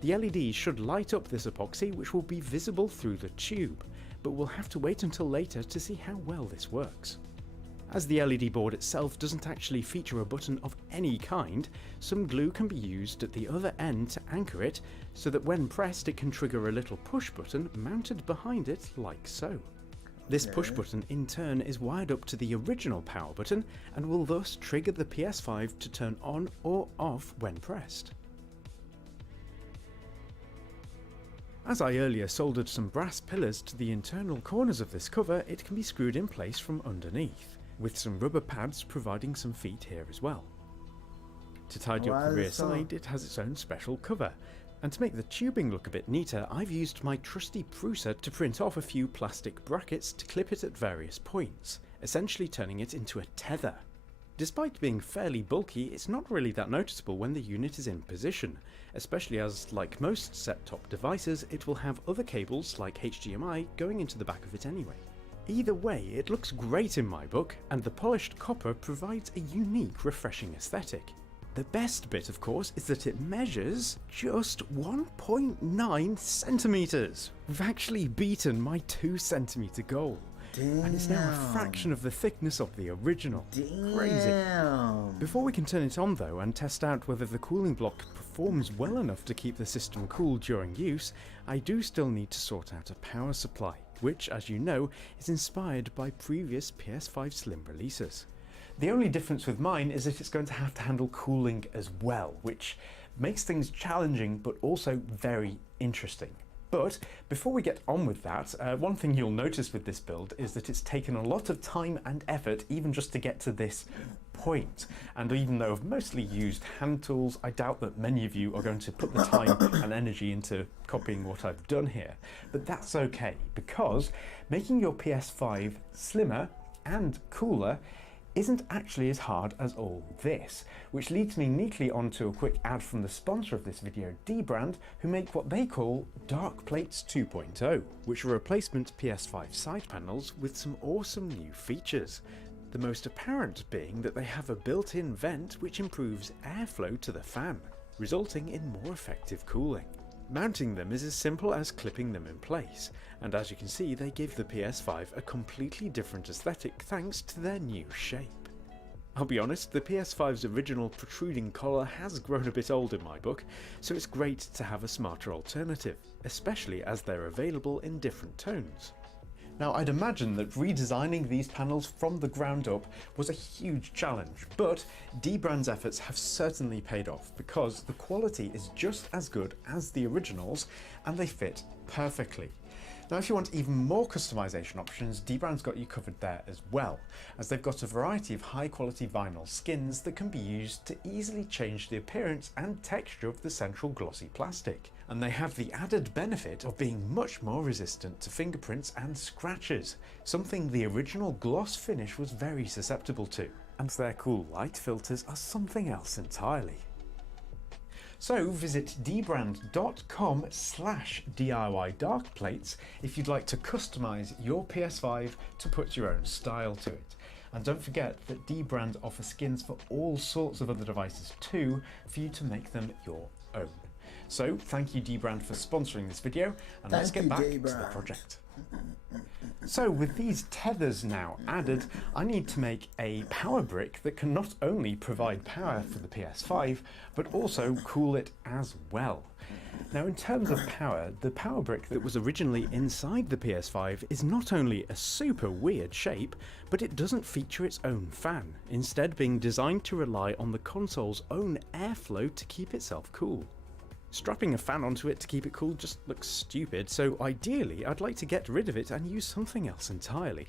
The LEDs should light up this epoxy, which will be visible through the tube, but we'll have to wait until later to see how well this works. As the LED board itself doesn't actually feature a button of any kind, some glue can be used at the other end to anchor it, so that when pressed it can trigger a little push button mounted behind it like so. This push button in turn is wired up to the original power button and will thus trigger the PS5 to turn on or off when pressed. As I earlier soldered some brass pillars to the internal corners of this cover, it can be screwed in place from underneath, with some rubber pads providing some feet here as well. To tidy up the rear side, it has its own special cover, and to make the tubing look a bit neater, I've used my trusty Prusa to print off a few plastic brackets to clip it at various points, essentially turning it into a tether. Despite being fairly bulky, it's not really that noticeable when the unit is in position, especially as, like most set-top devices, it will have other cables like HDMI going into the back of it anyway. Either way, it looks great in my book, and the polished copper provides a unique, refreshing aesthetic. The best bit, of course, is that it measures just 1.9 centimeters. We've actually beaten my 2 centimeter goal. Damn. And it's now a fraction of the thickness of the original. Crazy. Before we can turn it on though and test out whether the cooling block performs well enough to keep the system cool during use, I do still need to sort out a power supply, which, as you know, is inspired by previous PS5 Slim releases. The only difference with mine is that it's going to have to handle cooling as well, which makes things challenging but also very interesting. But before we get on with that, one thing you'll notice with this build is that it's taken a lot of time and effort even just to get to this point. And even though I've mostly used hand tools, I doubt that many of you are going to put the time and energy into copying what I've done here. But that's okay, because making your PS5 slimmer and cooler isn't actually as hard as all this, which leads me neatly onto a quick ad from the sponsor of this video, Dbrand, who make what they call Dark Plates 2.0, which are replacement PS5 side panels with some awesome new features. The most apparent being that they have a built-in vent which improves airflow to the fan, resulting in more effective cooling. Mounting them is as simple as clipping them in place, and as you can see they give the PS5 a completely different aesthetic thanks to their new shape. I'll be honest, the PS5's original protruding collar has grown a bit old in my book, so it's great to have a smarter alternative, especially as they're available in different tones. Now, I'd imagine that redesigning these panels from the ground up was a huge challenge, but Dbrand's efforts have certainly paid off because the quality is just as good as the originals and they fit perfectly. Now, if you want even more customization options, Dbrand's got you covered there as well, as they've got a variety of high quality vinyl skins that can be used to easily change the appearance and texture of the central glossy plastic. And they have the added benefit of being much more resistant to fingerprints and scratches, something the original gloss finish was very susceptible to. And their cool light filters are something else entirely. So visit dbrand.com/DIY darkplates if you'd like to customize your PS5 to put your own style to it. And don't forget that Dbrand offers skins for all sorts of other devices too, for you to make them your own. So thank you Dbrand for sponsoring this video, and let's get back to the project. So with these tethers now added, I need to make a power brick that can not only provide power for the PS5, but also cool it as well. Now in terms of power, the power brick that was originally inside the PS5 is not only a super weird shape, but it doesn't feature its own fan, instead being designed to rely on the console's own airflow to keep itself cool. Strapping a fan onto it to keep it cool just looks stupid, so ideally I'd like to get rid of it and use something else entirely.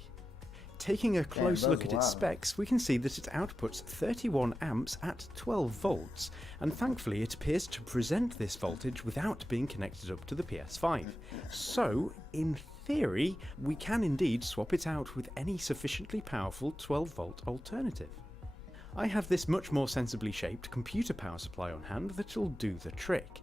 Taking a close look at its specs, we can see that it outputs 31 amps at 12 volts, and thankfully it appears to present this voltage without being connected up to the PS5. So, in theory, we can indeed swap it out with any sufficiently powerful 12 volt alternative. I have this much more sensibly shaped computer power supply on hand that'll do the trick.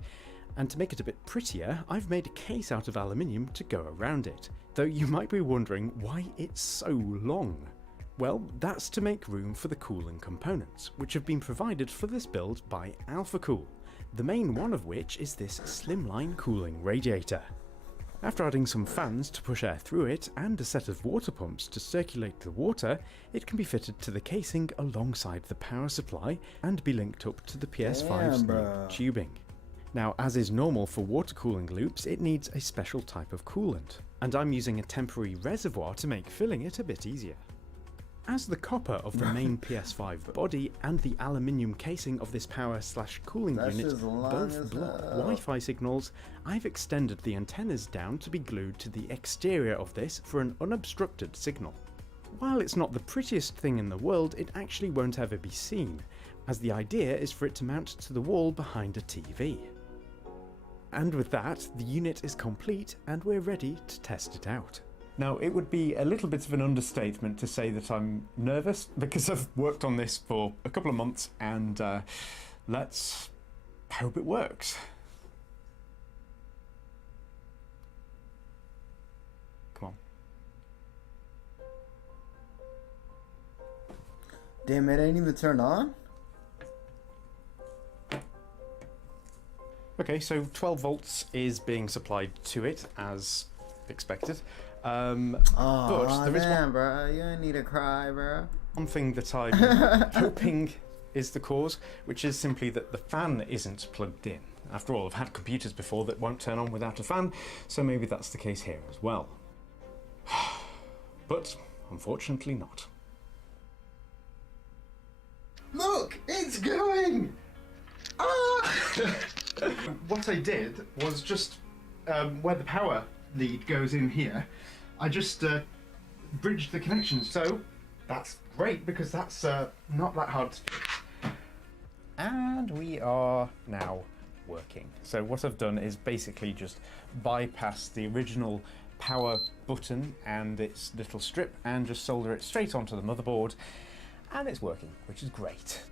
And to make it a bit prettier, I've made a case out of aluminium to go around it, though you might be wondering why it's so long. Well, that's to make room for the cooling components, which have been provided for this build by AlphaCool, the main one of which is this slimline cooling radiator. After adding some fans to push air through it and a set of water pumps to circulate the water, it can be fitted to the casing alongside the power supply and be linked up to the PS5's new tubing. Now, as is normal for water cooling loops, it needs a special type of coolant, and I'm using a temporary reservoir to make filling it a bit easier. As the copper of the main PS5 body and the aluminium casing of this power/cooling unit both block Wi-Fi signals, I've extended the antennas down to be glued to the exterior of this for an unobstructed signal. While it's not the prettiest thing in the world, it actually won't ever be seen, as the idea is for it to mount to the wall behind a TV. And with that, the unit is complete and we're ready to test it out. Now, it would be a little bit of an understatement to say that I'm nervous, because I've worked on this for a couple of months, and let's hope it works. Come on. Damn, it ain't even turned on? Okay, so 12 volts is being supplied to it as expected. But there is damn, bro. You ain't need to cry, bro. one thing that I'm hoping is the cause, which is simply that the fan isn't plugged in. After all, I've had computers before that won't turn on without a fan, so maybe that's the case here as well. But unfortunately not. Look, it's going! Ah! What I did was just where the power lead goes in here, I just bridged the connection. So that's great because that's not that hard to fix. And we are now working. So what I've done is basically just bypass the original power button and its little strip and just solder it straight onto the motherboard, and it's working, which is great.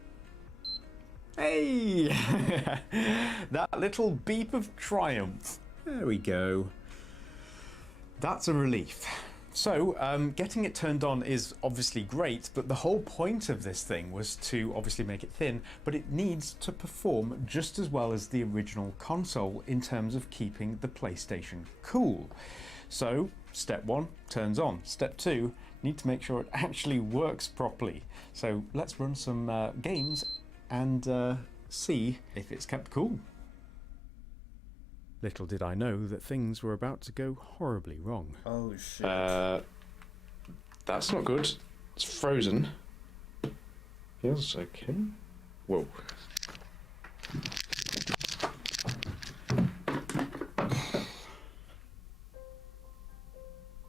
Hey! That little beep of triumph. There we go. That's a relief. So, getting it turned on is obviously great, but the whole point of this thing was to obviously make it thin, but it needs to perform just as well as the original console in terms of keeping the PlayStation cool. So, step 1, turns on. Step 2, need to make sure it actually works properly. So, let's run some games and see if it's kept cool. Little did I know that things were about to go horribly wrong. Oh shit. That's not good. It's frozen. Feels okay. Whoa.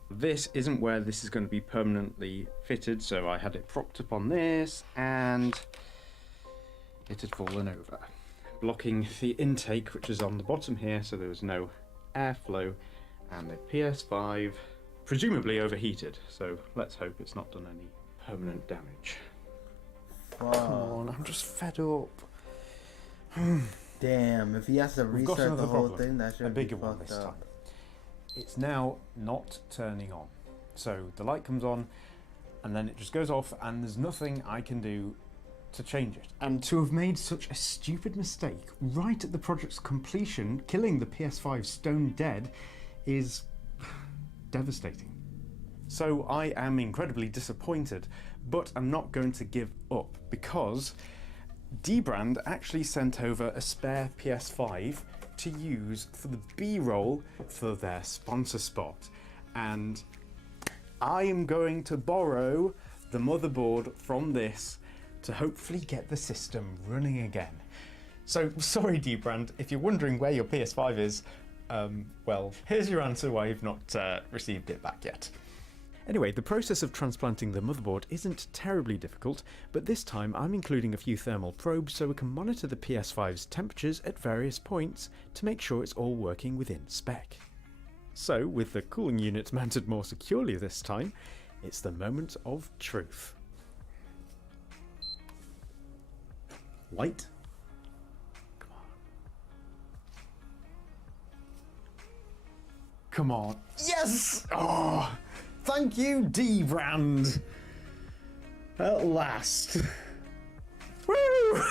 This isn't where this is going to be permanently fitted, so I had it propped up on this and it had fallen over, blocking the intake, which is on the bottom here, so there was no airflow, and the PS5 presumably overheated, so let's hope it's not done any permanent damage. Fuck. Come on, I'm just fed up. Damn, if he has to We've got restart another the whole problem. thing, that should a be bigger one fucked this up. time. It's now not turning on. So the light comes on, and then it just goes off, and there's nothing I can do to change it. And to have made such a stupid mistake right at the project's completion, killing the PS5 stone dead, is devastating. So I am incredibly disappointed, but I'm not going to give up, because Dbrand actually sent over a spare PS5 to use for the B-roll for their sponsor spot, and I am going to borrow the motherboard from this to hopefully get the system running again. So sorry Dbrand, if you're wondering where your PS5 is, well, here's your answer why you've not received it back yet. Anyway, the process of transplanting the motherboard isn't terribly difficult, but this time I'm including a few thermal probes so we can monitor the PS5's temperatures at various points to make sure it's all working within spec. So, with the cooling unit mounted more securely this time, it's the moment of truth. Light. Come on. Yes! Oh! Thank you, Dbrand! At last. Woo!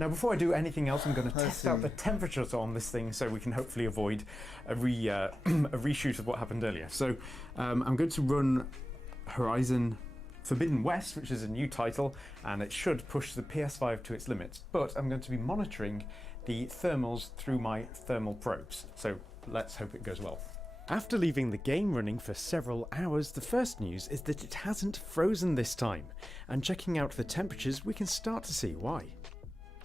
Now, before I do anything else, I'm going to test out the temperatures on this thing so we can hopefully avoid a reshoot of what happened earlier. So, I'm going to run Horizon Forbidden West, which is a new title, and it should push the PS5 to its limits. But I'm going to be monitoring the thermals through my thermal probes. So, let's hope it goes well. After leaving the game running for several hours, the first news is that it hasn't frozen this time, and checking out the temperatures we can start to see why.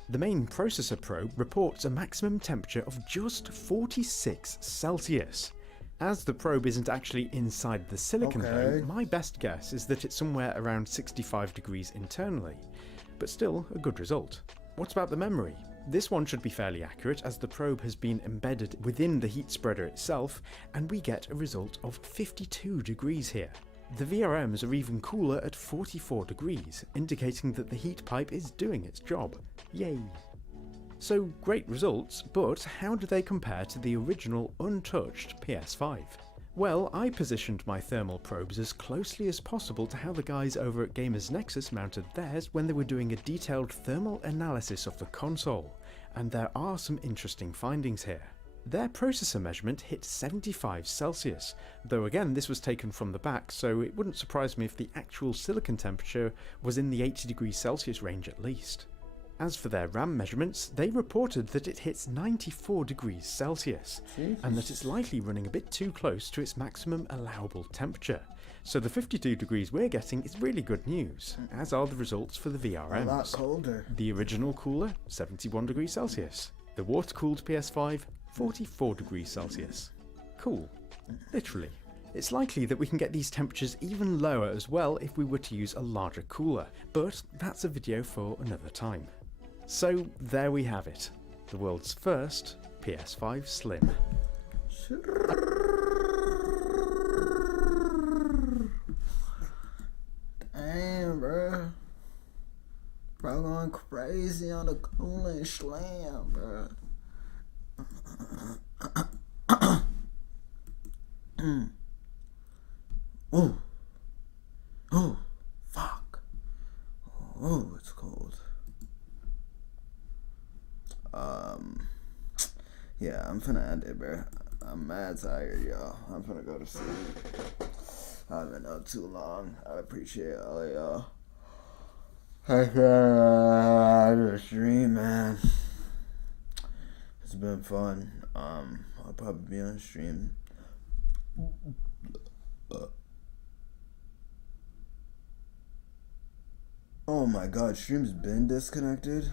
The main processor probe reports a maximum temperature of just 46 Celsius. As the probe isn't actually inside the silicon though, my best guess is that it's somewhere around 65 degrees internally, but still a good result. What about the memory? This one should be fairly accurate as the probe has been embedded within the heat spreader itself, and we get a result of 52 degrees here. The VRMs are even cooler at 44 degrees, indicating that the heat pipe is doing its job. Yay! So great results, but how do they compare to the original untouched PS5? Well, I positioned my thermal probes as closely as possible to how the guys over at Gamers Nexus mounted theirs when they were doing a detailed thermal analysis of the console, and there are some interesting findings here. Their processor measurement hit 75 Celsius, though again this was taken from the back, so it wouldn't surprise me if the actual silicon temperature was in the 80 degrees Celsius range at least. As for their RAM measurements, they reported that it hits 94 degrees Celsius, and that it's likely running a bit too close to its maximum allowable temperature. So the 52 degrees we're getting is really good news, as are the results for the VRMs. A lot colder. The original cooler, 71 degrees Celsius. The water-cooled PS5, 44 degrees Celsius. Cool. Literally. It's likely that we can get these temperatures even lower as well if we were to use a larger cooler, but that's a video for another time. So there we have it, the world's first PS5 Slim. Damn, bro. Bro going crazy on the cooling slam, bro. Oh. Oh. Fuck. Oh, it's cold. Yeah, I'm finna end it, bro. I'm mad tired, y'all. I'm finna go to sleep. I've been up too long. I appreciate all of y'all. I did a stream, man. It's been fun. I'll probably be on stream. Oh my god, stream's been disconnected.